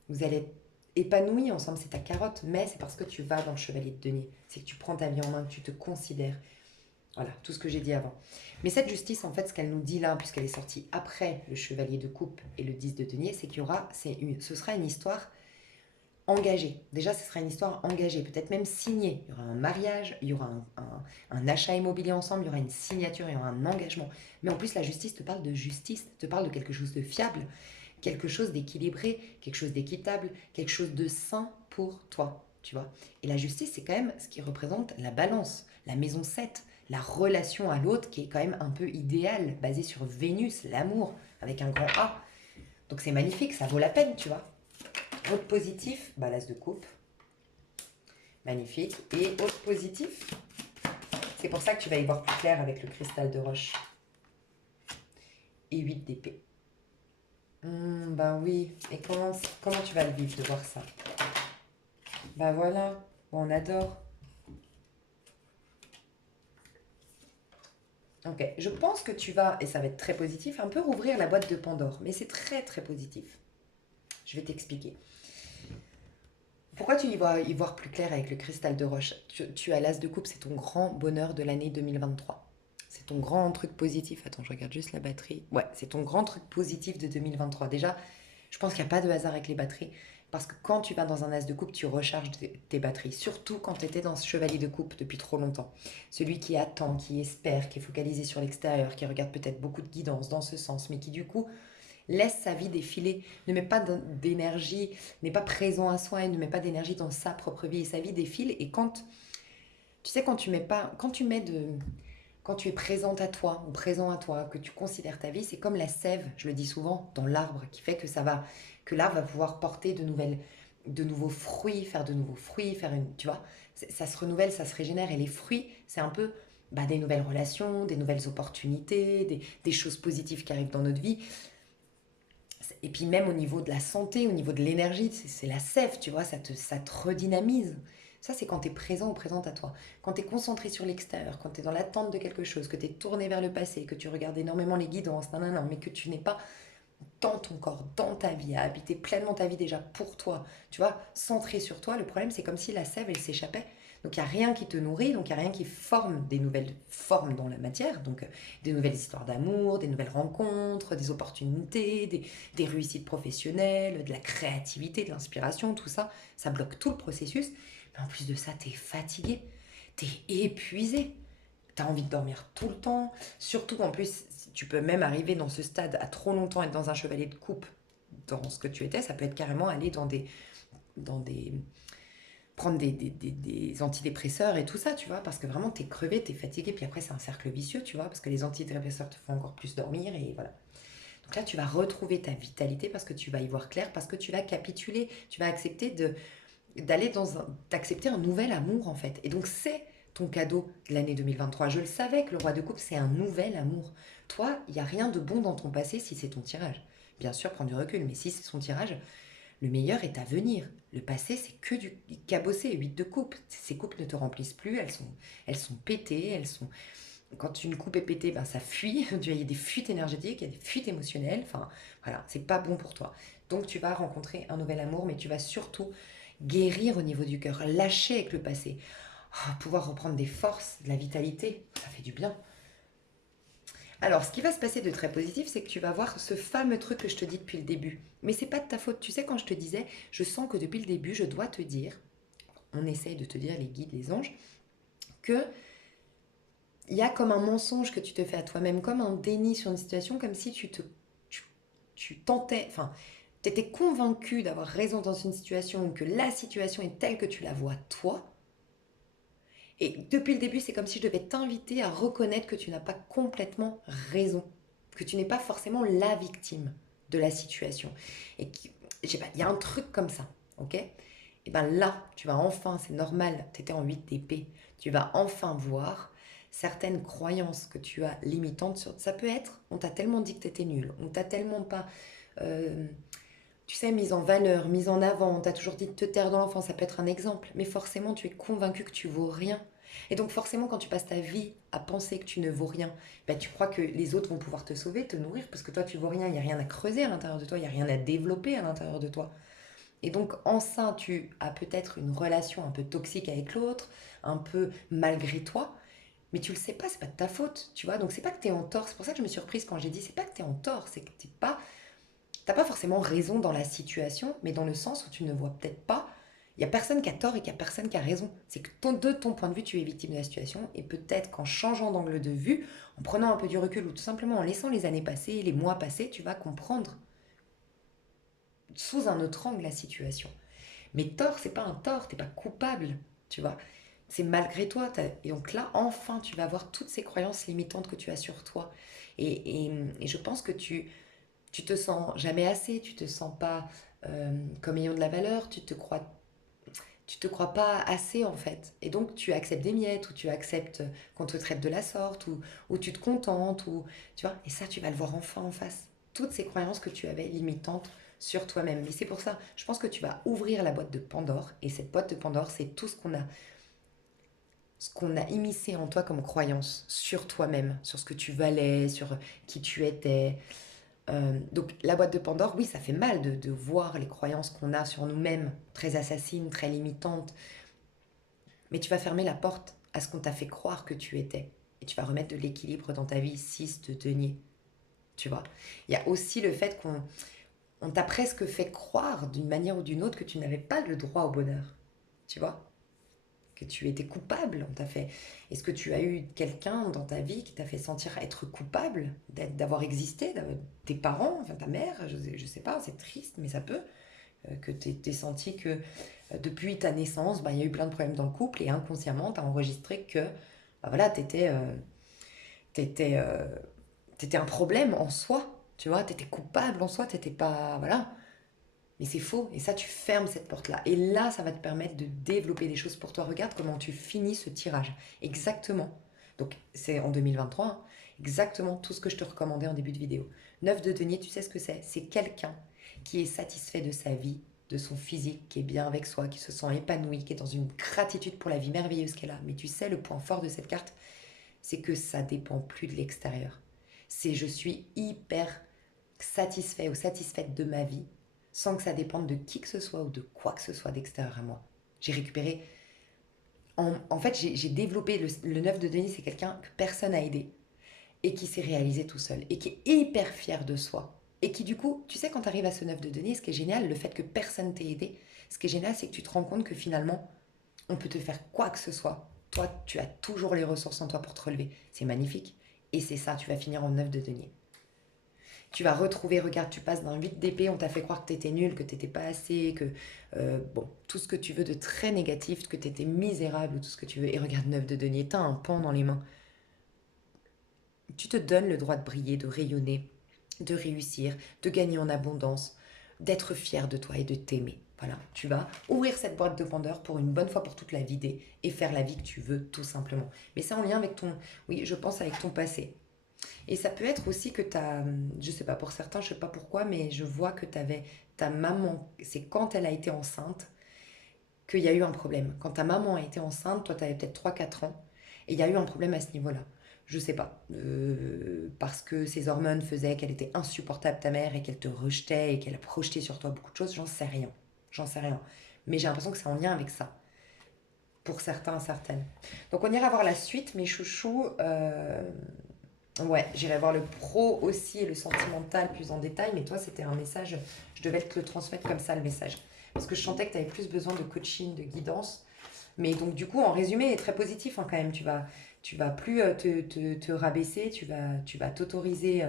Vous allez être épanouis ensemble, c'est ta carotte, mais c'est parce que tu vas dans le chevalier de denier. C'est que tu prends ta vie en main, que tu te considères. Voilà, tout ce que j'ai dit avant. Mais cette justice, en fait, ce qu'elle nous dit là, puisqu'elle est sortie après le chevalier de coupe et le 10 de denier, c'est ce sera une histoire engagée. Déjà, ce sera une histoire engagée, peut-être même signée. Il y aura un mariage, il y aura un achat immobilier ensemble, il y aura une signature, il y aura un engagement. Mais en plus, la justice te parle de justice, te parle de quelque chose de fiable, quelque chose d'équilibré, quelque chose d'équitable, quelque chose de sain pour toi, tu vois. Et la justice, c'est quand même ce qui représente la balance, la maison 7, la relation à l'autre qui est quand même un peu idéale, basée sur Vénus, l'amour, avec un grand A. Donc c'est magnifique, ça vaut la peine, tu vois. Autre positif, bah, l'as de coupe. Magnifique. Et autre positif, c'est pour ça que tu vas y voir plus clair avec le cristal de roche. Et 8 d'épée. Ben oui. Et comment tu vas le vivre de voir ça? Ben voilà. Bon, on adore. Ok. Je pense que tu vas, et ça va être très positif, un peu rouvrir la boîte de Pandore. Mais c'est très très positif. Je vais t'expliquer. Pourquoi tu y voir plus clair avec le cristal de roche? Tu as l'as de coupe, c'est ton grand bonheur de l'année 2023. C'est ton grand truc positif. Attends, je regarde juste la batterie. Ouais, c'est ton grand truc positif de 2023. Déjà, je pense qu'il n'y a pas de hasard avec les batteries. Parce que quand tu vas dans un as de coupe, tu recharges tes batteries. Surtout quand tu étais dans ce chevalier de coupe depuis trop longtemps. Celui qui attend, qui espère, qui est focalisé sur l'extérieur, qui regarde peut-être beaucoup de guidance dans ce sens, mais qui du coup laisse sa vie défiler, ne met pas d'énergie, n'est pas présent à soi et ne met pas d'énergie dans sa propre vie et sa vie défile. Et quand, tu sais, quand tu mets pas, quand tu mets de, quand tu es présente à toi ou présent à toi, que tu considères ta vie, c'est comme la sève, je le dis souvent, dans l'arbre, qui fait que l'arbre va pouvoir porter de nouveaux fruits, faire de nouveaux fruits, tu vois, ça se renouvelle, ça se régénère. Et les fruits, c'est un peu bah, des nouvelles relations, des nouvelles opportunités, des choses positives qui arrivent dans notre vie. Et puis même au niveau de la santé, au niveau de l'énergie, c'est la sève, tu vois, ça te redynamise. Ça, c'est quand tu es présent ou présente à toi. Quand tu es concentré sur l'extérieur, quand tu es dans l'attente de quelque chose, que tu es tourné vers le passé, que tu regardes énormément les guidances, mais que tu n'es pas dans ton corps, dans ta vie, à habiter pleinement ta vie déjà pour toi, tu vois, centré sur toi, le problème c'est comme si la sève elle s'échappait. Donc il n'y a rien qui te nourrit, donc il n'y a rien qui forme des nouvelles formes dans la matière, donc des nouvelles histoires d'amour, des nouvelles rencontres, des opportunités, des réussites professionnelles, de la créativité, de l'inspiration, tout ça, ça bloque tout le processus. Mais en plus de ça, tu es fatigué, tu es épuisé, tu as envie de dormir tout le temps, surtout qu'en plus tu peux même arriver dans ce stade à trop longtemps être dans un chevalier de coupe dans ce que tu étais, ça peut être carrément aller dans des prendre des antidépresseurs et tout ça, tu vois, parce que vraiment t'es crevé, t'es fatigué, puis après c'est un cercle vicieux, tu vois, parce que les antidépresseurs te font encore plus dormir et voilà. Donc là tu vas retrouver ta vitalité parce que tu vas y voir clair, parce que tu vas capituler, tu vas accepter d'accepter un nouvel amour en fait. Et donc c'est ton cadeau de l'année 2023. Je le savais que le roi de coupe c'est un nouvel amour. Toi, il n'y a rien de bon dans ton passé si c'est ton tirage. Bien sûr, prends du recul, mais si c'est son tirage, Le meilleur est à venir. Le passé, c'est que du cabossé, 8 de coupe. Ces coupes ne te remplissent plus, elles sont pétées, quand une coupe est pétée, ben, ça fuit. Il y a des fuites énergétiques, il y a des fuites émotionnelles. Enfin, voilà, c'est pas bon pour toi. Donc, tu vas rencontrer un nouvel amour, mais tu vas surtout guérir au niveau du cœur, lâcher avec le passé. Oh, pouvoir reprendre des forces, de la vitalité, ça fait du bien. Alors, ce qui va se passer de très positif, c'est que tu vas voir ce fameux truc que je te dis depuis le début. Mais c'est pas de ta faute. Tu sais, quand je te disais, je sens que depuis le début, je dois te dire, on essaye de te dire, les guides, les anges, que il y a comme un mensonge que tu te fais à toi-même, comme un déni sur une situation, comme si tu tentais, enfin, tu étais convaincu d'avoir raison dans une situation ou que la situation est telle que tu la vois toi. Et depuis le début, c'est comme si je devais t'inviter à reconnaître que tu n'as pas complètement raison, que tu n'es pas forcément la victime de la situation. Et je sais pas, il y a un truc comme ça, ok? Et bien là, tu vas enfin, c'est normal, tu étais en 8 d'épée, tu vas enfin voir certaines croyances que tu as limitantes. Ça peut être, on t'a tellement dit que tu étais nul, on t'a tellement pas, euh, tu sais, mise en valeur, mise en avant, on t'a toujours dit de te taire dans l'enfant, ça peut être un exemple, mais forcément tu es convaincu que tu vaux rien. Et donc forcément quand tu passes ta vie à penser que tu ne vaux rien, ben, tu crois que les autres vont pouvoir te sauver, te nourrir, parce que toi tu vaux rien, il n'y a rien à creuser à l'intérieur de toi, il n'y a rien à développer à l'intérieur de toi. Et donc en ça, tu as peut-être une relation un peu toxique avec l'autre, un peu malgré toi, mais tu le sais pas, c'est pas de ta faute, tu vois. Donc c'est pas que tu es en tort, c'est pour ça que je me suis surprise quand j'ai dit c'est pas que tu es en tort, c'est que t'as pas forcément raison dans la situation, mais dans le sens où tu ne vois peut-être pas. Il y a personne qui a tort et qu'il y a personne qui a raison. C'est que de ton point de vue, tu es victime de la situation et peut-être qu'en changeant d'angle de vue, en prenant un peu du recul ou tout simplement en laissant les années passer, les mois passer, tu vas comprendre sous un autre angle la situation. Mais tort, c'est pas un tort, t'es pas coupable, tu vois. C'est malgré toi. Et donc là, enfin, tu vas voir toutes ces croyances limitantes que tu as sur toi. Et je pense que tu te sens jamais assez, tu te sens pas comme ayant de la valeur, tu te crois pas assez en fait. Et donc tu acceptes des miettes, ou tu acceptes qu'on te traite de la sorte, ou tu te contentes, ou tu vois. Et ça, tu vas le voir enfin en face. Toutes ces croyances que tu avais limitantes sur toi-même. Mais c'est pour ça, je pense que tu vas ouvrir la boîte de Pandore. Et cette boîte de Pandore, c'est tout ce qu'on a immiscé en toi comme croyance sur toi-même, sur ce que tu valais, sur qui tu étais. Donc la boîte de Pandore, oui, ça fait mal de voir les croyances qu'on a sur nous-mêmes, très assassines, très limitantes, mais tu vas fermer la porte à ce qu'on t'a fait croire que tu étais. Et tu vas remettre de l'équilibre dans ta vie, 6 de denier, tu vois. Il y a aussi le fait qu'on t'a presque fait croire d'une manière ou d'une autre que tu n'avais pas le droit au bonheur, tu vois, que tu étais coupable. On t'a fait. Est-ce que tu as eu quelqu'un dans ta vie qui t'a fait sentir être coupable d'avoir existé, tes parents, enfin ta mère, je sais pas, c'est triste, mais ça peut, que tu aies senti que depuis ta naissance, bah, il y a eu plein de problèmes dans le couple et inconsciemment, tu as enregistré que bah, voilà, t'étais, un problème en soi, tu vois, tu étais coupable en soi, t'étais pas. Voilà. Mais c'est faux. Et ça, tu fermes cette porte-là. Et là, ça va te permettre de développer des choses pour toi. Regarde comment tu finis ce tirage. Exactement. Donc, c'est en 2023, hein, exactement tout ce que je te recommandais en début de vidéo. 9 de denier, tu sais ce que c'est? C'est quelqu'un qui est satisfait de sa vie, de son physique, qui est bien avec soi, qui se sent épanoui, qui est dans une gratitude pour la vie merveilleuse qu'elle a. Mais tu sais, le point fort de cette carte, c'est que ça dépend plus de l'extérieur. C'est je suis hyper satisfait ou satisfaite de ma vie sans que ça dépende de qui que ce soit ou de quoi que ce soit d'extérieur à moi. J'ai récupéré. En fait, j'ai développé le 9 de Denis, c'est quelqu'un que personne n'a aidé et qui s'est réalisé tout seul et qui est hyper fier de soi. Et qui, du coup, tu sais, quand tu arrives à ce 9 de Denis, ce qui est génial, le fait que personne t'ait aidé, ce qui est génial, c'est que tu te rends compte que finalement, on peut te faire quoi que ce soit. Toi, tu as toujours les ressources en toi pour te relever. C'est magnifique. Et c'est ça, tu vas finir en 9 de denier. Tu vas retrouver, regarde, tu passes d'un 8 d'épée, on t'a fait croire que t'étais nul, que t'étais pas assez, que bon, tout ce que tu veux de très négatif, que t'étais misérable ou tout ce que tu veux. Et regarde 9 de denier, t'as un pan dans les mains. Tu te donnes le droit de briller, de rayonner, de réussir, de gagner en abondance, d'être fier de toi et de t'aimer. Voilà, tu vas ouvrir cette boîte de Pandore pour une bonne fois pour toute la vider et faire la vie que tu veux tout simplement. Mais c'est en lien avec ton, oui, je pense avec ton passé. Et ça peut être aussi que tu as, je sais pas, pour certains, je sais pas pourquoi, mais je vois que tu avais ta maman, c'est quand elle a été enceinte qu'il y a eu un problème. Quand ta maman a été enceinte, toi, tu avais peut-être 3 4 ans, et il y a eu un problème à ce niveau-là. Je sais pas. Parce que ses hormones faisaient qu'elle était insupportable, ta mère, et qu'elle te rejetait, et qu'elle a projeté sur toi beaucoup de choses, j'en sais rien. J'en sais rien. Mais j'ai l'impression que c'est en lien avec ça, pour certains, certaines. Donc on ira voir la suite, mes chouchous. Ouais, j'irai voir le pro aussi et le sentimental plus en détail, mais toi, c'était un message, je devais te le transmettre comme ça, le message. Parce que je sentais que tu avais plus besoin de coaching, de guidance. Mais donc, du coup, en résumé, est très positif hein, quand même. Tu vas plus te rabaisser, tu vas t'autoriser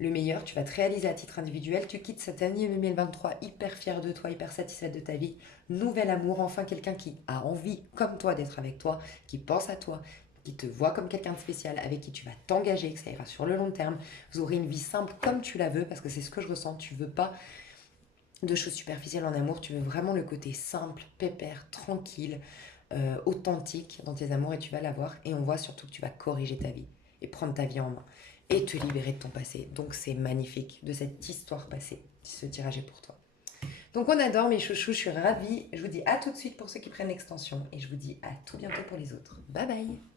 le meilleur, tu vas te réaliser à titre individuel. Tu quittes cette année 2023 hyper fière de toi, hyper satisfaite de ta vie. Nouvel amour, enfin quelqu'un qui a envie, comme toi, d'être avec toi, qui pense à toi, qui te voit comme quelqu'un de spécial, avec qui tu vas t'engager, que ça ira sur le long terme. Vous aurez une vie simple comme tu la veux, parce que c'est ce que je ressens. Tu veux pas de choses superficielles en amour, tu veux vraiment le côté simple, pépère, tranquille, authentique dans tes amours et tu vas l'avoir. Et on voit surtout que tu vas corriger ta vie et prendre ta vie en main et te libérer de ton passé. Donc c'est magnifique de cette histoire passée. Ce tirage est pour toi. Donc on adore mes chouchous, je suis ravie. Je vous dis à tout de suite pour ceux qui prennent l'extension et je vous dis à tout bientôt pour les autres. Bye bye.